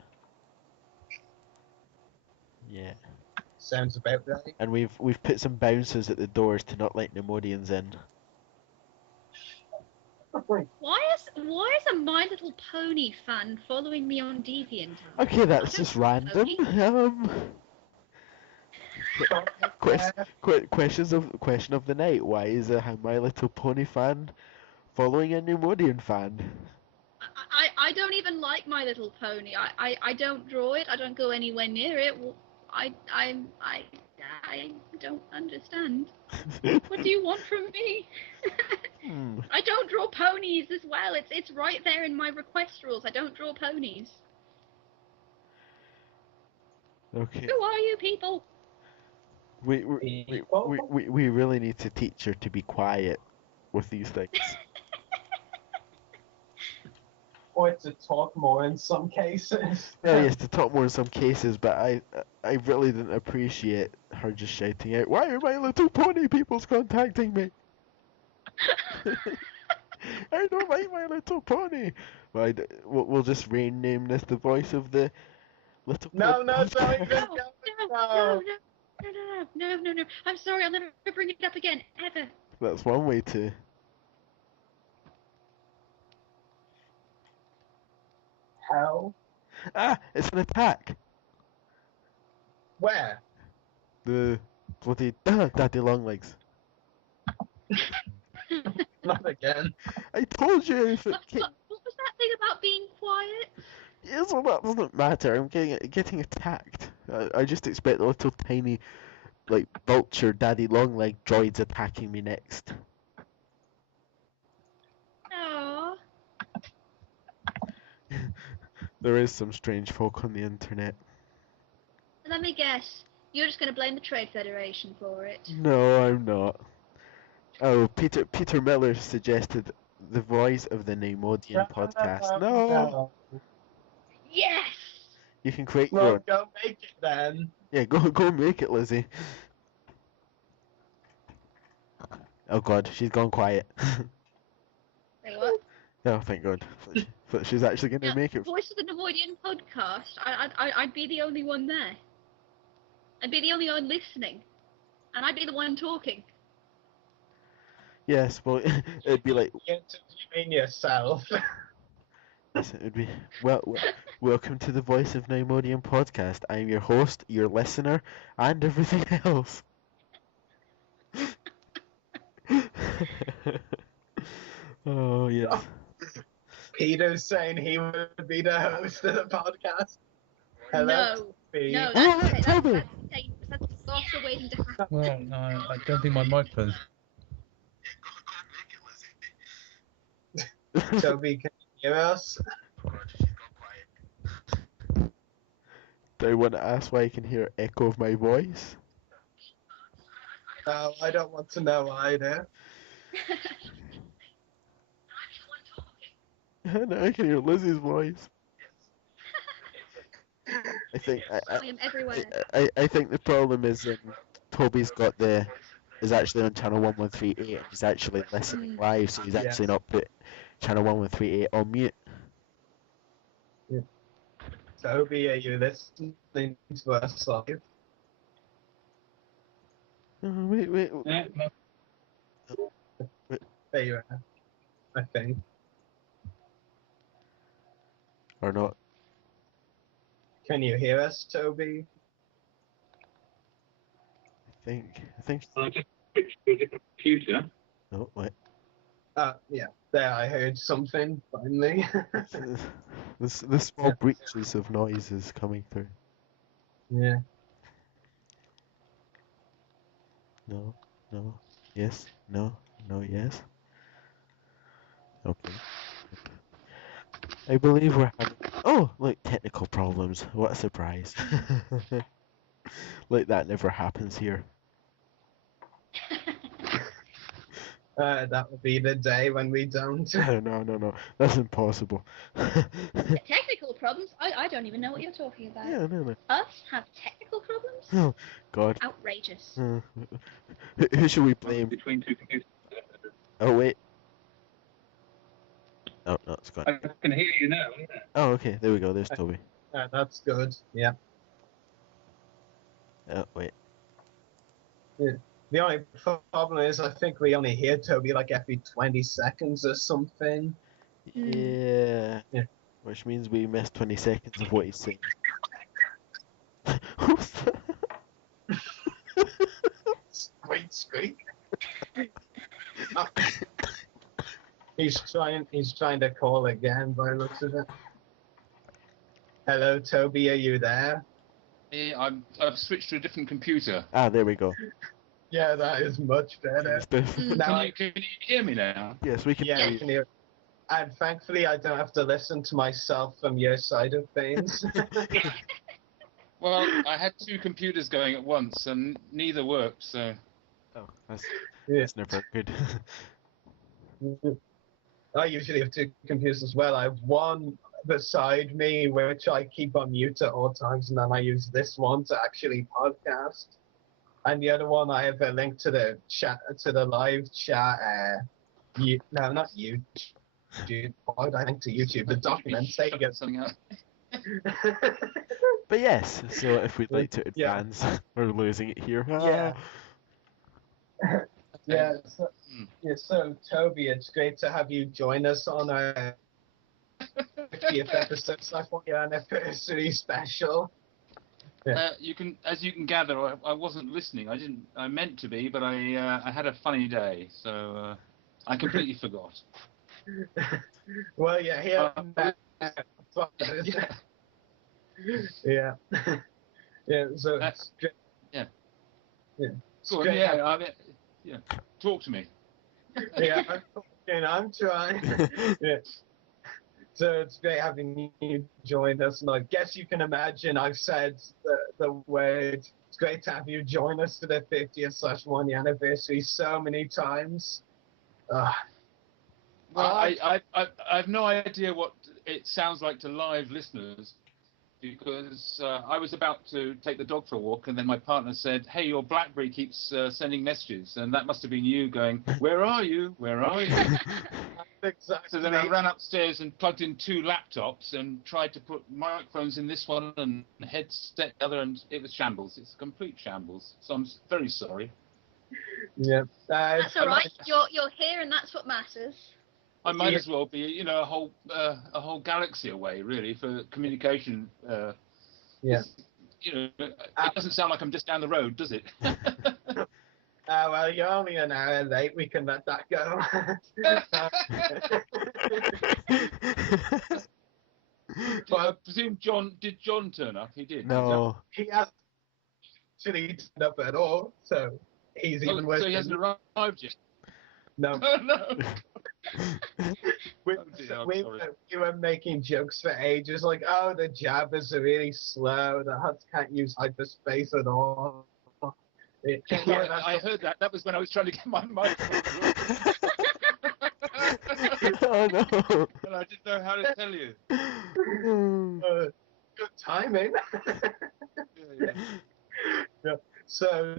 Yeah. Sounds about right. And we've put some bouncers at the doors to not let Nemodians in. Why is a My Little Pony fan following me on DeviantArt? Okay, that's just random. Question of the night. Why is a My Little Pony fan following a Nemodian fan? I don't even like My Little Pony. I don't draw it. I don't go anywhere near it. I don't understand. What do you want from me? I don't draw ponies as well. It's right there in my request rules. I don't draw ponies. Okay. Who are you people? We really need to teach her to be quiet with these things. Or to talk more in some cases. Yeah, yes, to talk more in some cases, but I really didn't appreciate her just shouting out, "Why are My Little Pony people's contacting me?" I don't like My Little Pony. Well, we'll just rename this the Voice of the Little No, Pony. don't even go. No. I'm sorry, I'll never bring it up again, ever. That's one way to. How? Ah, it's an attack. Where? The bloody Daddy Longlegs. Not again. I told you if it What was that thing about being quiet? Yes, well, that doesn't matter. I'm getting attacked. I just expect the little tiny, like, vulture daddy long-leg droids attacking me next. Aww. There is some strange folk on the internet. Let me guess. You're just going to blame the Trade Federation for it. No, I'm not. Oh, Peter Miller suggested the Voice of the Nemodian podcast. No! Yes! You can create your Well, own. go make it then. Yeah, go make it, Lizzie. Oh god, she's gone quiet. Say what? Oh, thank god. Thought she was actually going to make it. Voice of the Nevoidian podcast. I'd be the only one there. I'd be the only one listening. And I'd be the one talking. Yes, well, it'd be like... Interviewing yourself. Yes, it would be... welcome to the Voice of Nemodian podcast. I'm your host, your listener, and everything else. Oh, yes. Peter's saying he would be the host of the podcast. Hello, No, Toby. Toby. That's also waiting to happen. Well, I don't think my microphone's. Toby, can you hear us? Do I want to ask why I can hear echo of my voice? No, I don't want to know either. No, I can hear Lizzie's voice. I think I am everywhere. I think the problem is Toby's is actually on channel 1138 and he's actually listening live, so he's actually not put channel 1138 on mute. Yeah. Toby, are you listening to us live? Wait. There you are, I think. Or not. Can you hear us, Toby? I think. I just switched to the computer. Oh, wait. Yeah, there, I heard something, finally. The small breaches of noise is coming through. Yeah. No, yes, no, yes. Okay. I believe we're having... Oh, look, technical problems. What a surprise. Like that never happens here. That would be the day when we don't. No. That's impossible. Technical problems? I don't even know what you're talking about. Yeah, no. Us have technical problems? Oh, God. Outrageous. Who should we blame? Between two computers. Oh, wait. Oh, no, it's gone. I can hear you now. Yeah. Oh, okay. There we go. There's Toby. That's good. Yeah. Oh, wait. Yeah. The only problem is I think we only hear Toby like every 20 seconds or something. Yeah. Which means we missed 20 seconds of what he's saying. What's that? Squeak. Oh. He's trying to call again by the looks of it. Hello, Toby, are you there? Yeah, I've switched to a different computer. Ah, there we go. Yeah, that is much better. Can you hear me now? Yes, we can Yeah, hear I you. can hear. And thankfully, I don't have to listen to myself from your side of things. Well, I had two computers going at once, and neither worked, so... Oh, that's never good. I usually have two computers as well. I have one beside me, which I keep on mute at all times, and then I use this one to actually podcast. And the other one, I have a link to the chat, to the live chat. No, not YouTube. Why would I link to YouTube? The documents. There you go. Something else. But yes, so if we'd like to advance, we're losing it here. Yeah. So Toby, it's great to have you join us on our 50th episode / anniversary special. As you can gather, I wasn't listening. I meant to be, but I had a funny day, so I completely forgot. Well, yeah, here. Yeah. Yeah. So it's great. Yeah. Yeah. Go on, yeah. Talk to me. Yeah, I'm trying. Yeah. So it's great having you join us, and I guess you can imagine I've said the word. It's great to have you join us for the 50th / 1 year anniversary so many times. Well, I have no idea what it sounds like to live listeners, because I was about to take the dog for a walk, and then my partner said, "Hey, your BlackBerry keeps sending messages," and that must have been you going, "Where are you? Where are you?" Exactly. So then I ran upstairs and plugged in two laptops and tried to put microphones in this one and headset the other, and it was shambles. It's a complete shambles. So I'm very sorry. Yeah. That's all right. You're here, and that's what matters. I might as well be, a whole galaxy away, really, for communication. Yeah. It doesn't sound like I'm just down the road, does it? Well, you're only an hour late. We can let that go. I presume did John turn up? He did. No. He hasn't actually turned up at all, so he's even worse. So he hasn't arrived yet? No. No. we, Oh dear, I'm we, sorry. we were making jokes for ages, like, oh, the jabbers are really slow. The Huts can't use hyperspace at all. Yeah, I heard that. That was when I was trying to get my microphone working. Oh no! And I didn't know how to tell you. Good timing. Yeah. So,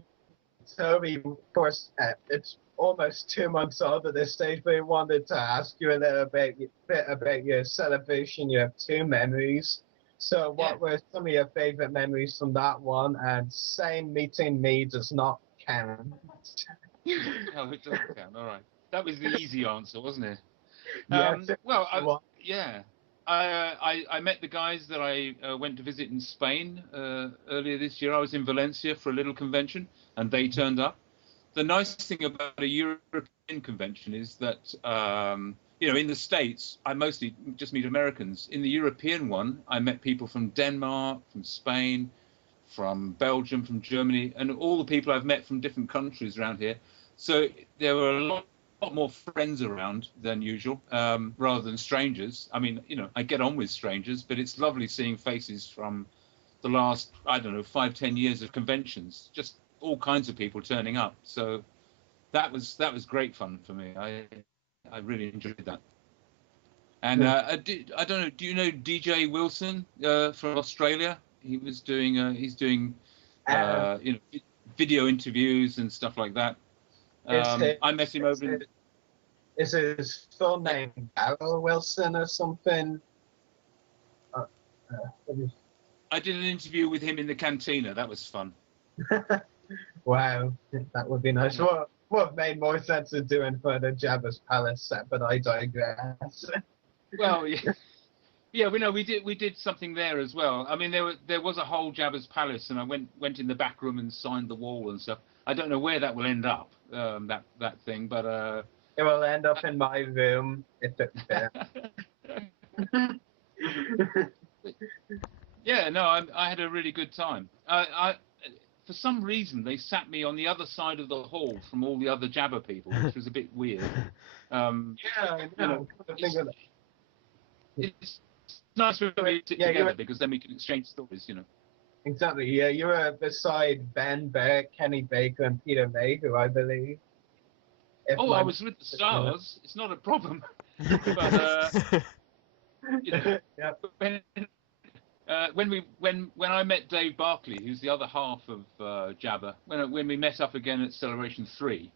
Toby, of course, it's almost 2 months old at this stage, but I wanted to ask you a little bit about your celebration. You have 2 memories. So, what were some of your favorite memories from that one? And saying meeting me does not count. No, it doesn't count. All right. That was the easy answer, wasn't it? Yes. Yeah. I met the guys that I went to visit in Spain earlier this year. I was in Valencia for a little convention, and they turned up. The nice thing about a European convention is that, in the States, I mostly just meet Americans. In the European one, I met people from Denmark, from Spain, from Belgium, from Germany, and all the people I've met from different countries around here. So there were a lot more friends around than usual, rather than strangers. I mean, I get on with strangers, but it's lovely seeing faces from the last, 5-10 years of conventions. Just all kinds of people turning up. So that was great fun for me. I really enjoyed that. And I don't know. Do you know DJ Wilson from Australia? He's doing video interviews and stuff like that. I met him over in. Is his full name Darryl Wilson or something? I did an interview with him in the cantina. That was fun. Wow, that would be nice. What made more sense of doing for the Jabba's Palace set, but I digress. Well, yeah, we did something there as well. I mean, there was a whole Jabba's Palace, and I went in the back room and signed the wall and stuff. I don't know where that will end up, that thing, but it will end up in my room if it's there. Yeah, no, I had a really good time. For some reason, they sat me on the other side of the hall from all the other Jabba people, which was a bit weird. It's nice for me to sit together because then we can exchange stories, Exactly. Yeah, you were beside Ben Bear, Kenny Baker, and Peter Mayhew, I believe. I was with the stars. It's not a problem. But when I met Dave Barclay, who's the other half of Jabba, when we met up again at Celebration 3,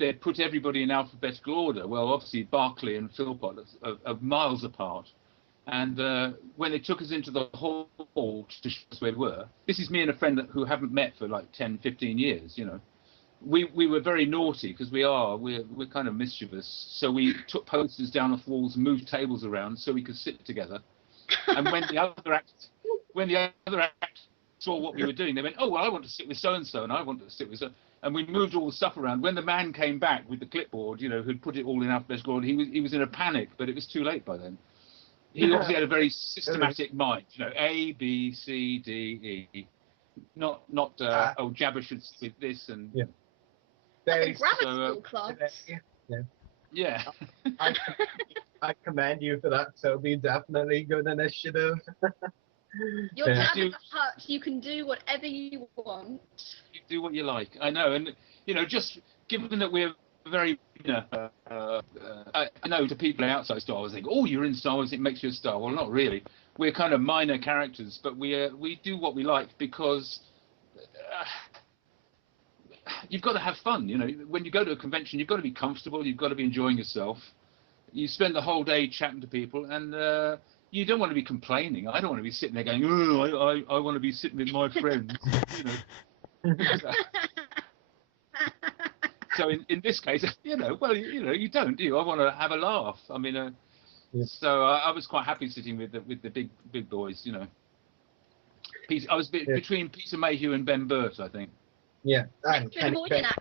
they'd put everybody in alphabetical order. Well, obviously Barclay and Phillpot are miles apart. And when they took us into the hall to show us where we were, this is me and a friend who haven't met for like 10, 15 years, We were very naughty because we're kind of mischievous. So we took posters down off walls and moved tables around so we could sit together. And when the other act saw what we were doing, they went, "Oh, well, I want to sit with so and so, and I want to sit with so." And we moved all the stuff around. When the man came back with the clipboard, who'd put it all in alphabetical order, he was in a panic, but it was too late by then. He obviously had a very systematic mind. A, B, C, D, E. Not Jabba should sit with this and. Yeah. Like grammar school class. Yeah. I commend you for that, Toby. Definitely good initiative. You're Jabba the Hutt. You can do whatever you want. You do what you like. I know, and just given that we're very, I know to people outside Star Wars think, "Oh, you're in Star Wars, it makes you a star." Well, not really. We're kind of minor characters, but we do what we like because. You've got to have fun, When you go to a convention, you've got to be comfortable. You've got to be enjoying yourself. You spend the whole day chatting to people, and you don't want to be complaining. I don't want to be sitting there going, "Oh, I want to be sitting with my friends," So in this case, you don't, do you? I want to have a laugh. I mean, so I was quite happy sitting with the big boys, I was between Peter Mayhew and Ben Burt, I think. Yeah, and Kenny Baker.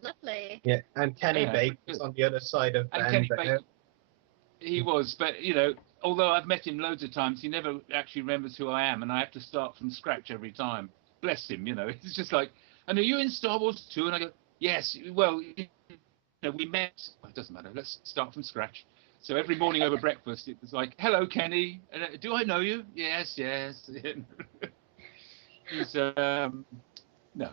Lovely. Yeah, and Kenny Baker's on the other side of Ben Burt. He was, but although I've met him loads of times, he never actually remembers who I am, and I have to start from scratch every time. Bless him, It's just like, "And are you in Star Wars too?" And I go, "Yes." "Well, we met. It doesn't matter. Let's start from scratch. So every morning over breakfast, it was like, "Hello, Kenny. Do I know you? Yes, yes." He's no,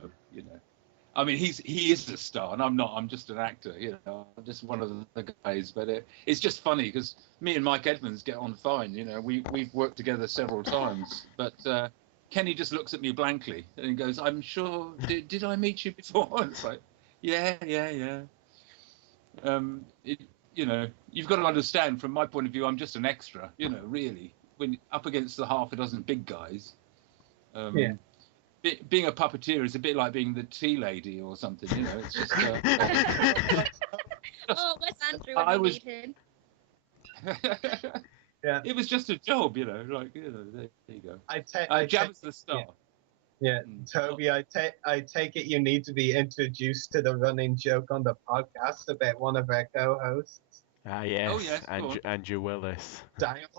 I mean, he is a star, and I'm not. I'm just an actor, I'm just one of the guys. But it's just funny because me and Mike Edmonds get on fine. We've worked together several times, but Kenny just looks at me blankly and he goes, "I'm sure. Did I meet you before?" And it's like, yeah. You've got to understand, from my point of view, I'm just an extra. Really, when up against the half a dozen big guys. Being a puppeteer is a bit like being the tea lady or something, It's just. Oh, where's Andrew when you need him? Yeah. It was just a job, there you go. Jabba's the star. Yeah, Toby, I take it you need to be introduced to the running joke on the podcast about one of our co-hosts. Yes. Oh, yes, Andrew Willis. Daniel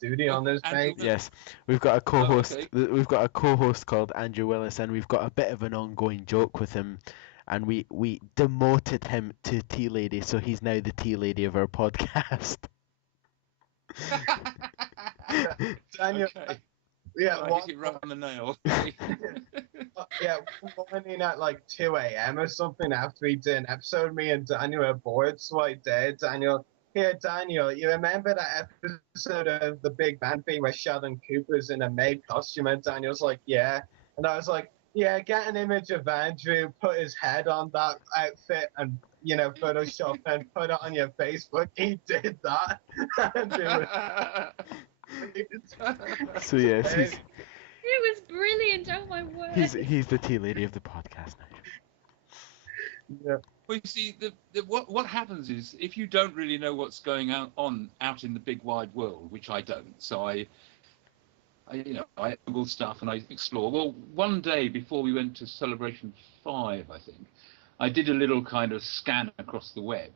duty on this page. Yes, we've got a co-host. okay. We've got a co-host called Andrew Willis, and we've got a bit of an ongoing joke with him. And we demoted him to tea lady, so he's now the tea lady of our podcast. Daniel. Okay. Yeah, I hit it right on the nail. Morning at like 2 a.m. or something after we did an episode, me and Daniel were bored, so I did. Daniel, you remember that episode of The Big Bang Theory where Sheldon Cooper's in a maid costume? And Daniel's like, yeah. And I was like, yeah, get an image of Andrew, put his head on that outfit and, Photoshop and put it on your Facebook. He did that. So yes, It was brilliant. Oh my word. he's the tea lady of the podcast now. Yeah. Well, you see, what happens is if you don't really know what's going on out in the big wide world, which I don't, so I Google stuff and I explore. Well, one day before we went to Celebration 5, I think, I did a little kind of scan across the web,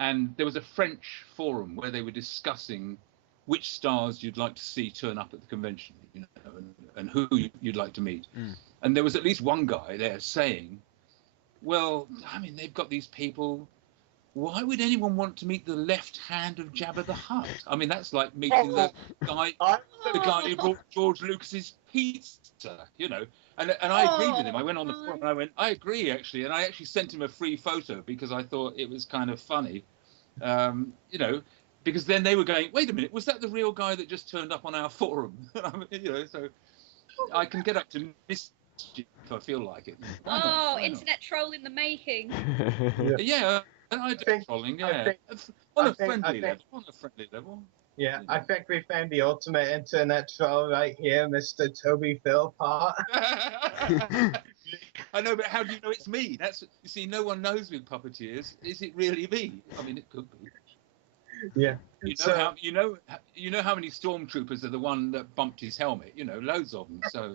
and there was a French forum where they were discussing which stars you'd like to see turn up at the convention, and who you'd like to meet. And there was at least one guy there saying, well, I mean, they've got these people. Why would anyone want to meet the left hand of Jabba the Hutt? I mean, that's like meeting the guy who brought George Lucas's pizza, And I agreed with him. I went on the forum and I went, I agree, actually. And I actually sent him a free photo because I thought it was kind of funny, because then they were going, wait a minute, was that the real guy that just turned up on our forum? So I can get up to mischief if I feel like it. Why internet troll in the making. Yeah, and I do trolling, on a friendly level. Yeah, I think we found the ultimate internet troll right here, Mr. Toby Phillpot. I know, but how do you know it's me? You see, no one knows with puppeteers. Is it really me? I mean, it could be. Yeah. You know how many stormtroopers are the one that bumped his helmet? Loads of them. So.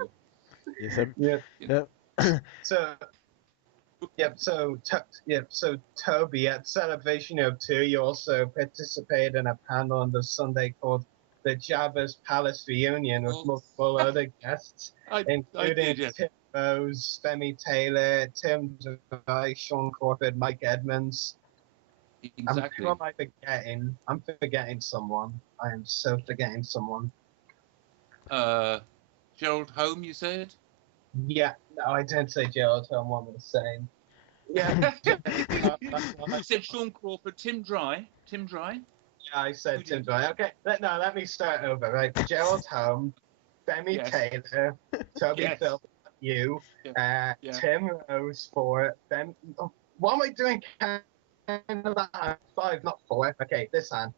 So Toby, at Celebration of 2, you also participated in a panel on the Sunday called the Jabba's Palace Reunion with multiple other guests, including Tim Rose, Femi Taylor, Tim Dry, Sean Crawford, Mike Edmonds. Exactly. Who am I forgetting? I'm forgetting someone. I am so forgetting someone. Gerald Home, you said? Yeah, no, I didn't say Gerald Home. What was saying? Yeah. You said Sean Crawford, Tim Dry. Yeah, I said Tim Dry. Okay, let me start over. Right, Gerald Home, Femi Taylor, Toby Phil, you, Tim Rose for them. What am I doing? Five, not 4. Okay, this hand.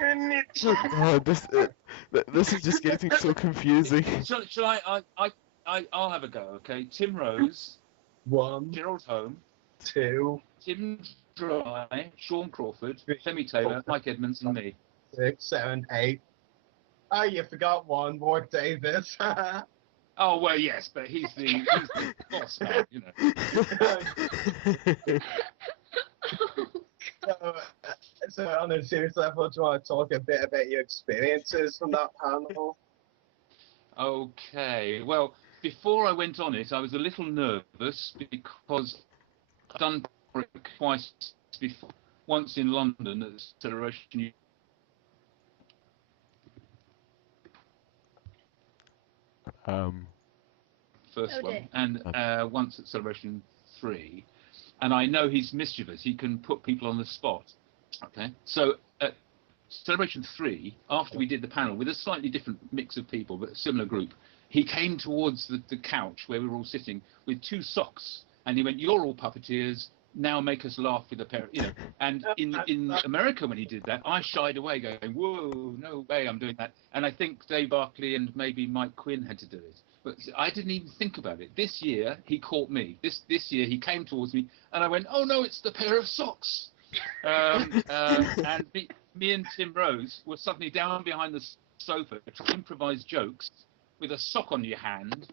Oh, this is just getting so confusing. Shall I'll have a go, okay? Tim Rose. 1. Gerald Home. 2. Tim Dry, Sean Crawford, Femi Taylor, Mike Edmonds, and me. 6, 7, 8. Oh, you forgot one. Ward Davis. Oh, well, yes, but he's the boss man, So on a serious level, do you want to talk a bit about your experiences from that panel? Okay, well, before I went on it, I was a little nervous because I've done it twice before. Once in London at Acceleration. First one, and once at Celebration 3, and I know he's mischievous. He can put people on the spot. Okay, so at Celebration 3, after we did the panel with a slightly different mix of people, but a similar group, he came towards the couch where we were all sitting with 2 socks, and he went, "You're all puppeteers. Now make us laugh with a pair of," And in America, when he did that, I shied away, going, "Whoa, no way, I'm doing that." And I think Dave Barclay and maybe Mike Quinn had to do it, but I didn't even think about it. This year, he caught me. This year, he came towards me, and I went, "Oh no, it's the pair of socks." And me and Tim Rose were suddenly down behind the sofa trying to improvise jokes with a sock on your hand.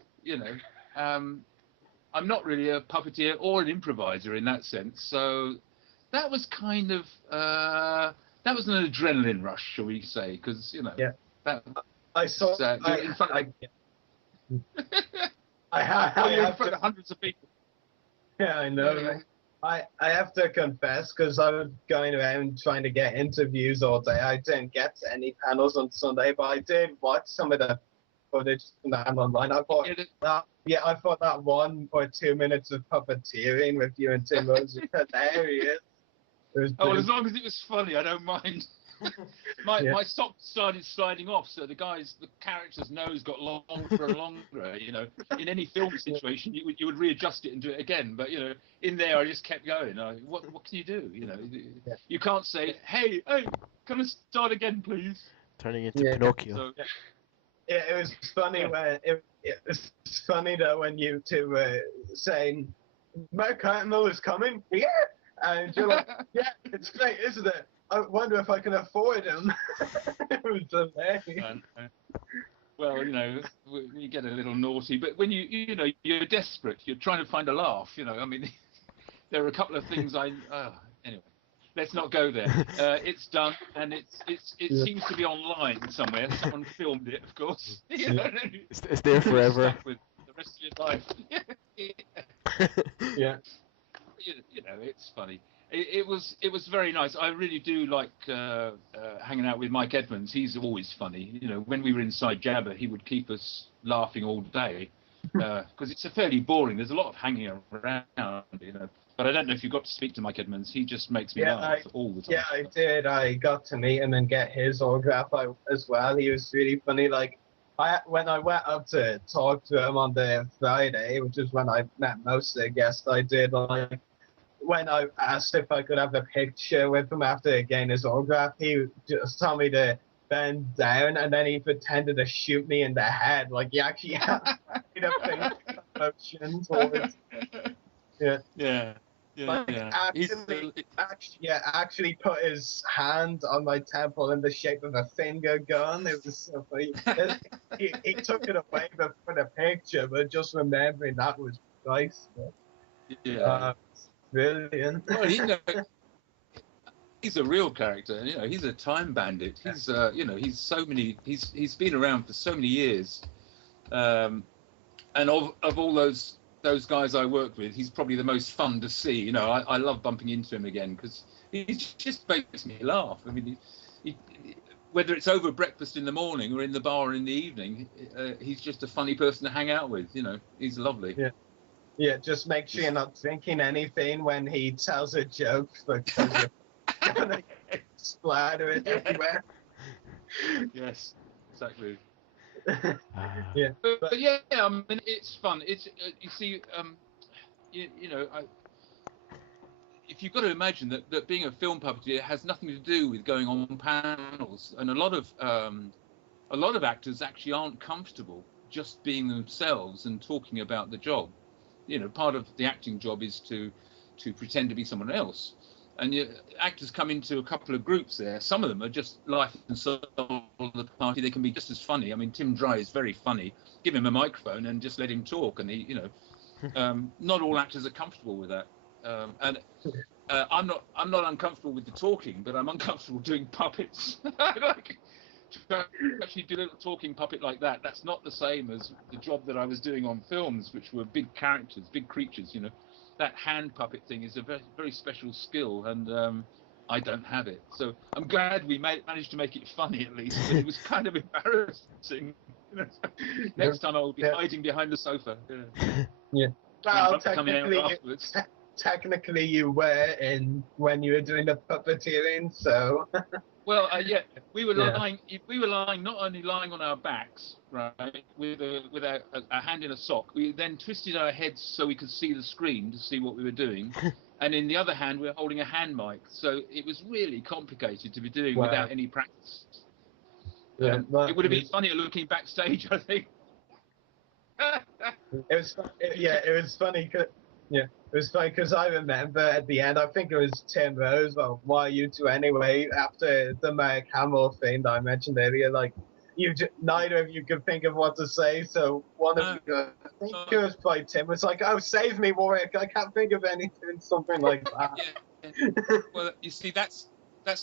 I'm not really a puppeteer or an improviser in that sense, so that was kind of that was an adrenaline rush, shall we say? Because that I saw in front of I in front of hundreds of people. Yeah, I know. Yeah. I have to confess, because I was going around trying to get interviews all day. I didn't get to any panels on Sunday, but I did watch some of the footage from that online. I thought I thought that 1 or 2 minutes of puppeteering with you and Tim Rose was hilarious. Well, as long as it was funny, I don't mind. My sock started sliding off, so the character's nose got longer and longer. In any film situation, you would readjust it and do it again. But in there, I just kept going. What can you do? You can't say, hey, can I start again, please? Turning into Pinocchio. Yeah, it was funny when it was funny though when you two were saying, "Mark Hartnell is coming here," and you're like, "Yeah, it's great, isn't it? I wonder if I can afford him." It was hilarious. Well, you get a little naughty, but when you're desperate, you're trying to find a laugh. I mean, there are a couple of things anyway. Let's not go there. It's done, and it seems to be online somewhere. Someone filmed it, of course. It's there forever. Stuck with the rest of your life. Yeah. It's funny. It was very nice. I really do like hanging out with Mike Edmonds. He's always funny. When we were inside Jabba, he would keep us laughing all day because it's fairly boring. There's a lot of hanging around, But I don't know if you got to speak to Mike Edmonds. He just makes me laugh all the time. Yeah, I did. I got to meet him and get his autograph as well. He was really funny. Like, when I went up to talk to him on the Friday, which is when I met most of the guests, I did, like, when I asked if I could have a picture with him after getting his autograph, he just told me to bend down, and then he pretended to shoot me in the head. Like, he actually had a face motion towards. Yeah. Actually put his hand on my temple in the shape of a finger gun. It was so funny. he took it away for the picture, but just remembering that was nice. Brilliant. Well, he's a real character. He's a time bandit. He's he's been around for so many years, and of all those guys I work with, he's probably the most fun to see. I love bumping into him again because he just makes me laugh. I mean, whether it's over breakfast in the morning or in the bar in the evening, he's just a funny person to hang out with. He's lovely. Yeah, just make sure you're not drinking anything when he tells a joke because you're gonna splatter it everywhere. Yes, exactly. Yeah, but yeah, I mean, it's fun. It's you see, if you've got to imagine that being a film puppeteer has nothing to do with going on panels, and a lot of actors actually aren't comfortable just being themselves and talking about the job. Part of the acting job is to pretend to be someone else. And actors come into a couple of groups there. Some of them are just life and soul of the party. They can be just as funny. I mean, Tim Dry is very funny. Give him a microphone and just let him talk. And not all actors are comfortable with that. I'm not uncomfortable with the talking, but I'm uncomfortable doing puppets. To actually do a little talking puppet like that, that's not the same as the job that I was doing on films, which were big characters, big creatures, that hand puppet thing is a very, very special skill, and I don't have it. So I'm glad we managed to make it funny at least, but it was kind of embarrassing. Next time I'll be hiding behind the sofa. Yeah. Well, Coming out afterwards. Technically, you were in when you were doing the puppeteering, so. Well, yeah, we were lying. We were lying, not only lying on our backs, right, with a hand in a sock. We then twisted our heads so we could see the screen to see what we were doing, and in the other hand, we were holding a hand mic. So it was really complicated to be doing without any practice. Yeah, it would have been funnier looking backstage, I think. It was funny. It was funny because I remember at the end, I think it was Tim Rose. Well, why you two anyway? After the Mark Hamill thing that I mentioned earlier, like neither of you could think of what to say. So one of you, I think it was probably Tim, was like, "Oh, save me, Warwick! I can't think of anything." Something like that. Well, you see, that's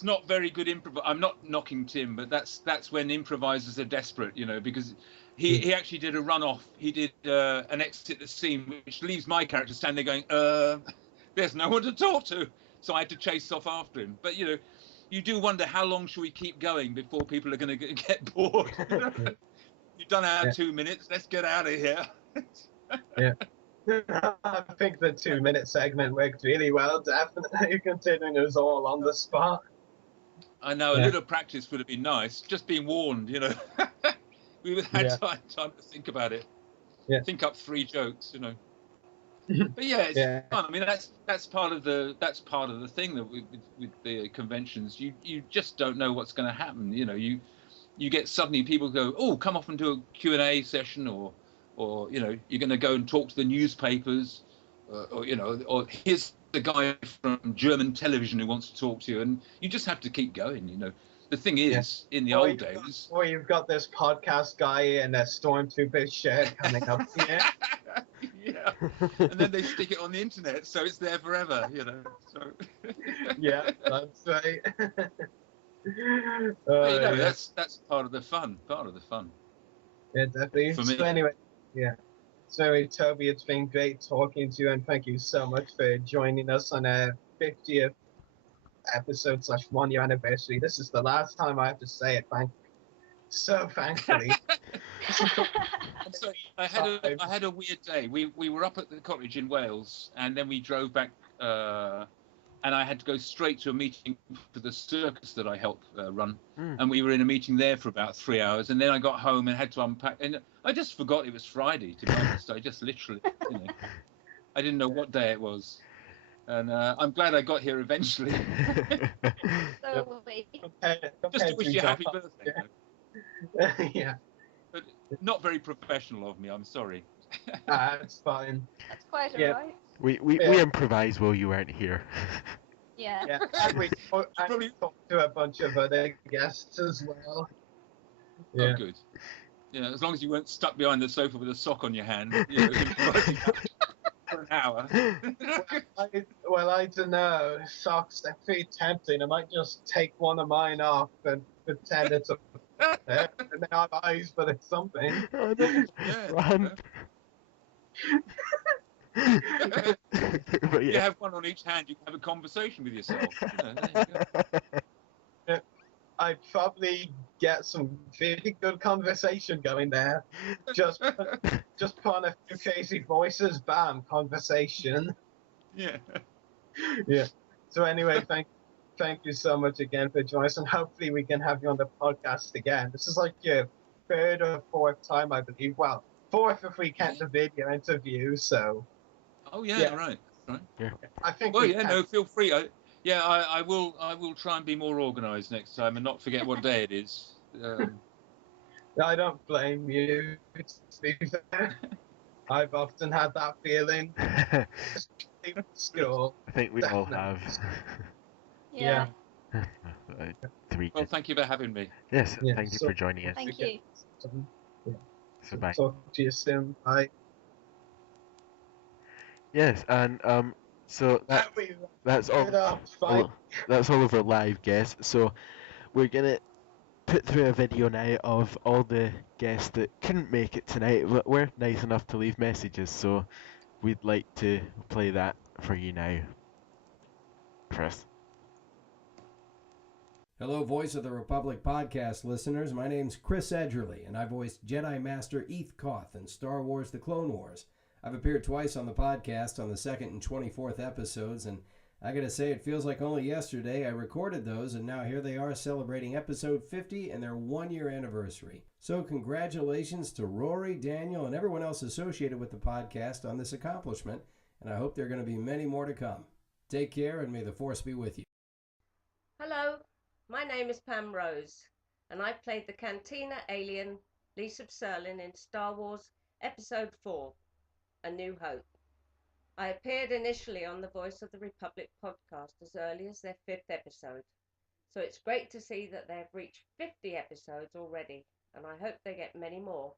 not very good improv. I'm not knocking Tim, but that's when improvisers are desperate, because he actually did a runoff. He did an exit the scene, which leaves my character standing there going, there's no one to talk to. So I had to chase off after him. But, you do wonder how long should we keep going before people are going to get bored. You've done our 2 minutes. Let's get out of here. Yeah. I think the 2-minute segment worked really well, definitely, considering it was all on the spot. I know, a little practice would have been nice. Just being warned, we would have had time to think about it. Think up 3 jokes, But yeah, it's fun. I mean, that's part of the thing that with the conventions. You just don't know what's going to happen. You get suddenly people go, oh, come off and do a Q&A session, or you're going to go and talk to the newspapers, or here's the guy from German television who wants to talk to you, and you just have to keep going. The thing is, in the old days, or you've got this podcast guy in a Stormtrooper shirt coming up here. And then they stick it on the internet, so it's there forever. So. Yeah, that's right. That's part of the fun. Yeah, definitely. For me. So anyway, So Toby, it's been great talking to you, and thank you so much for joining us on our 50th episode / 1 year anniversary. This is the last time I have to say it, thankfully. I'm sorry, I had a weird day. We were up at the cottage in Wales, and then we drove back, and I had to go straight to a meeting for the circus that I helped run. And we were in a meeting there for about 3 hours, and then I got home and had to unpack, and I just forgot it was Friday, to be honest. I just literally, I didn't know what day it was. And I'm glad I got here eventually. So we. Just to wish you a happy birthday. Yeah. But not very professional of me, I'm sorry. It's fine. That's quite alright. We improvised while you weren't here. Yeah. And we probably talked to a bunch of other guests as well. Oh, good. As long as you weren't stuck behind the sofa with a sock on your hand, for an hour. I don't know. Socks, they're pretty tempting. I might just take one of mine off and pretend it's a and then I have eyes, but it's something. Run. You have one on each hand, you can have a conversation with yourself. There you go. I'd probably get some really good conversation going there. Just put on a few crazy voices, bam, conversation. Yeah. So anyway, thank you so much again for joining us, and hopefully we can have you on the podcast again. This is like your 3rd or 4th time, I believe. Well, 4th if we count the video interview. So. Oh yeah. Right. Yeah. I think. Well, no, feel free. I will try and be more organised next time and not forget what day it is. I don't blame you. To be fair, I've often had that feeling. School. I think we all have. Yeah. Well, thank you for having me. Yes, thank you for joining us. Thank you. So bye. Talk to you soon. Bye. Yes, and so that's all. That's all of our live guests. So we're gonna put through a video now of all the guests that couldn't make it tonight, but were nice enough to leave messages. So we'd like to play that for you now, Chris. Hello, Voice of the Republic podcast listeners. My name's Chris Edgerly, and I voiced Jedi Master Eth Koth in Star Wars The Clone Wars. I've appeared twice on the podcast on the 2nd and 24th episodes, and I gotta say, it feels like only yesterday I recorded those, and now here they are celebrating episode 50 and their 1-year anniversary. So congratulations to Rory, Daniel, and everyone else associated with the podcast on this accomplishment, and I hope there are going to be many more to come. Take care, and may the Force be with you. Hello, my name is Pam Rose, and I played the Cantina alien Lisa Serlin in Star Wars Episode 4, A New Hope. I appeared initially on the Voice of the Republic podcast as early as their 5th episode, so it's great to see that they've reached 50 episodes already, and I hope they get many more,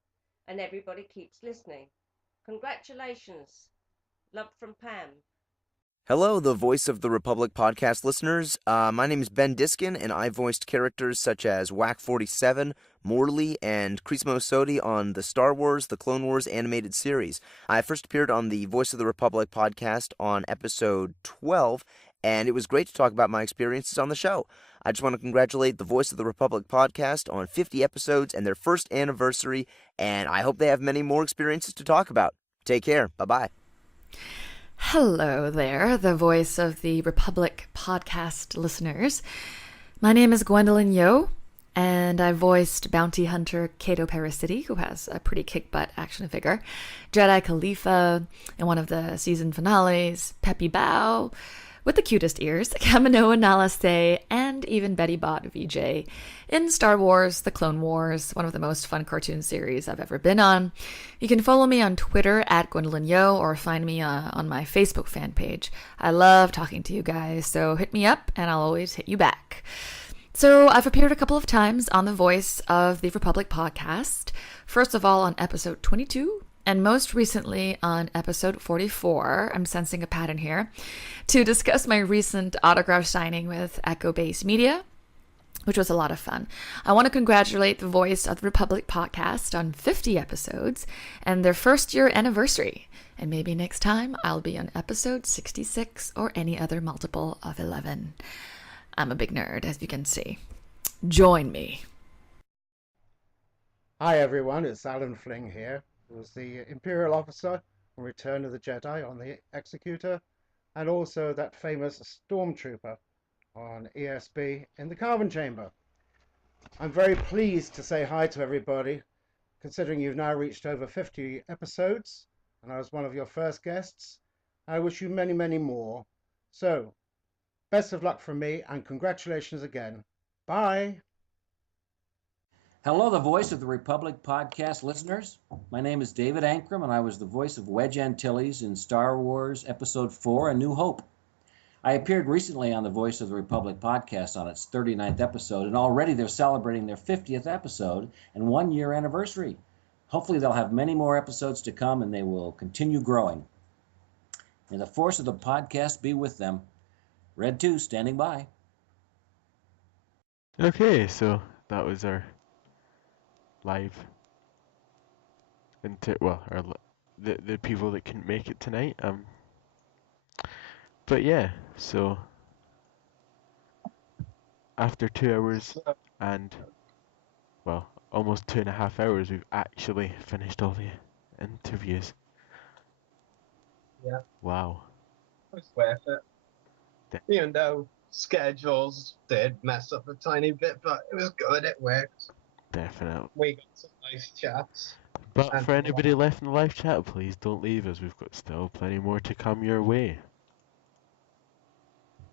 and everybody keeps listening. Congratulations. Love from Pam. Hello, the Voice of the Republic podcast listeners. My name is Ben Diskin, and I voiced characters such as WAC-47, Morley, and Crismo Sodi on the Star Wars The Clone Wars animated series. I first appeared on the Voice of the Republic podcast on episode 12, and it was great to talk about my experiences on the show. I just want to congratulate the Voice of the Republic podcast on 50 episodes and their first anniversary, and I hope they have many more experiences to talk about. Take care. Bye-bye. Hello there, the Voice of the Republic podcast listeners. My name is Gwendolyn Yo, and I voiced bounty hunter Cato Parasiti, who has a pretty kick-butt action figure, Jedi Khalifa in one of the season finales, Peppy Bao with the cutest ears, Kamino Nalaste, and even Betty Bott VJ in Star Wars The Clone Wars, one of the most fun cartoon series I've ever been on. You can follow me on Twitter at Gwendolyn Yo, or find me on my Facebook fan page. I love talking to you guys, so hit me up and I'll always hit you back. So I've appeared a couple of times on the Voice of the Republic podcast. First of all on episode 22, and most recently on episode 44, I'm sensing a pattern here, to discuss my recent autograph signing with Echo Base Media, which was a lot of fun. I want to congratulate the Voice of the Republic podcast on 50 episodes and their first year anniversary. And maybe next time I'll be on episode 66 or any other multiple of 11. I'm a big nerd, as you can see. Join me. Hi everyone, it's Alan Fling here. Who was the Imperial officer in Return of the Jedi on the Executor, and also that famous Stormtrooper on ESB in the Carbon Chamber. I'm very pleased to say hi to everybody, considering you've now reached over 50 episodes, and I was one of your first guests. I wish you many, many more. So, best of luck from me, and congratulations again. Bye! Hello, the Voice of the Republic podcast listeners. My name is David Ankrum, and I was the voice of Wedge Antilles in Star Wars Episode 4, A New Hope. I appeared recently on the Voice of the Republic podcast on its 39th episode, and already they're celebrating their 50th episode and 1-year anniversary. Hopefully they'll have many more episodes to come, and they will continue growing. May the force of the podcast be with them. Red 2, standing by. Okay, so that was our live the people that couldn't make it tonight. But yeah, so after 2 hours and almost 2.5 hours, we've actually finished all the interviews. Yeah. Wow. It was worth it. Even though schedules did mess up a tiny bit, but it was good, it worked. Definitely. We got some nice chats. But And for anybody left in the live chat, please don't leave us. We've got still plenty more to come your way.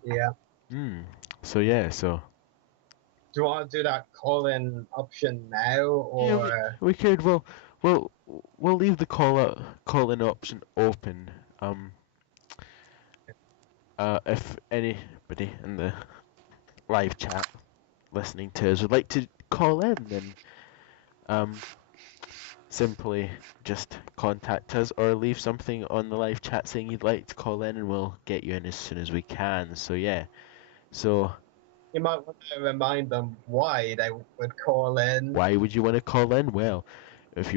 Yeah. So yeah, so Do you want to do that call-in option now, or yeah, we could. We'll leave the call-in option open. If anybody in the live chat listening to us would like to call in, then simply just contact us or leave something on the live chat saying you'd like to call in, and we'll get you in as soon as we can. So yeah, so you might want to remind them why they would call in. why would you want to call in? Well, if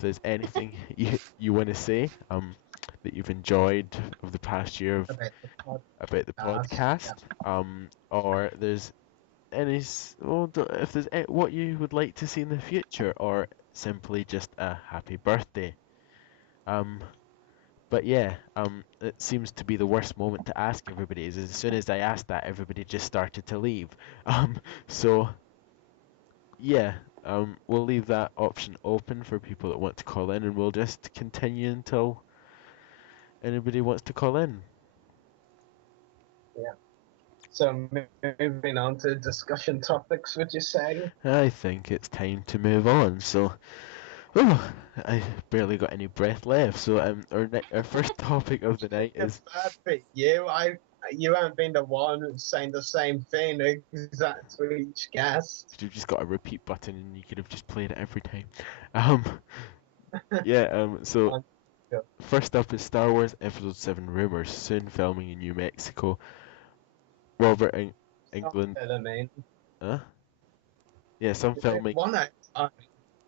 there's anything you want to say, that you've enjoyed of the past year about the podcast, or there's if there's what you would like to see in the future, or simply just a happy birthday. But yeah, it seems to be the worst moment to ask everybody. Is as soon as I asked that, everybody just started to leave. So yeah, we'll leave that option open for people that want to call in, and we'll just continue until anybody wants to call in. Yeah. So moving on to discussion topics, would you say? I think it's time to move on. So, oh, I barely got any breath left. So, our first topic of the night is. Bad for you. You haven't been the one who's saying the same thing exact to each guest. You've just got a repeat button, and you could have just played it every time. Yeah. So, first up is Star Wars Episode 7 rumors soon filming in New Mexico. Robert England. Huh? Yeah, some filming.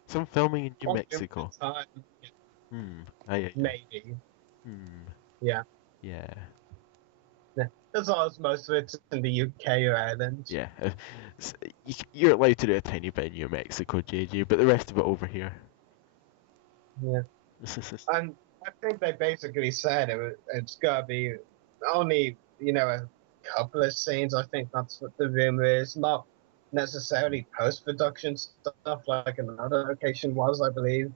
Some filming in New Mexico. Maybe. Yeah. Yeah. As long as most of it's in the UK or Ireland. Yeah. You're allowed to do a tiny bit in New Mexico, JJ, but the rest of it over here. Yeah. And I think they basically said it's gotta be only, a couple of scenes. I think that's what the rumor is. Not necessarily post-production stuff like another location was, I believe.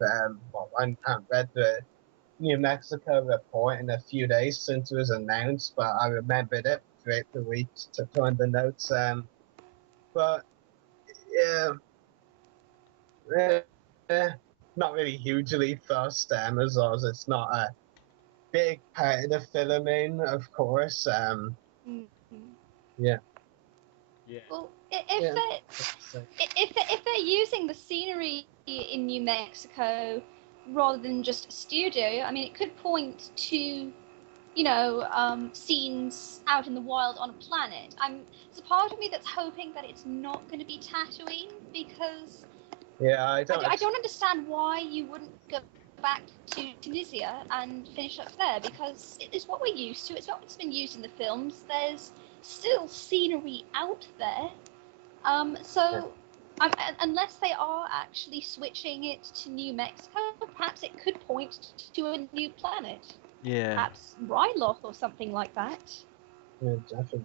Well, I haven't read the New Mexico report in a few days since it was announced, but I remembered it throughout the week to find the notes. But yeah, not really hugely fussed. As long as it's not a big part of the filming, of course. Yeah. Well, if they're using the scenery in New Mexico rather than just a studio, I mean, it could point to, scenes out in the wild on a planet. There's a part of me that's hoping that it's not going to be Tatooine, because I don't understand why you wouldn't go back to Tunisia and finish up there, because it's what we're used to. It's what's been used in the films. There's still scenery out there. Unless they are actually switching it to New Mexico, perhaps it could point to a new planet. Yeah. Perhaps Ryloth or something like that. Yeah, definitely.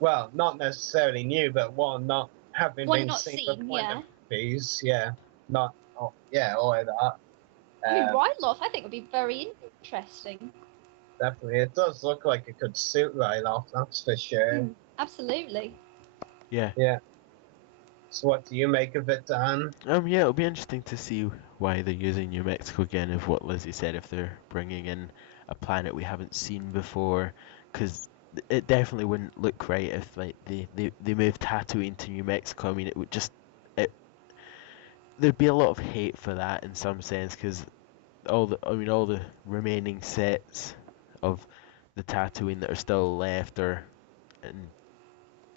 Well, not necessarily new, but one not having been seen before in the movies. Yeah. Not. All of that. I mean, Ryloth, I think, would be very interesting. Definitely, it does look like it could suit Ryloth. That's for sure. Absolutely. Yeah. Yeah. So what do you make of it, Dan? Yeah, it'll be interesting to see why they're using New Mexico again, if what Lizzie said, if they're bringing in a planet we haven't seen before, because it definitely wouldn't look right if they moved Tatooine to New Mexico. I mean, it would just there'd be a lot of hate for that in some sense, because all the remaining sets of the Tatooine that are still left are in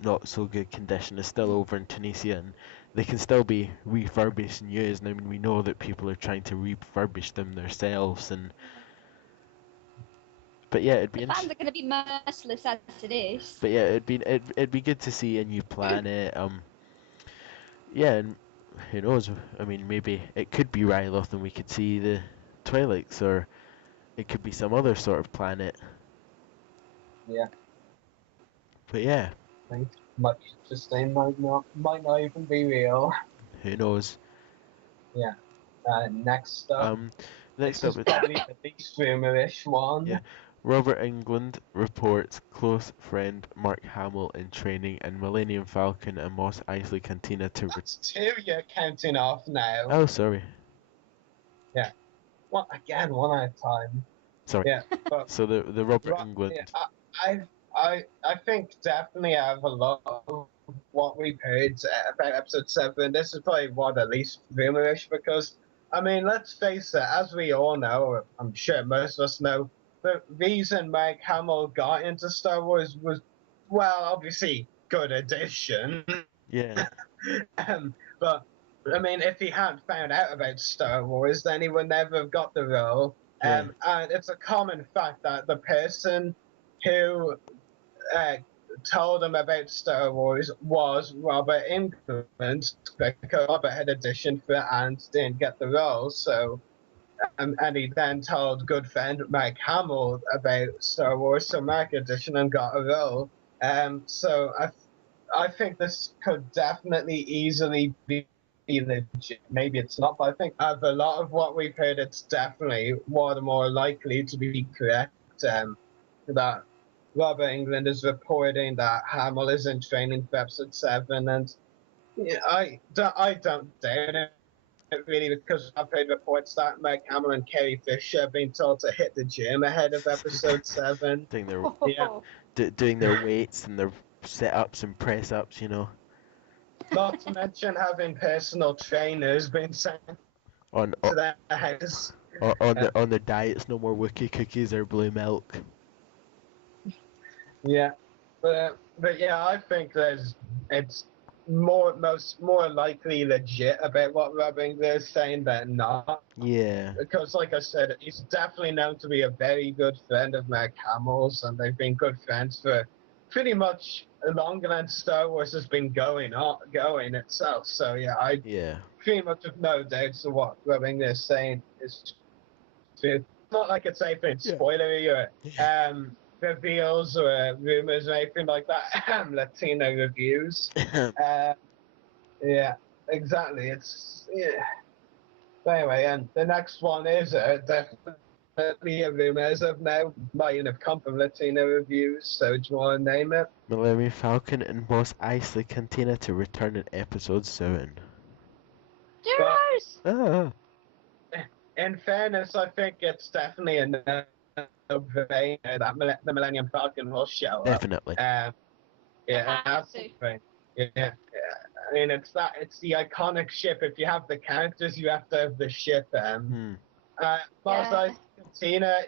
not so good condition, is still over in Tunisia, and they can still be refurbished and used. And I mean, we know that people are trying to refurbish them themselves, but yeah, the fans are going to be merciless as it is. But yeah, it'd be good to see a new planet. Yeah, and who knows? I mean, maybe it could be Ryloth, and we could see the Twi'leks, or it could be some other sort of planet. Yeah. But yeah. I think much the same might not even be real. Who knows? Yeah. Next up. Next this up is probably the least rumor-ish one. Yeah. Robert England reports close friend Mark Hamill in training and Millennium Falcon and Mos Eisley Cantina to. That's two you're counting off now. Oh, sorry. Yeah. One at a time. Sorry. Yeah. But so the Robert England. Yeah, I think definitely I have a lot of what we've heard about episode 7. This is probably one of the least rumorish, because I mean, let's face it, as we all know, or I'm sure most of us know, the reason Mark Hamill got into Star Wars was, well, obviously good addition. Yeah. But I mean, if he hadn't found out about Star Wars, then he would never have got the role. And it's a common fact that the person who told him about Star Wars was Robert England, because Robert had auditioned for it and didn't get the role. So, and he then told good friend Mark Hamill about Star Wars, so Mark auditioned and got a role. So I think this could definitely easily be legit. Maybe it's not, but I think of a lot of what we've heard, it's definitely more likely to be correct. That Robert England is reporting that Hamill is in training for episode 7, and I don't doubt it really, because I've heard reports that Mark Hamill and Carrie Fisher have been told to hit the gym ahead of episode 7. Doing their Yeah. doing their weights and their sit-ups and press-ups, you know. Not to mention having personal trainers being sent On to their house. on their diets, no more Wookiee cookies or blue milk. Yeah, but yeah, I think it's more likely legit about what Rob England is saying than not. Yeah. Because, like I said, he's definitely known to be a very good friend of Mark Hamill's, and they've been good friends for pretty much longer than Star Wars has been going itself. So yeah, I pretty much have no doubts of what Rob England is saying is true. It's not like it's anything spoilery or reveals or rumors or anything like that. Latino reviews. Yeah, exactly. It's But anyway, and the next one is definitely a rumor as of now. Might even have come from Latino reviews. So do you want to name it? Millennium Falcon and Mos Eisley Cantina to return in episode 7. Zeros! In fairness, I think it's definitely a no-brainer that the Millennium Falcon will show up. Definitely. Yeah, absolutely. Yeah. I mean, it's the iconic ship. If you have the characters, you have to have the ship. Mos Eisley Cantina,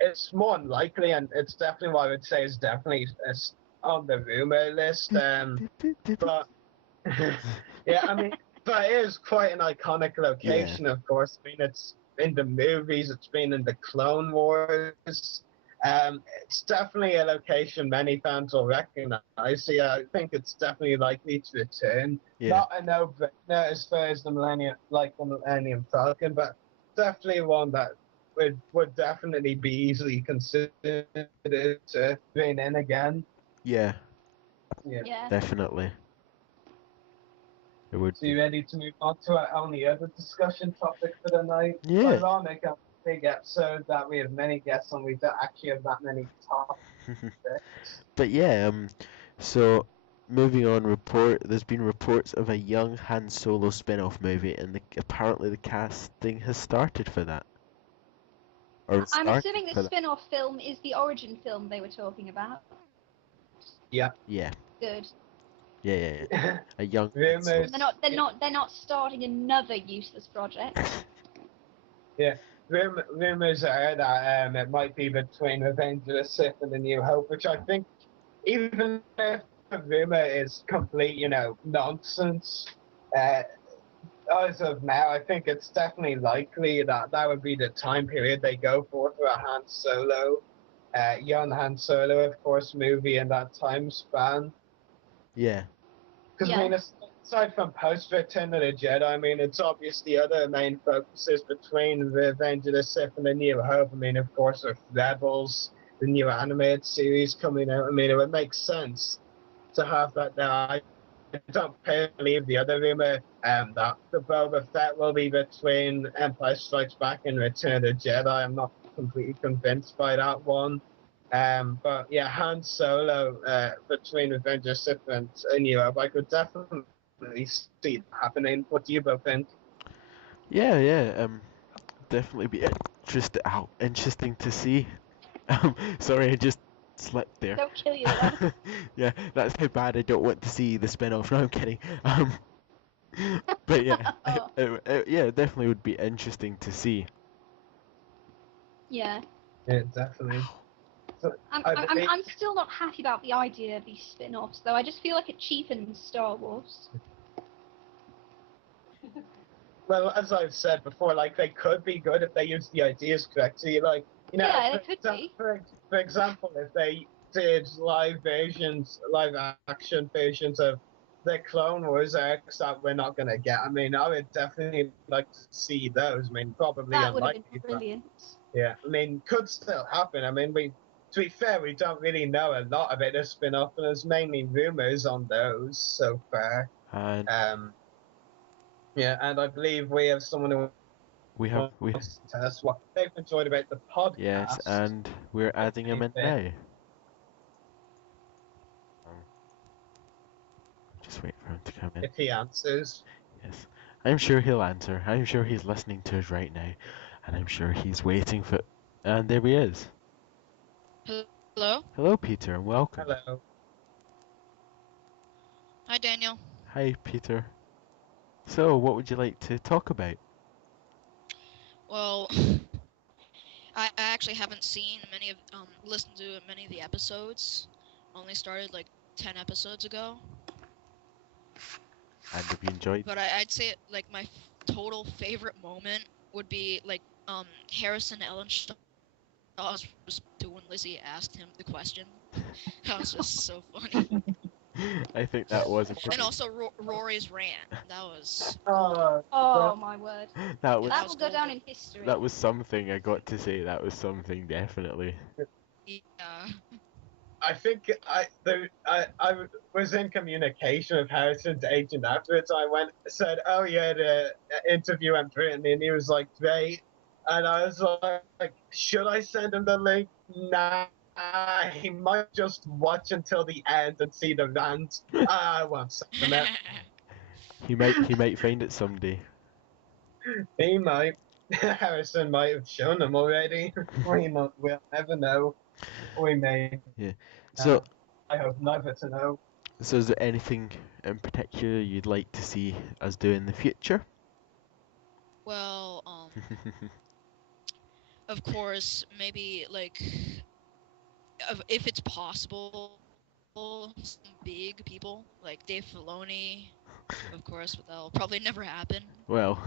it's more unlikely, and it's definitely what I would say is definitely on the rumor list. But yeah, I mean, but it is quite an iconic location, of course. I mean, it's in the movies, it's been in the Clone Wars. It's definitely a location many fans will recognize. So yeah, I think it's definitely likely to return. Not a no-brainer as far as the Millennium Falcon, but definitely one that would definitely be easily considered to bring in again. Yeah. Yeah. Definitely. It would. So you ready to move on to our only other discussion topic for the night? Yeah. It's ironic, a big episode that we have many guests on. We don't actually have that many topics. But yeah, so moving on, there's been reports of a young Han Solo spin-off movie, and apparently the casting has started for that. I'm assuming the spin-off film is the origin film they were talking about. Yeah. Yeah. Good. Yeah. A young. They're not starting another useless project. Yeah. Rumors are that it might be between Revenge of the Sith and The New Hope, which I think, even if the rumor is complete, nonsense, as of now, I think it's definitely likely that would be the time period they go for a Han Solo, young Han Solo, of course, movie in that time span. Yeah. Because, I mean, aside from post-Return of the Jedi, I mean, it's obvious the other main focuses between Revenge of the Sith and The New Hope. I mean, of course, with Rebels, the new animated series coming out. I mean, it would make sense to have that there. I don't believe the other rumor that the Boba Fett will be between Empire Strikes Back and Return of the Jedi. I'm not completely convinced by that one. But yeah, Han Solo between Revenge of the Sith and New Hope, I could definitely see it happening. What do you both think? Yeah. Definitely be interesting to see. Sorry, I just slipped there. Don't kill you. Yeah, that's how bad I don't want to see the spin-off. No, I'm kidding. But yeah, it definitely would be interesting to see. Yeah, definitely. I'm still not happy about the idea of these spin-offs, though. I just feel like it cheapens Star Wars. well, as I've said before, like they could be good if they use the ideas correctly. Like, you know, Yeah, they could be. For example, if they did live action versions of the Clone Wars arcs that we're not gonna get. I mean, I would definitely like to see those. I mean, probably That would have unlikely, been but brilliant. yeah, I mean, could still happen. I mean, to be fair, we don't really know a lot of it. There's spin-off, and there's mainly rumors on those so far. And yeah, and I believe we have someone who we wants to tell us what they've enjoyed about the podcast. yes, and we're adding him in now. Just wait for him to come in. If he answers. Yes, I'm sure he'll answer. I'm sure he's listening to us right now, and I'm sure he's waiting for. And there he is. Hello? Hello, Peter, and welcome. Hello. Hi, Daniel. Hi, Peter. So, what would you like to talk about? Well, I actually haven't seen listened to many of the episodes. Only started like 10 episodes ago. And have you enjoyed? But I'd say like my total favorite moment would be like Harrison Ellenshaw's response to when Lizzie asked him the question. That was just so funny. I think that was a pretty... And also Rory's rant. That was... Oh my word. That was... That will go down in history. That was something, I got to say. That was something, definitely. Yeah. I think I was in communication with Harrison's agent afterwards. I said, "Oh yeah, the interview went brilliant," and he was like, "Great," and I was like, "Should I send him the link?" Nah, he might just watch until the end and see the rant. I won't send him it. He might find it someday. He might. Harrison might have shown him already. We'll never know. We may. Yeah. So. I hope never to know. So, is there anything in particular you'd like to see us do in the future? Well, of course, maybe like if it's possible, some big people like Dave Filoni, of course, but that'll probably never happen. Well.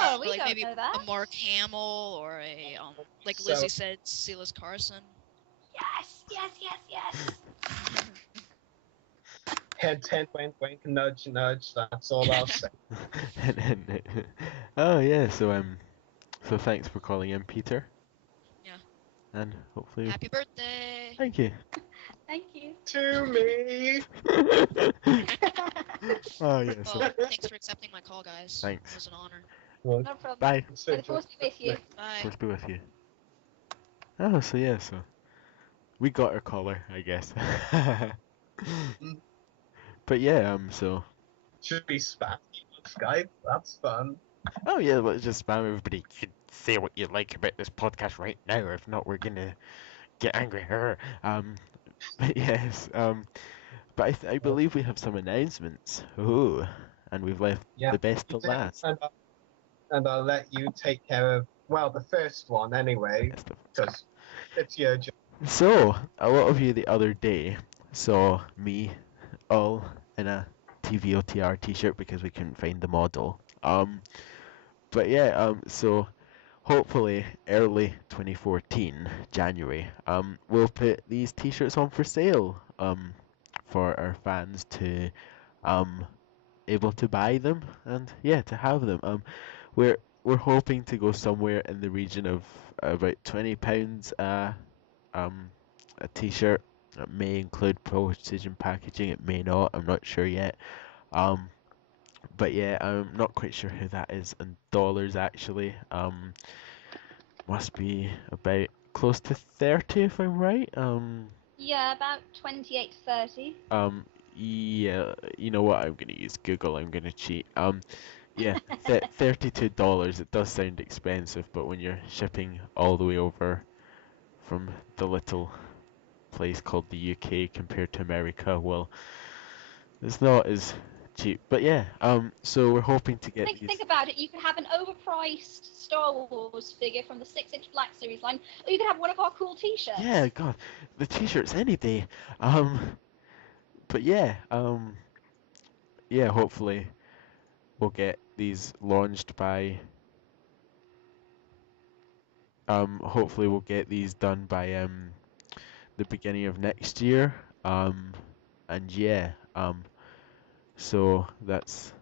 Oh, we like don't maybe know that. a Mark Hamill or a like Lizzie said, Silas Carson. Yes. Hint, wink, wink, nudge, nudge. That's all I'll say. Oh yeah, so thanks for calling in, Peter. Yeah. And hopefully. Happy birthday. Thank you. Thank you. To me. Oh yeah. So. Well, thanks for accepting my call, guys. Thanks. It was an honor. No problem. Bye. May the force be with you. Bye. Force be with you. Oh, so yeah, so we got our caller, I guess. But yeah, so. Should be spammy on Skype. That's fun. Oh yeah, let's just spam everybody. You can say what you like about this podcast right now, or if not, we're gonna get angry. But yes, but I believe we have some announcements. Oh, and we've left the best to last. And I'll let you take care of, well, the first one anyway, because it's your job. So, a lot of you the other day saw me all in a TVOTR t-shirt because we couldn't find the model. But yeah, so hopefully early 2014, January, we'll put these t-shirts on for sale, for our fans to, able to buy them and yeah, to have them. We're hoping to go somewhere in the region of about £20 a t-shirt. It may include postage and packaging, it may not, I'm not sure yet. But yeah, I'm not quite sure how that is in dollars actually. Must be about close to 30 if I'm right. Yeah, about 28 to 30. Yeah, you know what, I'm gonna use Google, I'm gonna cheat. Yeah, $32. It does sound expensive, but when you're shipping all the way over from the little place called the UK compared to America, well, it's not as cheap. But yeah, so we're hoping to get Think about it. You could have an overpriced Star Wars figure from the 6-inch Black Series line, or you could have one of our cool T-shirts. Yeah, God, the T-shirts any day. But yeah, yeah, hopefully we'll get these launched by. Hopefully we'll get these done by the beginning of next year. And yeah, so that's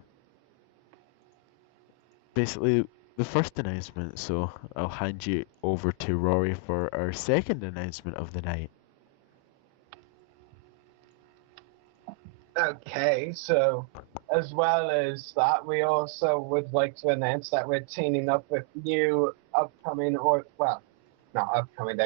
basically the first announcement. So I'll hand you over to Rory for our second announcement of the night. Okay, so as well as that, we also would like to announce that we're teaming up with new upcoming, or well, not upcoming,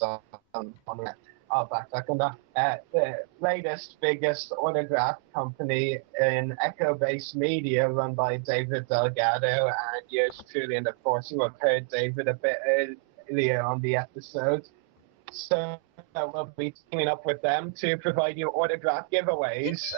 I'll backtrack on that. The latest, biggest autograph company in Echo-based media, run by David Delgado and yours truly, and of course you have heard David a bit earlier on the episode. So we'll be teaming up with them to provide you autograph giveaways,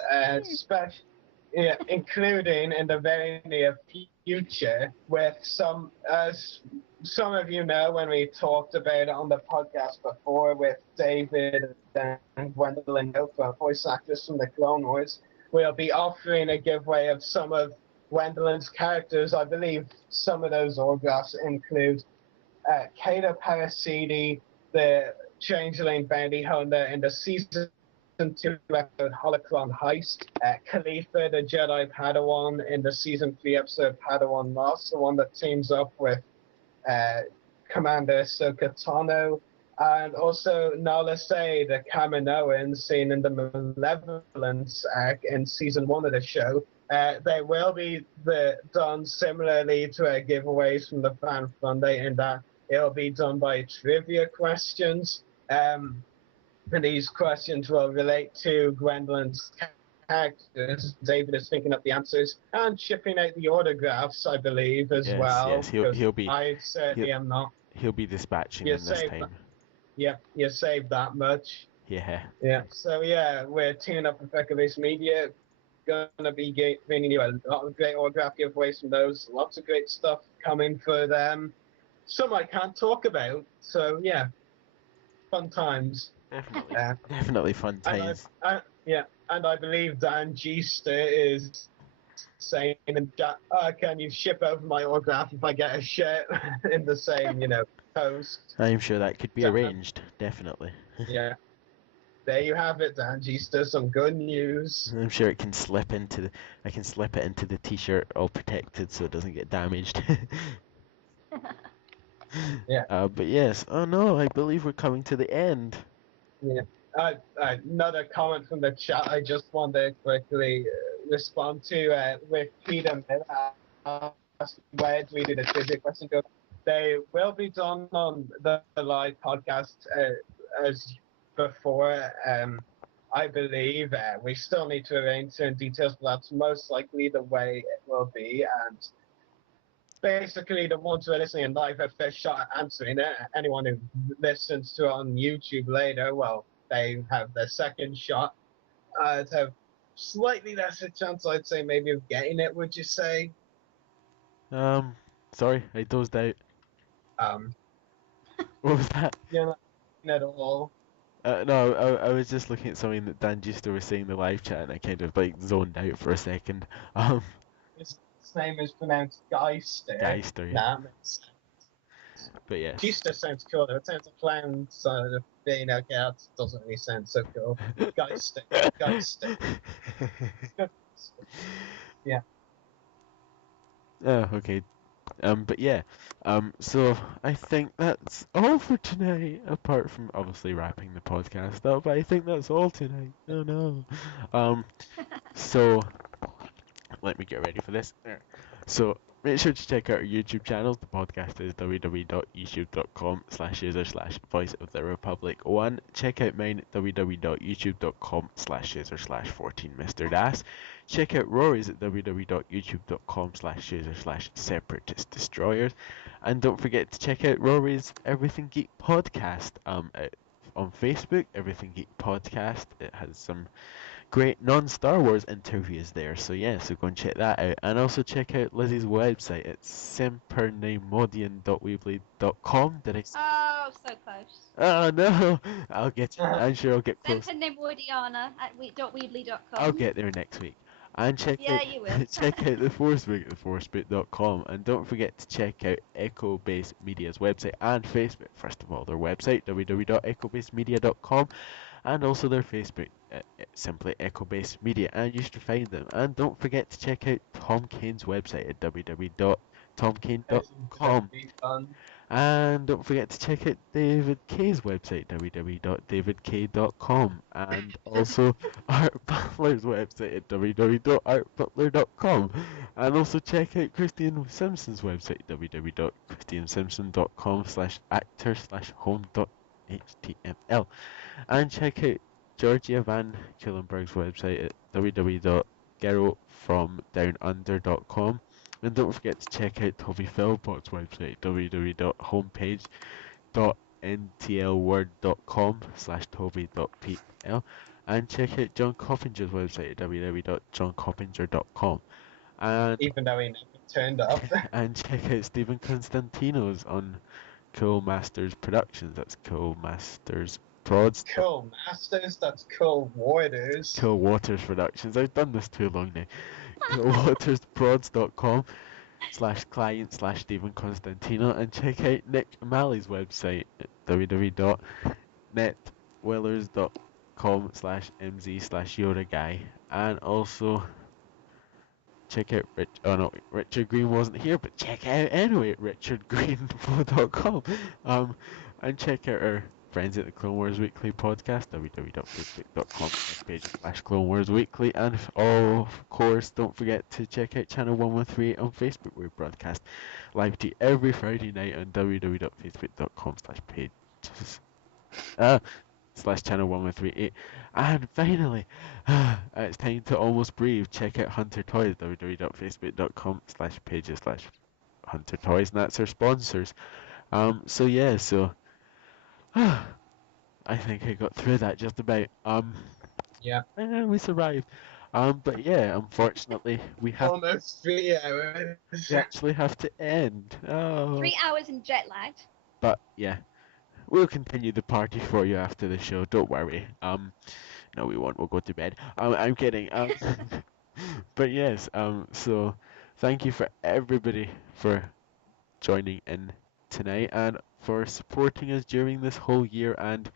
including in the very near future with some, as some of you know when we talked about it on the podcast before with David and Gwendolyn Oprah, voice actors from the Clone Wars, we'll be offering a giveaway of some of Gwendolyn's characters. I believe some of those autographs include Kato Parasiti, the changeling bounty hunter in the season 2 episode Holocron Heist, Khalifa, the Jedi Padawan in the season 3 episode Padawan Lost, the one that teams up with Commander Ahsoka Tano, and also Nala Se, the Kaminoan seen in the Malevolence arc in season 1 of the show. They will be done similarly to our giveaways from the Fan Funday in that it'll be done by trivia questions. And these questions will relate to Gwendolyn's characters. David is thinking up the answers and shipping out the autographs, I believe, as well. Yes, he'll be. I certainly am not. He'll be dispatching them this time. Yeah, you saved that much. Yeah. Yeah. So yeah, we're teaming up with Echo-based media. Gonna be bringing you a lot of great autograph giveaways from those. Lots of great stuff coming for them. Some I can't talk about. So yeah, fun times. Definitely. Definitely fun times. And I believe Dan Gista is saying, can you ship over my autograph if I get a shirt in the same, post? I'm sure that could be arranged. Definitely. Yeah. There you have it, Dan Gista. Some good news. I'm sure it can slip into I can slip it into the t-shirt all protected so it doesn't get damaged. Yeah. But yes. Oh no, I believe we're coming to the end. Yeah. Another comment from the chat I just want to quickly respond to with Peter Miller. Where do we do the trivia question? They will be done on the live podcast as before. I believe we still need to arrange certain details, but that's most likely the way it will be. And basically, the ones who are listening live have first shot at answering it. Anyone who listens to it on YouTube later, well, they have their second shot. To have slightly lesser chance, I'd say, maybe of getting it. Would you say? Sorry, I dozed out. What was that? Yeah, not at all. No, I was just looking at something that Dan Gisto was saying in the live chat, and I kind of zoned out for a second. His name is pronounced Geister. Geister, yeah. That makes sense. But yeah. Geister sounds cool. It sounds a clown, so being okay, that doesn't really sound so cool. Geister. Geister. Yeah. Oh, okay. But yeah. So I think that's all for tonight, apart from obviously wrapping the podcast up, but I think that's all tonight. Oh no. So let me get ready for this. There. So make sure to check out our YouTube channel. The podcast is www.youtube.com/user/voice-of-the-republic 1. Check out mine at www.youtube.com/user/14mrdas. Check out Rory's at www.youtube.com/user/separatist-destroyers. And don't forget to check out Rory's Everything Geek podcast on Facebook, Everything Geek Podcast. It has some great non-Star Wars interviews there, so yeah, so go and check that out. And also check out Lizzie's website at sempernemodian.weebly.com. Did I? Oh, so close. Oh no! I'm sure I'll get close. Sempernemodiana at weebly.com. I'll get there next week. And check Yeah, you will. check out the Forcebook at theforcebook.com, and don't forget to check out Echo Base Media's website and Facebook. First of all, their website www.echobasemedia.com, and also their Facebook, simply Echo Base Media, and you should find them. And don't forget to check out Tom Kane's website at www.tomkane.com. And don't forget to check out David Kay's website, www.davidk.com, and also Art Butler's website at www.artbutler.com, and also check out Christian Simpson's website, www.christiansimpson.com/actor/home.html, and check out Georgia Van Cuylenburg's website at www.geraltfromdownunder.com. And don't forget to check out Toby Phillpot's website, www.homepage.ntlword.com/toby.pl, and check out John Coppinger's website at www.johncoppinger.com. And even though he never turned up. and check out Stephen Constantino's on Cool Masters Productions. That's Cool Masters Prods. Cool Masters, that's Cool Waters. Cool Waters Productions. I've done this too long now. coolwatersprods.com/client/Stephen Constantino, and check out Nick O'Malley's website at www.netwellers.com/mz/yodaguy, and also check out Richard Green wasn't here, but check out anyway at richardgreen.com. And check out our friends at the Clone Wars Weekly podcast, www.facebook.com/Clone Wars Weekly, and of course, don't forget to check out Channel 1138 on Facebook, where we broadcast live to every Friday night on www.facebook.com/pages/channel 1138. And finally, it's time to almost breathe. Check out Hunter Toys, www.facebook.com/pages/Hunter Toys, and that's our sponsors. I think I got through that just about. Yeah. And we survived. But yeah, unfortunately, we have almost 3 hours. we actually have to end. Oh. 3 hours in jet lag. But yeah, we'll continue the party for you after the show. Don't worry. No, we won't. We'll go to bed. I'm kidding. But yes. So thank you for everybody for joining in tonight and for supporting us during this whole year, and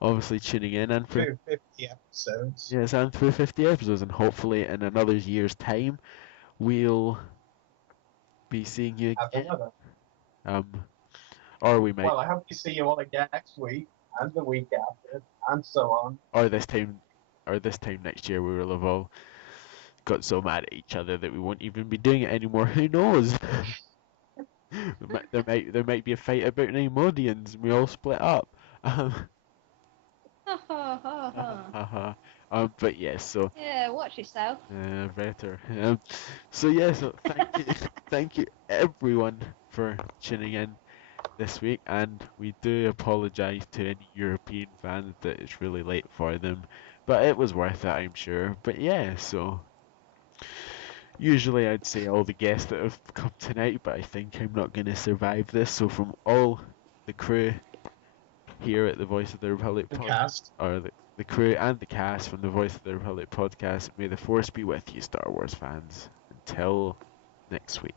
obviously tuning in, and for through 50 episodes. Yes, and through 50 episodes, and hopefully in another year's time we'll be seeing you again. Or we might. Well, I hope to see you all again next week, and the week after, and so on. Or this time next year we will have all got so mad at each other that we won't even be doing it anymore. Who knows? there might be a fight about Neimoidians and we all split up. But yes, so yeah, watch yourself. Better. So yes, so thank you everyone for tuning in this week, and we do apologise to any European fans that it's really late for them, but it was worth it, I'm sure. But yeah, so usually I'd say all the guests that have come tonight, but I think I'm not going to survive this. So from all the crew here at the Voice of the Republic podcast, or the crew and the cast from the Voice of the Republic podcast, may the Force be with you, Star Wars fans. Until next week.